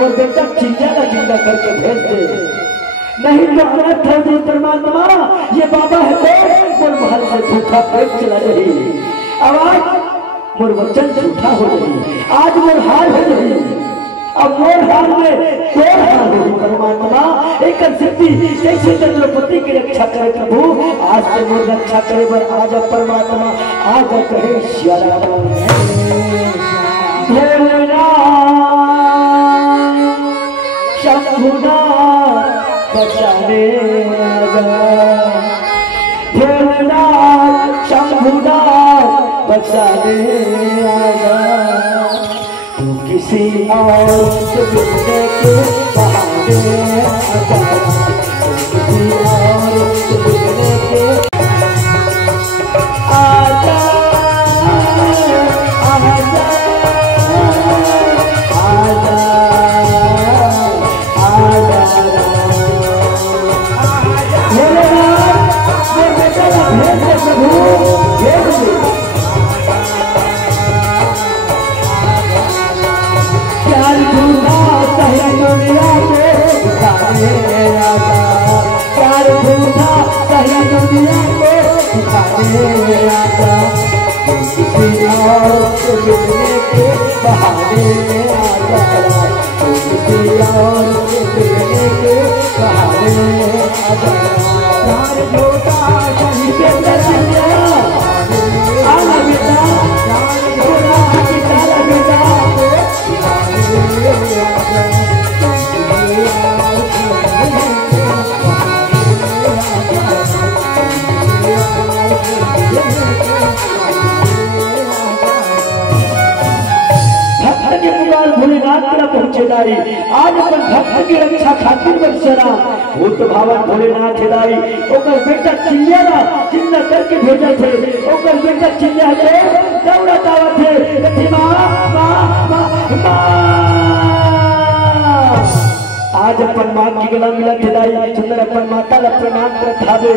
वो बेटा चिंता का चिंता करके भेज दे नहीं तो अनर्थ हो जो परमात्मा ये बाबा है तो महल से भूखा पेट चला रही आवाज मोर वचन झूठा हो रही आज मोर हार हो रही अब मोर हार में तोर हार हो परमात्मा एक सिद्धि जैसे चंद्रपति की रक्षा करे प्रभु आज से मोर रक्षा करे पर आज परमात्मा आज कहे श्याराम शंभुना बचाने शंभुना बचाने आगा तू किसी और से मिलने के बहाने आगा तू किसी और से मिलने के आजा आजा आजा आज अपन भक्त की रक्षा खातिर बरसरा वो तो भावन भोलेनाथ दाई ओकर बेटा चिल्लिया चिन्ह करके भेजा थे ओकर बेटा चिल्लिया थे दौड़ा दावा थे कथी मां मां मां आज अपन मां की गला मिला थे दाई सुंदर अपन माता ला प्रणाम करत हावे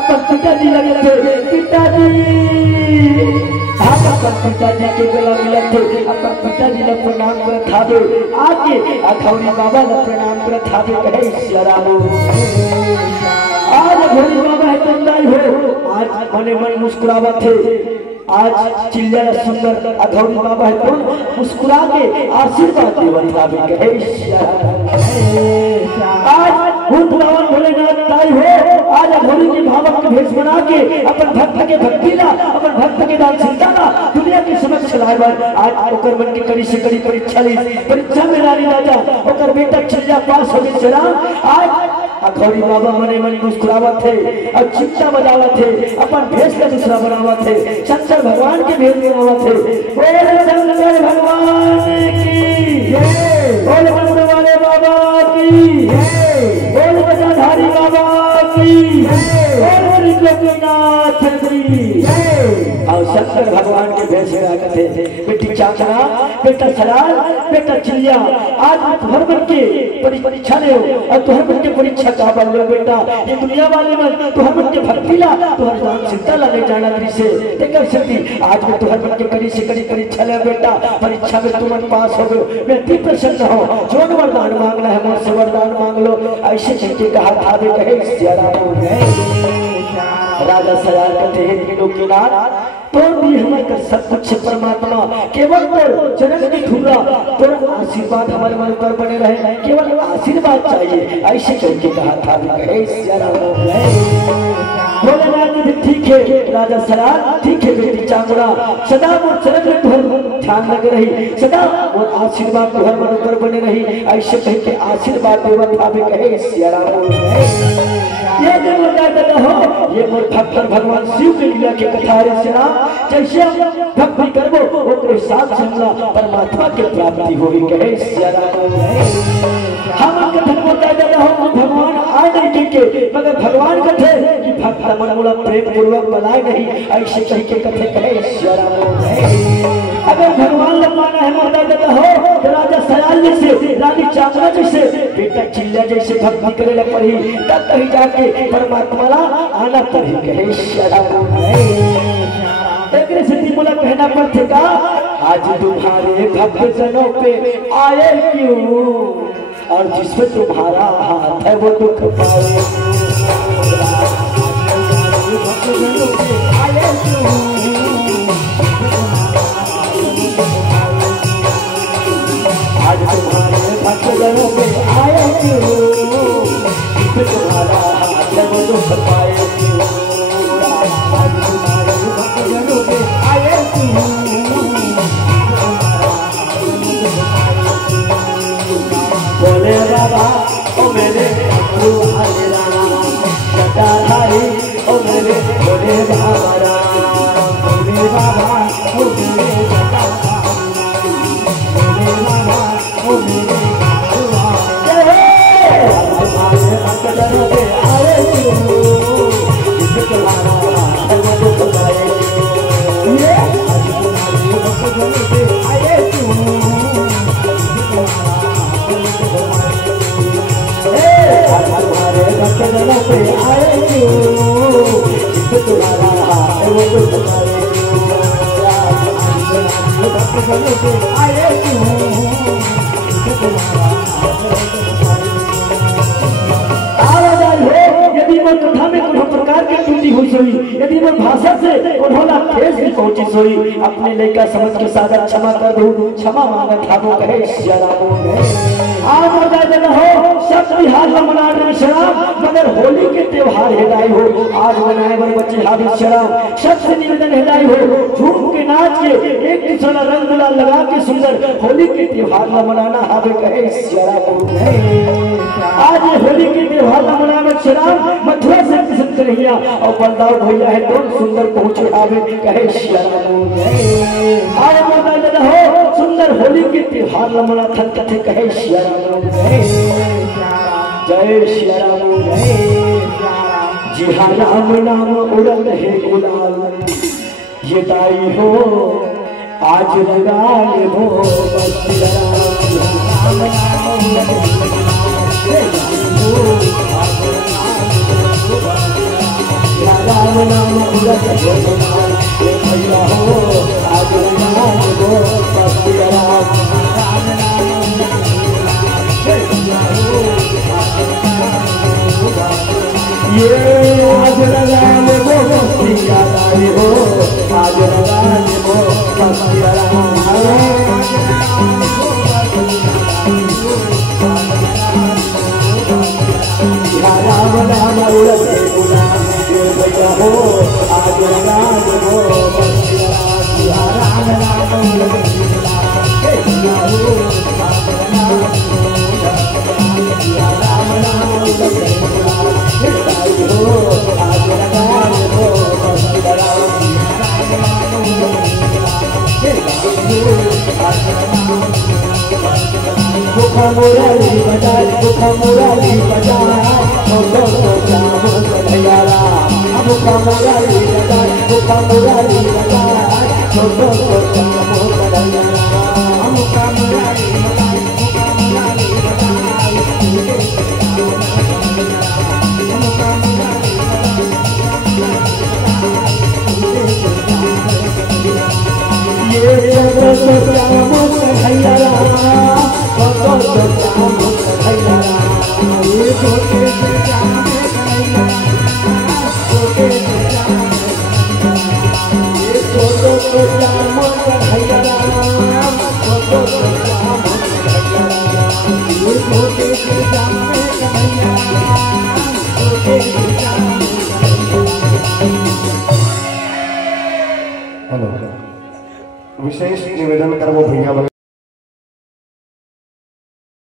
अपन पिताजी लगे थे पिताजी अपन पिताजी के गला मिला थे अपन पिताजी ने प्रणाम करत हावे आके अखौरी बाबा ने प्रणाम करत हावे कहे श्याराम आज भोले बाबा है तंदाई हो आज मने मन मुस्कुरावा थे आज चिल्ला सुंदर अखौरी बाबा है तो मुस्कुरा के आशीर्वाद देवत हावे कहे श्याराम आज भूतलावन भोलेनाथ दाई हो आज भोले के भावक के भेष बना के अपन भक्त के भक्ति ला अपन भक्त के दान चिंता ला दुनिया के समक्ष लाए बार आज ओकर मन की कड़ी से कड़ी परीक्षा ली परीक्षा में रानी राजा ओकर बेटा चिल्ला पास हो गए जनाब आज अखौरी बाबा मने मन मुस्कुरावत थे और चिंता बजावत थे अपन भेष का दूसरा बनावत थे शंकर भगवान के भेष बनावत थे बोले शंकर भगवान की जय बोले मंत्र वाले बाबा की जय बोले बजाधारी बाबा की जय बोले त्रिलोकीनाथ की जय और शंकर भगवान के भेष में आते थे। बेटी चाकरा, बेटा सलाल, बेटा चिड़िया, आज तुहर बन के परीक्षा ले और तुहर बन के परीक्षा का बन लो बेटा। ये दुनिया वाले में तुहर बन के भक्ति ला, तुहर दान चिंता लाने जाना त्री से देखकर सकती। आज मैं तुहर बन के कड़ी से कड़ी परीक्षा ले बेटा। परीक्षा में तुम पास हो गए, मैं अति प्रसन्न हो। जो वरदान मांगना है मुझसे वरदान मांग लो। ऐसे कहते कहा था वे कहे सियारा राजा सयार कहते हैं तीनों किनार तो भी हमें कर सब कुछ परमात्मा केवल तो जन्म की धूरा तो आशीर्वाद हमारे मन पर बने रहे, केवल आशीर्वाद चाहिए। ऐसे करके कहा था कहे सियारा भोलेनाथ जी ठीक है राजा सयार, ठीक है बेटी चामुंडा, सदा वो चरण में तुहर ध्यान लग रही, सदा वो आशीर्वाद तुहर मन पर बने रही। ऐसे कह के आशीर्वाद देवत था कहे सियारा ये देव हो। ये मोर भक्त भगवान शिव के लीला के कथा रे सुना। जैसे भक्ति करबो ओकरे साथ संगला परमात्मा के प्राप्ति होई कहे सियारा। हम कथन बता देता हो भगवान आ नहीं के मगर भगवान कथे कि भक्त मन मुला प्रेम पूर्वक बनाए नहीं। ऐसे कह के कथे कहे सियारा। अगर भगवान लगवाना है बता देता हो तो राजा सयाल जैसे, रानी चाकरा जैसे, बेटा चिल्ला जैसे भक्ति करे लग पड़ी, तब कहीं जाके परमात्मा ला आना पड़ी कहे सियारा। एक सिद्धि बोला कहना पड़ते का आज तुम्हारे भक्त जनों पे आए क्यों, और जिसमें तुम्हारा हाथ है वो दुख पाए। आज तुम्हारे भक्त जनों पे आए क्यों, जिसमें तुम्हारा हाथ है वो दुख पाए। आज तुम्हारे भक्त जनों पे आए क्यों, बोले बाबा ओ मेरे गुरु हरे राम, जटाधारी ओ मेरे बोले बाबा राम, बोले बाबा ओ मेरे जटाधारी, बोले बाबा ओ मेरे तुम्हारे भक्त जनों पे आए क्यों, जिसमें तुम्हारा हाथ है वो दुख पाए। आज तुम्हारे भक्त जनों पे आए क्यों, तुम्हारे भक्त जनों पे आए क्यों, जिसमें तुम्हारा हाथ है वो दुख पाए। भक्त जनों पे आए क्यों, जिसमें तुम्हारा हाथ है वो दुख पाए। यदि वो कथा में कोनो प्रकार की त्रुटि हुई सोई, यदि वो भाषा से उन्होंने ठेस भी पहुंची सोई, अपने लेकर समझ के सागर क्षमा कर दो, क्षमा मांगा था वो कहे सियारा। आज बता देना हो सब बिहार में मना रहे शराब, मगर होली के त्योहार हिदाई हो। आज मनाए वर बच्चे हादी शराब, सबसे निवेदन हिदाई हो। झूम के नाच के एक दूसरा रंग गुलाल लगा के सुंदर होली के त्योहार में मनाना हावे कहे सियारा। आज होली के त्योहार में मनाना शराब मथुरा से किस्म कन्हैया और बलदाव भैया है दोनों सुंदर पहुंचे आवे कहे सियारा। आज बता देना हो सुंदर होली के त्योहार में मना थन कथे कहे सियारा। जय श्री राम। जी हाँ राम नाम उड़ल है गुलाल, ये दाई हो आज लगा ले हो बस राम नाम उड़ल है गुलाल, ये भैया हो आज लगा ले हो बस राम। ये आज लगा ले वो सिया दाई हो, आज लगा ले वो सिया राम नाम उड़ल है गुलाल, ये भैया हो आज लगा ले वो सिया राम नाम उड़ल है गुलाल, ये भैया हो आज लगा ले वो सिया राम नाम उड़ल है गुलाल, ये दाई हो आज लगा ले वो सिया राम। मुखा मुरारी बजाए, मुखा मुरारी बजाए, छोटो तो श्याम कन्हैया राम मुका मुरारी लगा मुका मुरारी लगा छोटो तो श्याम कन्हैया राम मुका मुरारी लगा मुका मुरारी लगा मुका मुरारी ये छोटो तो श्याम कन्हैया राम छोटो तो श्याम कन्हैया राम ये छोटे से श्याम कन्हैया छोटे से श्याम ये छोटो तो श्याम कन्हैया राम छोटो तो श्याम कन्हैया राम ये छोटे से श्याम कन्हैया छोटे से श्याम। हेलो विशेष निवेदन करबो भैया।